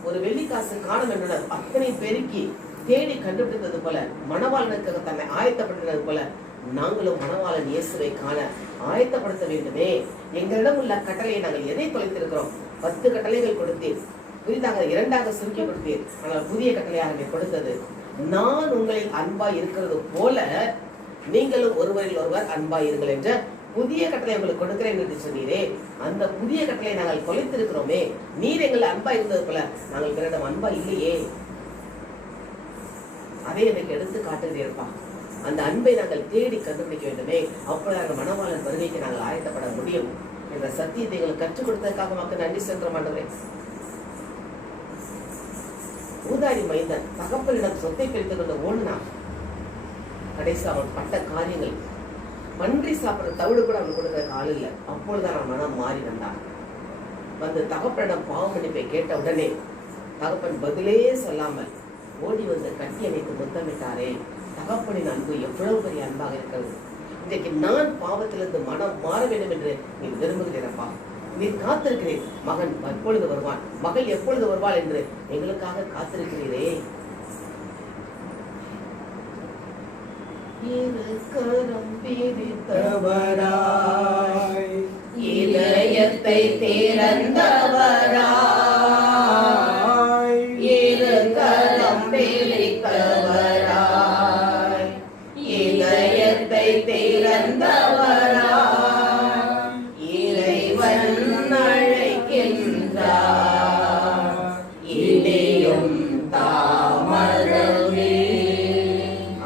ஒரு வெள்ளிக்காசு காணும் என்ற அத்தனை பெருக்கி தேடி கண்டுபிடித்தது போல, மணவாளனுக்காக தன்னை ஆயத்தப்படுத்தினது போல நாங்களும் மணவாளன் இயேசுவை காண ஆயத்தப்படுத்த வேண்டுமே. எங்களிடம் உள்ள கட்டளையை நாங்கள் எதை தொலைத்திருக்கிறோம்? 10 கட்டளைகள் கொடுத்தீர், புதிதாக 2ஆக சுருக்கி கொடுத்தீர். ஆனால் புதிய கட்டளையாக கொடுத்தது, நான் உங்களில் அன்பாய் இருக்கிறது போல நீங்களும் ஒருவரில் ஒருவர் அன்பாய் இருங்கள் என்ற புதிய கட்டளை உங்களுக்கு கொடுக்கிறேன் என்று சொன்னீரே. அந்த புதிய கட்டளை நாங்கள் தொலைத்திருக்கிறோமே. நீர் எங்களை அன்பா இருந்தது போல நாங்கள் பிறரிடம் அன்பா இல்லையே. அதை எனக்கு எடுத்து காட்டுகிறீர்ப்பா. அந்த அன்பை நாங்கள் தேடி கண்டுபிடிக்க வேண்டுமே. அப்பொழுது மணவாளன் வருகைக்கு நாங்கள் ஆயத்தப்பட முடியும் என்ற சத்தியத்தை எங்களுக்கு கற்றுக் கொடுத்ததற்காக மக்கள் நன்றி செலுத்துறோம் ஆண்டவரே. ஊதாரி மைந்தன் தகப்பனிடம் சொத்தை பிரித்துக் கொண்டு ஓடினான். கடைசி அவன் பட்ட காரியங்கள், பன்றி சாப்பிட்ற தவிடு கூட அவன் கொடுக்கிற ஆள் இல்லை. அப்பொழுதுதான் அவன் மனம் மாறி வந்தான். வந்து தகப்பனிடம் பாவ மன்னிப்பை கேட்ட உடனே தகப்பன் பதிலே சொல்லாமல் ஓடி வந்து கட்டி அணைத்து முத்தமிட்டாரே. தகப்பனின் அன்பு எவ்வளவு பெரிய அன்பாக இருக்கிறது. இன்றைக்கு நான் பாவத்திலிருந்து மனம் மாற வேண்டும் என்று நீ விரும்புகிறேனப்பா. நீ காத்திருக்கிறேன், மகன் எப்பொழுது வருவான், மகள் எப்பொழுது வருவாள் என்று எங்களுக்காக காத்திருக்கிறீரே. இருக்கரம் பிரித்தவராய், இதயத்தை திறந்தவராய், இருக்கரம் பிரித்தவராய், இதயத்தை திறந்தவராய், இறைவன் அழைக்கின்றார், இனியும் தாமதமே.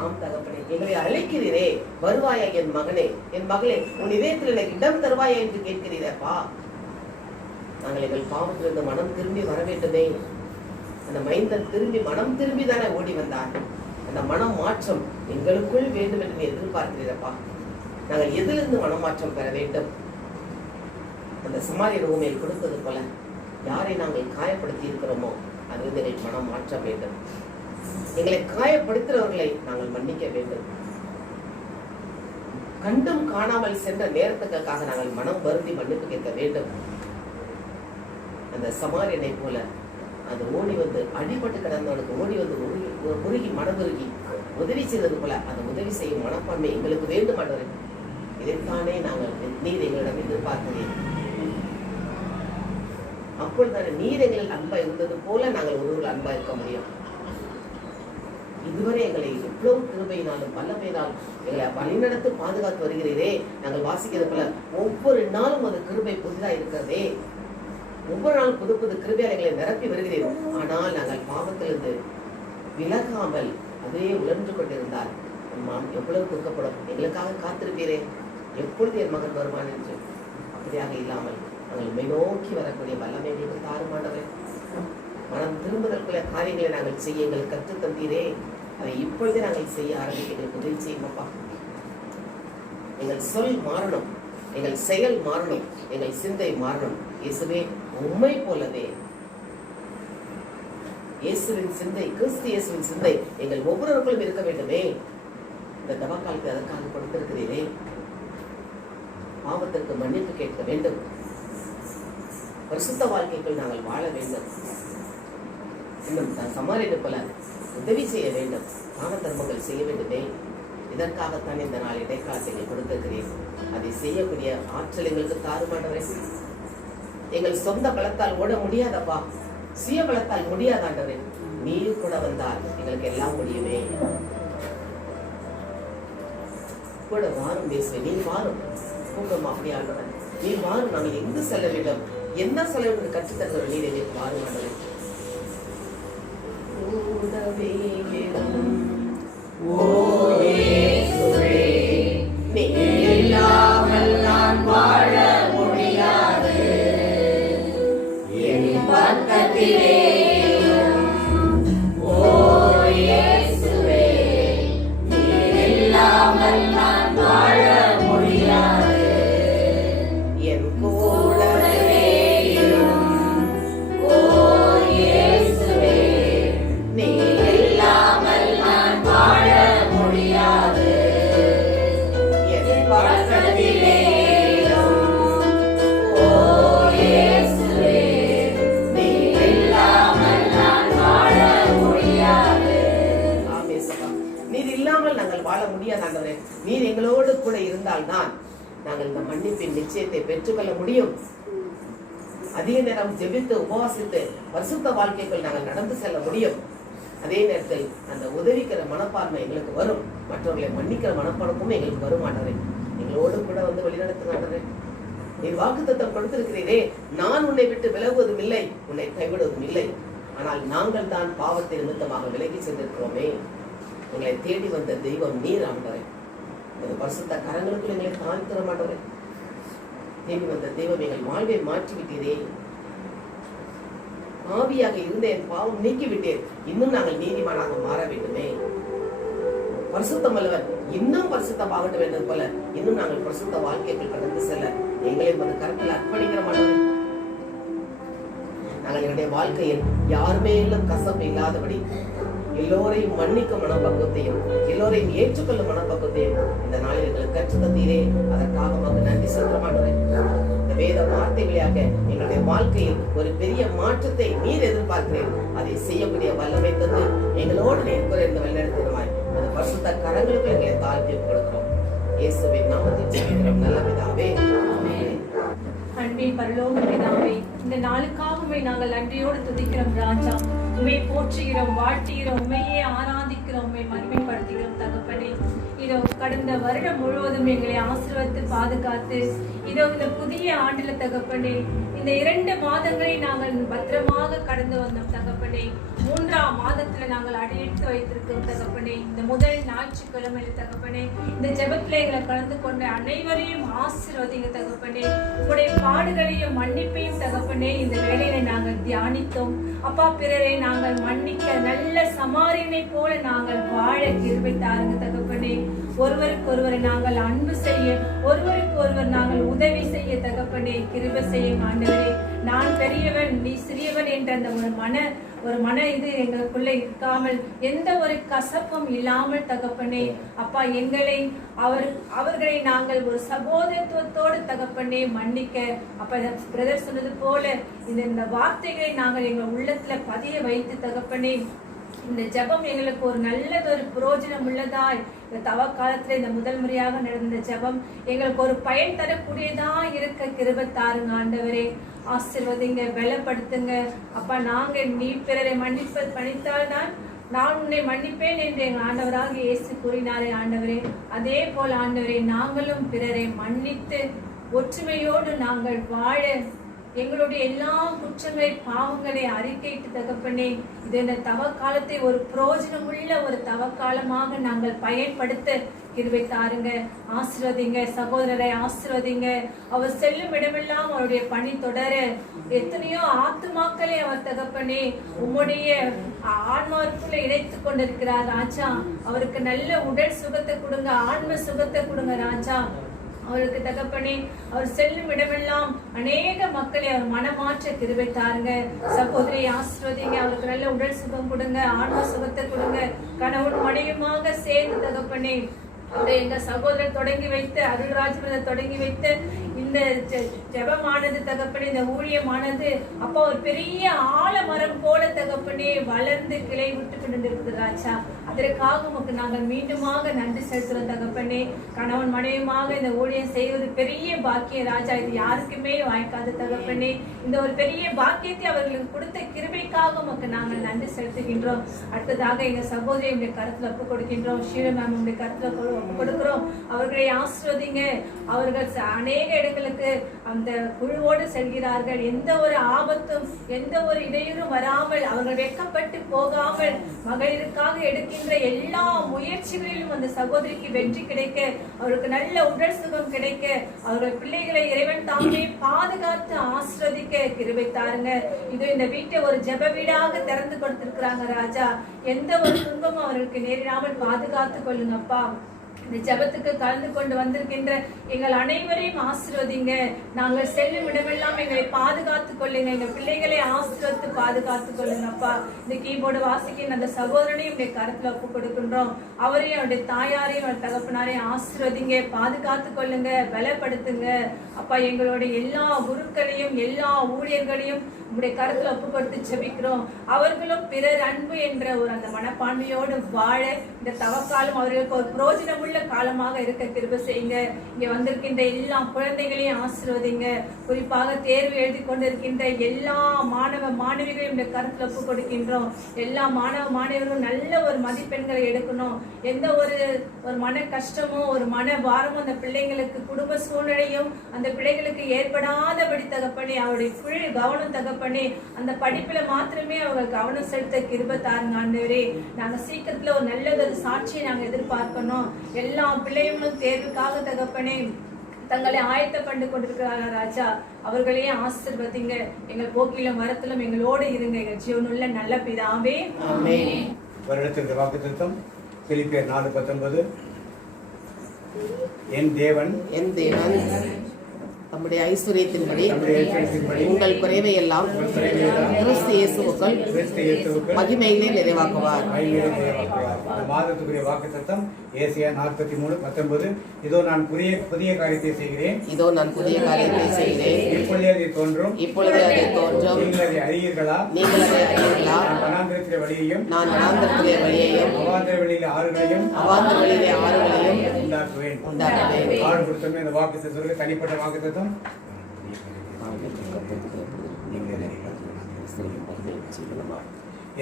ஆம் தகப்பனே, எங்களை அழைக்கிறீரே. வருவாயா என் மகனே, என் மகளே, உன் இதயத்தில் எனக்கு இடம் தருவாயா என்று கேட்கிறீரப்பா. நாங்கள் எங்கள் பாவத்திலிருந்து மனம் திரும்பி வர வேண்டுமே. அந்த மைந்தன் திரும்பி மனம் திரும்பி தானே ஓடி வந்தார். அந்த மனம் மாற்றம் எங்களுக்குள் வேண்டும் என்று எதிர்பார்க்கிறீரப்பா. நாங்கள் எதிலிருந்து மனமாற்றம் பெற வேண்டும்? அந்த சமாரிய ஊமையில் கொடுத்தது போல யாரை நாங்கள் காயப்படுத்தி இருக்கிறோமோ அதிலிருந்து எங்களுக்கு மனம் மாற்ற வேண்டும். எங்களை காயப்படுத்துகிறவர்களை நாங்கள் மன்னிக்க வேண்டும். கண்டும் காணாமல் சென்ற நேரத்துக்காக நாங்கள் மனம் வருந்தி மன்னிப்பு கேட்க வேண்டும். அந்த சமாரியனை போல அது ஓடி வந்து அடிபட்டு கிடந்தவனுக்கு ஓடி வந்து உருகி மனதுருகி உதவி செய்வது போல அந்த உதவி செய்யும் மனப்பான்மை எங்களுக்கு வேண்டும். ஆண்டவரே, இதைத்தானே நாங்கள் நீர் எங்களிடம் எதிர்பார்க்கிறேன். அப்பொழுது நீர் எங்களில் அன்பா இருந்தது போல நாங்கள் ஒருவர்கள் அன்பா இருக்க முடியும். இதுவரை எங்களை எவ்வளவு கிருபையினாலும் வல்லமையினாலும் எங்களை வழிநடத்து பாதுகாத்து வருகிறீரே. நாங்கள் வாசிக்கிறது போல ஒவ்வொரு நாளும் அந்த கிருபை புதிதா இருக்கிறதே. ஒவ்வொரு நாளும் புது புது கிருபையால் எங்களை நிரப்பி வருகிறீர். ஆனால் நாங்கள் பாவத்திலிருந்து விலகாமல் அதே உழன்று கொண்டிருந்தால் எவ்வளவு துக்கப்படும். எங்களுக்காக காத்திருப்பீரே, எப்பொழுது என் மகன் வருவான் என்று. அப்படியாக இல்லாமல் நாங்கள் மேலோக்கி வரக்கூடிய வல்லமை எங்களுக்கு தாருமானவரே. மனம் திரும்புதற்குள்ள காரியங்களை நாங்கள் செய்ய எங்களுக்கு கற்றுத் தந்தீரே. அதை இப்பொழுதே நாங்கள் செய்ய ஆரம்பிக்க எங்களுக்கு உதவி செய்யுமாப்பா. எங்கள் சொல் மாறணும், எங்கள் செயல் மாறணும், எங்கள் சிந்தை மாறணும். இயேசுவே உம்மை போலவே இயேசுவின் சிந்தை, கிறிஸ்து இயேசுவின் சிந்தை எங்கள் ஒவ்வொருவருக்கும் இருக்க வேண்டுமே. இந்த தவக்காலத்தை அதற்காக கொடுத்திருக்கிறீரே. பாவத்திற்கு மன்னிப்பு கேட்க வேண்டும், பரிசுத்த வாழ்க்கைக்குள் நாங்கள் வாழ வேண்டும், இன்னும் சமாளித்து போல உதவி செய்ய வேண்டும், தான தர்மங்கள் செய்ய வேண்டுமே. இதற்காகத்தான் இந்த நாள் இடைக்காலத்தை கொடுத்திருக்கிறேன். அதை செய்யக்கூடிய ஆற்றல் எங்களுக்கு தாருமாண்டவரே. எங்கள் சொந்த பலத்தால் ஓட முடியாதப்பா, சுய பலத்தால் முடியாதாண்டவரே. நீர் கூட வந்தால் எங்களுக்கு எல்லாம் முடியுமே. கூட வாரும் பேசுவேன், நீ வாரும் கூட்டம் அப்படியாண்டவன், நீ வாரும். நாங்கள் எங்கு செல்ல வேண்டும், என்ன சொல்ல வேண்டும் கற்றுத்தருகிற நீர் எங்களுக்கு வாரும் ஆண்டவரே. நான் வாழ முடியாது, என் பக்கத்திலே நீர் எங்களோடு கூட இருந்தால்தான் நாங்கள் இந்த மன்னிப்பின் நிச்சயத்தை பெற்றுக்கொள்ள முடியும். அதிக நேரம் ஜெபித்து உபவாசித்து பரிசுத்த வாழ்க்கைக்குள் நாங்கள் நடந்து செல்ல முடியும். அதே நேரத்தில் அந்த உதவிக்கிற மனப்பான்மை எங்களுக்கு வரும், மற்றவர்களை மன்னிக்கிற மனப்பான்மையும் எங்களுக்கு வரும் ஆண்டவரே. எங்களோடு கூட வந்து வழிநடத்துங்க. நீர் வாக்குத்தத்தம் கொடுத்திருக்கிறீரே, நான் உன்னை விட்டு விலகுவதும் இல்லை, உன்னை கைவிடுவதும் இல்லை. ஆனால் நாங்கள் தான் பாவத்தை நிமித்தமாக விலகி சென்றிருக்கிறோமே. எங்களை தேடி வந்த தெய்வம் நீர் ஆண்டவரே. பரிசுத்த கரங்களுக்கு எங்களை தாழ்த்திட மாட்டவரே. தேடி வந்த தெய்வம் எங்கள் வாழ்வை மாற்றிவிட்டீரே. ஆவியாக இருந்த என் பாவம் நீக்கிவிட்டேன். இன்னும் நாங்கள் நீதிமானாக மாற வேண்டுமே. பரிசுத்தம் அல்லவர் இன்னும் பரிசுத்தமாகட்ட வேண்டும் போல இன்னும் நாங்கள் பரிசுத்த வாழ்க்கைகள் கடந்து செல்ல எங்களை கருத்தில் அர்ப்பணிக்கிற மாட்டோம். நாங்கள் எங்களுடைய வாழ்க்கையில் யாருமே எல்லாம் கசப்பு இல்லாதபடி எல்லோரையும் மன்னிக்கும் மனப்பக்குவத்தையும் எல்லோரையும் ஏற்றுக்கொள்ளும் மனப்பக்குவத்தையும் இந்த நாளில் எங்களுக்கு கற்றுத் தந்தீரே. அதற்காக நமக்கு நன்றி சொல்ல மாட்டேன். இந்த வேத வார்த்தைகளாக எங்களுடைய வாழ்க்கையில் ஒரு பெரிய மாற்றத்தை நீர் எதிர்பார்க்கிறேன். அதை செய்யக்கூடிய வல்லமை தந்து எங்களோடு நீர் இந்த வழிநடத்திடுவாய். அந்த பரிசுத்த கரங்களுக்கு எங்களை தாழ்த்தி கொடுக்கிறோம். இயேசுவின் நாமத்தில் ஜெபிக்கிறோம் நல்ல பிதாவே. அன்பின் பரலோக பிதாவே, இந்த நாளுக்காகவே நாங்கள் நன்றியோடு துதிக்கிறோம் ராஜா. உண்மை போற்றுகிறோம், வாழ்த்துகிறோம், உண்மையே ஆராதிக்கிறோம், உண்மை மகிமைப்படுத்துகிறோம் தகப்பனே. இதோ கடந்த வருடம் முழுவதும் எங்களை ஆசீர்வதித்து பாதுகாத்து இதோ இந்த புதிய ஆண்டுல தகப்பனே இந்த 2 மாதங்களை நாங்கள் பத்திரமாக கடந்து வந்தோம் தகப்பனே. 3ஆம் மாதத்துல நாங்கள் அடியெடுத்து வைத்திருக்கிறோம் தகப்பனே. இந்த முதல் ஞாயிற்றுக்கிழமையில தகப்பனே இந்த ஜெபத்துல எங்களை கலந்து கொண்ட அனைவரையும் ஆசீர்வதிங்க தகப்பனே. உங்களுடைய பாடுகளையும் மன்னிப்பையும் தகப்பனே இந்த வேளையில நாங்கள் தியானித்தோம் அப்பா. பிறரை நாங்கள் மன்னிக்க நல்ல சமாரியனை போல நாங்கள் வாழ கிருபை தாருங்க தகப்பனே. ஒருவருக்கு ஒருவரை நாங்கள் அன்பு செய்ய, ஒருவருக்கு ஒருவர் நாங்கள் உதவி செய்ய தகப்பனே கிருபை செய்யும் ஆண்டவரே. நான் பெரியவன் நீ சிறியவன் என்ற அந்த ஒரு மன இது எங்களுக்குள்ள இருக்காமல் எந்த ஒரு கசப்பும் இல்லாமல் தகப்பனே அப்பா எங்களை அவர்களை நாங்கள் ஒரு சகோதரத்துவத்தோடு தகப்பனே மன்னிக்க அப்ப பிரதர் சொன்னது போல இந்த வார்த்தைகளை நாங்கள் எங்கள் உள்ளத்துல பதிய வைத்து தகப்பனே இந்த ஜெபம் எங்களுக்கு ஒரு நல்லதொரு பிரயோஜனம் உள்ளதாய் இந்த தவ காலத்துல இந்த முதல் முறையாக நடந்த ஜெபம் எங்களுக்கு ஒரு பயன் தரக்கூடியதா இருக்க கிருபை தாருங்க ஆண்டவரே. ஆசீர்வதிங்க, பலப்படுத்துங்க அப்பா. நாங்க நீ பிறரை மன்னித்தால் தான் நான் உன்னை மன்னிப்பேன் என்று எங்கள் ஆண்டவராக இயேசு கூறினாரே ஆண்டவரே. அதே போல ஆண்டவரே நாங்களும் பிறரை மன்னித்து ஒற்றுமையோடு நாங்கள் வாழ எங்களுடைய எல்லா குற்றங்களை பாவங்களை அறிக்கையிட்டு தகப்பனே இது இந்த தவ காலத்தை ஒரு பிரயோஜனம் உள்ள ஒரு தவ காலமாக நாங்கள் பயன்படுத்த கிருபை தாருங்க. ஆசீர்வதிங்க சகோதரரை, ஆசீர்வதிங்க. அவர் செல்லும் இடமெல்லாம் அவருடைய பணி தொடர எத்தனையோ ஆத்துமாக்களை அவர் தகப்பனே உம்முடைய ஆன்மாவுக்குள்ள இணைத்து கொண்டிருக்கிறார் ராஜா. அவருக்கு நல்ல உடல் சுகத்தை கொடுங்க, ஆன்ம சுகத்தை கொடுங்க ராஜா. அவருக்கு தகப்பனே அவர் செல்லும் இடமெல்லாம் அநேக மக்களை அவர் மனமாற்ற கிருபை தாருங்க. சகோதரி ஆசீர்வதிங்க, அவருக்கு நல்ல உடல் சுகம் கொடுங்க, ஆன்ம சுகத்தை கொடுங்க. கணவன் மனைவியுமாக சேர்ந்து தகப்பனே எங்க சகோதரர் தொடங்கி வைத்து அருள்ராஜ் தொடங்கி வைத்து இந்த ஜெபமானது தகப்பனே, இந்த ஊழியமானது அப்பா ஒரு பெரிய ஆலமரம் போல தகப்பனே வளர்ந்து கிளை விட்டு கொண்டு இருக்குது ராஜா. அதற்காக உமக்கு நாங்கள் மீண்டுமாக நன்றி செலுத்துறோம் தகப்பனே. கணவன் மனைவியுமாக இந்த ஊழியம் செய்வது பெரிய பாக்கியம் ராஜா. இது யாருக்குமே வாய்க்காத தகப்பனே. இந்த ஒரு பெரிய பாக்கியத்தை அவர்களுக்கு கொடுத்த கிருபைக்காக உமக்கு நாங்கள் நன்றி செலுத்துகின்றோம். அடுத்ததாக எங்க சகோதரி உடைய கருத்துல ஒப்பு கொடுக்கின்றோம். ஸ்ரீராம் உடைய கருத்துல ஒப்பு கொடுக்கிறோம். அவர்களை ஆசீர்வதிங்க. அவர்கள் அநேக இடங்களுக்கு அந்த குழுவோடு செல்கிறார்கள். எந்த ஒரு ஆபத்தும் எந்த ஒரு இடையூறும் வராமல் அவர்கள் வெட்கப்பட்டு போகாமல் மகளிருக்காக எடுக்கின்ற எல்லா முயற்சிகளிலும் அந்த சகோதரிக்கு வெற்றி கிடைக்க, அவருக்கு நல்ல உடல் சுகம் கிடைக்க, அவர்கள் பிள்ளைகளை இறைவன் தாமே பாதுகாத்து ஆசீர்வதிக்க கிருபை தாருங்க. இது இந்த வீட்டை ஒரு ஜெப வீடாக திறந்து கொடுத்திருக்கிறாங்க ராஜா. எந்த ஒரு துன்பமும் அவர்களுக்கு நேரிடாமல் பாதுகாத்து கொள்ளுங்கப்பா. இந்த ஜெபத்துக்கு கலந்து கொண்டு வந்திருக்கின்ற எங்கள் அனைவரையும் ஆசீர்வதிங்க. நாங்கள் செல்லும் இடமெல்லாம் எங்களை பாதுகாத்துக் கொள்ளுங்க. எங்க பிள்ளைகளை ஆசீர்வதித்து பாதுகாத்துக் கொள்ளுங்கப்பா. இந்த கீபோர்டு வாசிக்கின்ற அந்த சகோதரனையும் உடைய கருத்துல ஒப்பு கொடுக்கின்றோம். அவரையும் அவருடைய தாயாரையும் அவருடைய தகப்பனாரையும் ஆசீர்வதிங்க, பாதுகாத்துக் கொள்ளுங்க, பலப்படுத்துங்க அப்பா. எங்களுடைய எல்லா குருக்களையும் எல்லா ஊழியர்களையும் உங்களுடைய கருத்துல ஒப்பு கொடுத்து ஜெபிக்கிறோம். அவர்களும் பிறர் அன்பு என்ற ஒரு அந்த மனப்பான்மையோடு வாழ இந்த தவக்காலம் அவர்களுக்கு ஒரு பிரயோஜனமுள்ள காலமாக இருக்க கிருபை செய்யுங்க. இங்க வந்திருக்கின்ற எல்லா குழந்தைகளையும் ஆசீர்வதிங்க. குறிப்பாக தேர்வு எழுதி கொண்டிருக்கின்ற எல்லா மாணவ மாணவிகளையும் இந்த கருத்துல ஒப்பு கொடுக்கின்றோம். எல்லா மாணவ மாணவர்களும் நல்ல ஒரு மதிப்பெண்களை எடுக்கணும். எந்த ஒரு மன கஷ்டமோ ஒரு மன பாரமோ அந்த பிள்ளைங்களுக்கு குடும்ப சூழ்நிலையும் அந்த பிள்ளைகளுக்கு ஏற்படாதபடி தகப்பனே அவருடைய ஃபுல் கவனம் தகப்பனே அந்த படிப்புல மாத்திரமே அவர்கள் கவனம் செலுத்த கிருபை தாருங்க ஆண்டவரே. நாங்க சீக்கிரத்துல ஒரு நல்லதொரு சாட்சியை நாங்க எதிர்பார்க்கணும். எல்லா பிள்ளைகளும் தேர்வுக்காக தகப்பனே தங்களை ஆயத்தப்பட்டு கொண்டிருக்கிறார்கள் ராஜா. அவர்களையே ஆசீர்வதிங்க. எங்கள் போக்கிலும் வரத்திலும் எங்களோடு இருங்க. எங்கள் ஜீவனுள்ள நல்ல பிதாவே ஆமென். வருடத்திற்கு வாக்குத்தத்தம் பிலிப்பியர் 4:19. என் தேவன் நம்முடைய ஐஸ்வர்யத்தின்படி உங்கள் குறைவை எல்லாம் கிறிஸ்து இயேசுவுக்குள் மகிமையிலே நிறைவாக்குவார். மாதத்துக்குரிய வாக்குத்தத்தம் ஏசாயா 43:19. இதோ நான் புதிய காரியத்தை செய்கிறேன். இப்பொழுதே அது தோன்றும். நீங்கள் அதை அறியீர்களா? நான் வனாந்திரத்திலே வழியையும் அவாந்தர வெளியிலே ஆறுகளையும் உண்டாக்குவேன். ஆறு கொடுத்தோமே இந்த வாக்குத்தத்தம் தனிப்பட்ட வாக்குத்தத்தம்.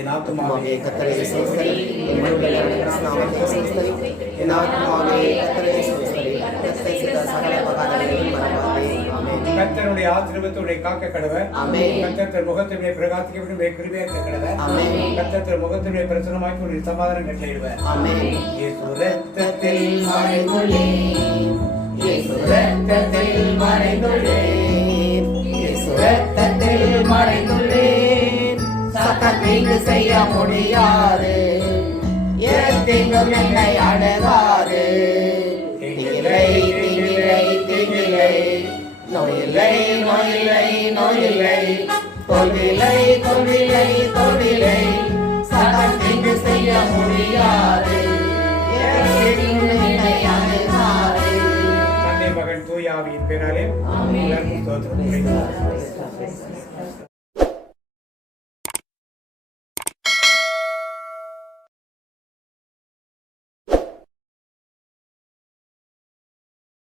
என் ஆத்துமாவே கர்த்தரை ஸ்தோத்திரி, என் முழுவதும் அவருடைய நாமத்தை ஸ்தோத்திரி. என் ஆத்துமாவே கர்த்தரை ஸ்தோத்திரி, கர்த்தர் செய்த சகல உபகாரங்களையும் மறவாதே. ஆமென். கர்த்தருடைய ஆசீர்வாதத்தை காக்க கடவர். ஆமென். கர்த்தர் முகத்திலே பிரகாசிக்கவே கிருபையாக்க கடவர். ஆமென். கர்த்தர் முகத்திலே பிரசன்னமாக்கி ஒரு சமாதானம் கட்டளையிடுவார். ஆமென். இயேசு இரத்தத்தில் மறைந்துள்ளேன், இயேசு இரத்தத்தில் மறைந்துள்ளேன், இயேசு இரத்தத்தில் மறைந்துள்ளேன். சத்தத்தீங்கு செய்ய முடியாது, எத்தீங்கும் என்னை அணுகாது. தீங்கில்லை தீங்கில்லை தீங்கில்லை, நோயில்லை நோயில்லை நோயில்லை, தோல்வில்லை தோல்வில்லை தோல்வில்லை. சத்தத்தீங்கு செய்ய முடியாது, எத்தீங்கும் என்னை அணுகாது. தந்தை மகன் தூய ஆவியின் பேராலே ஆமென்.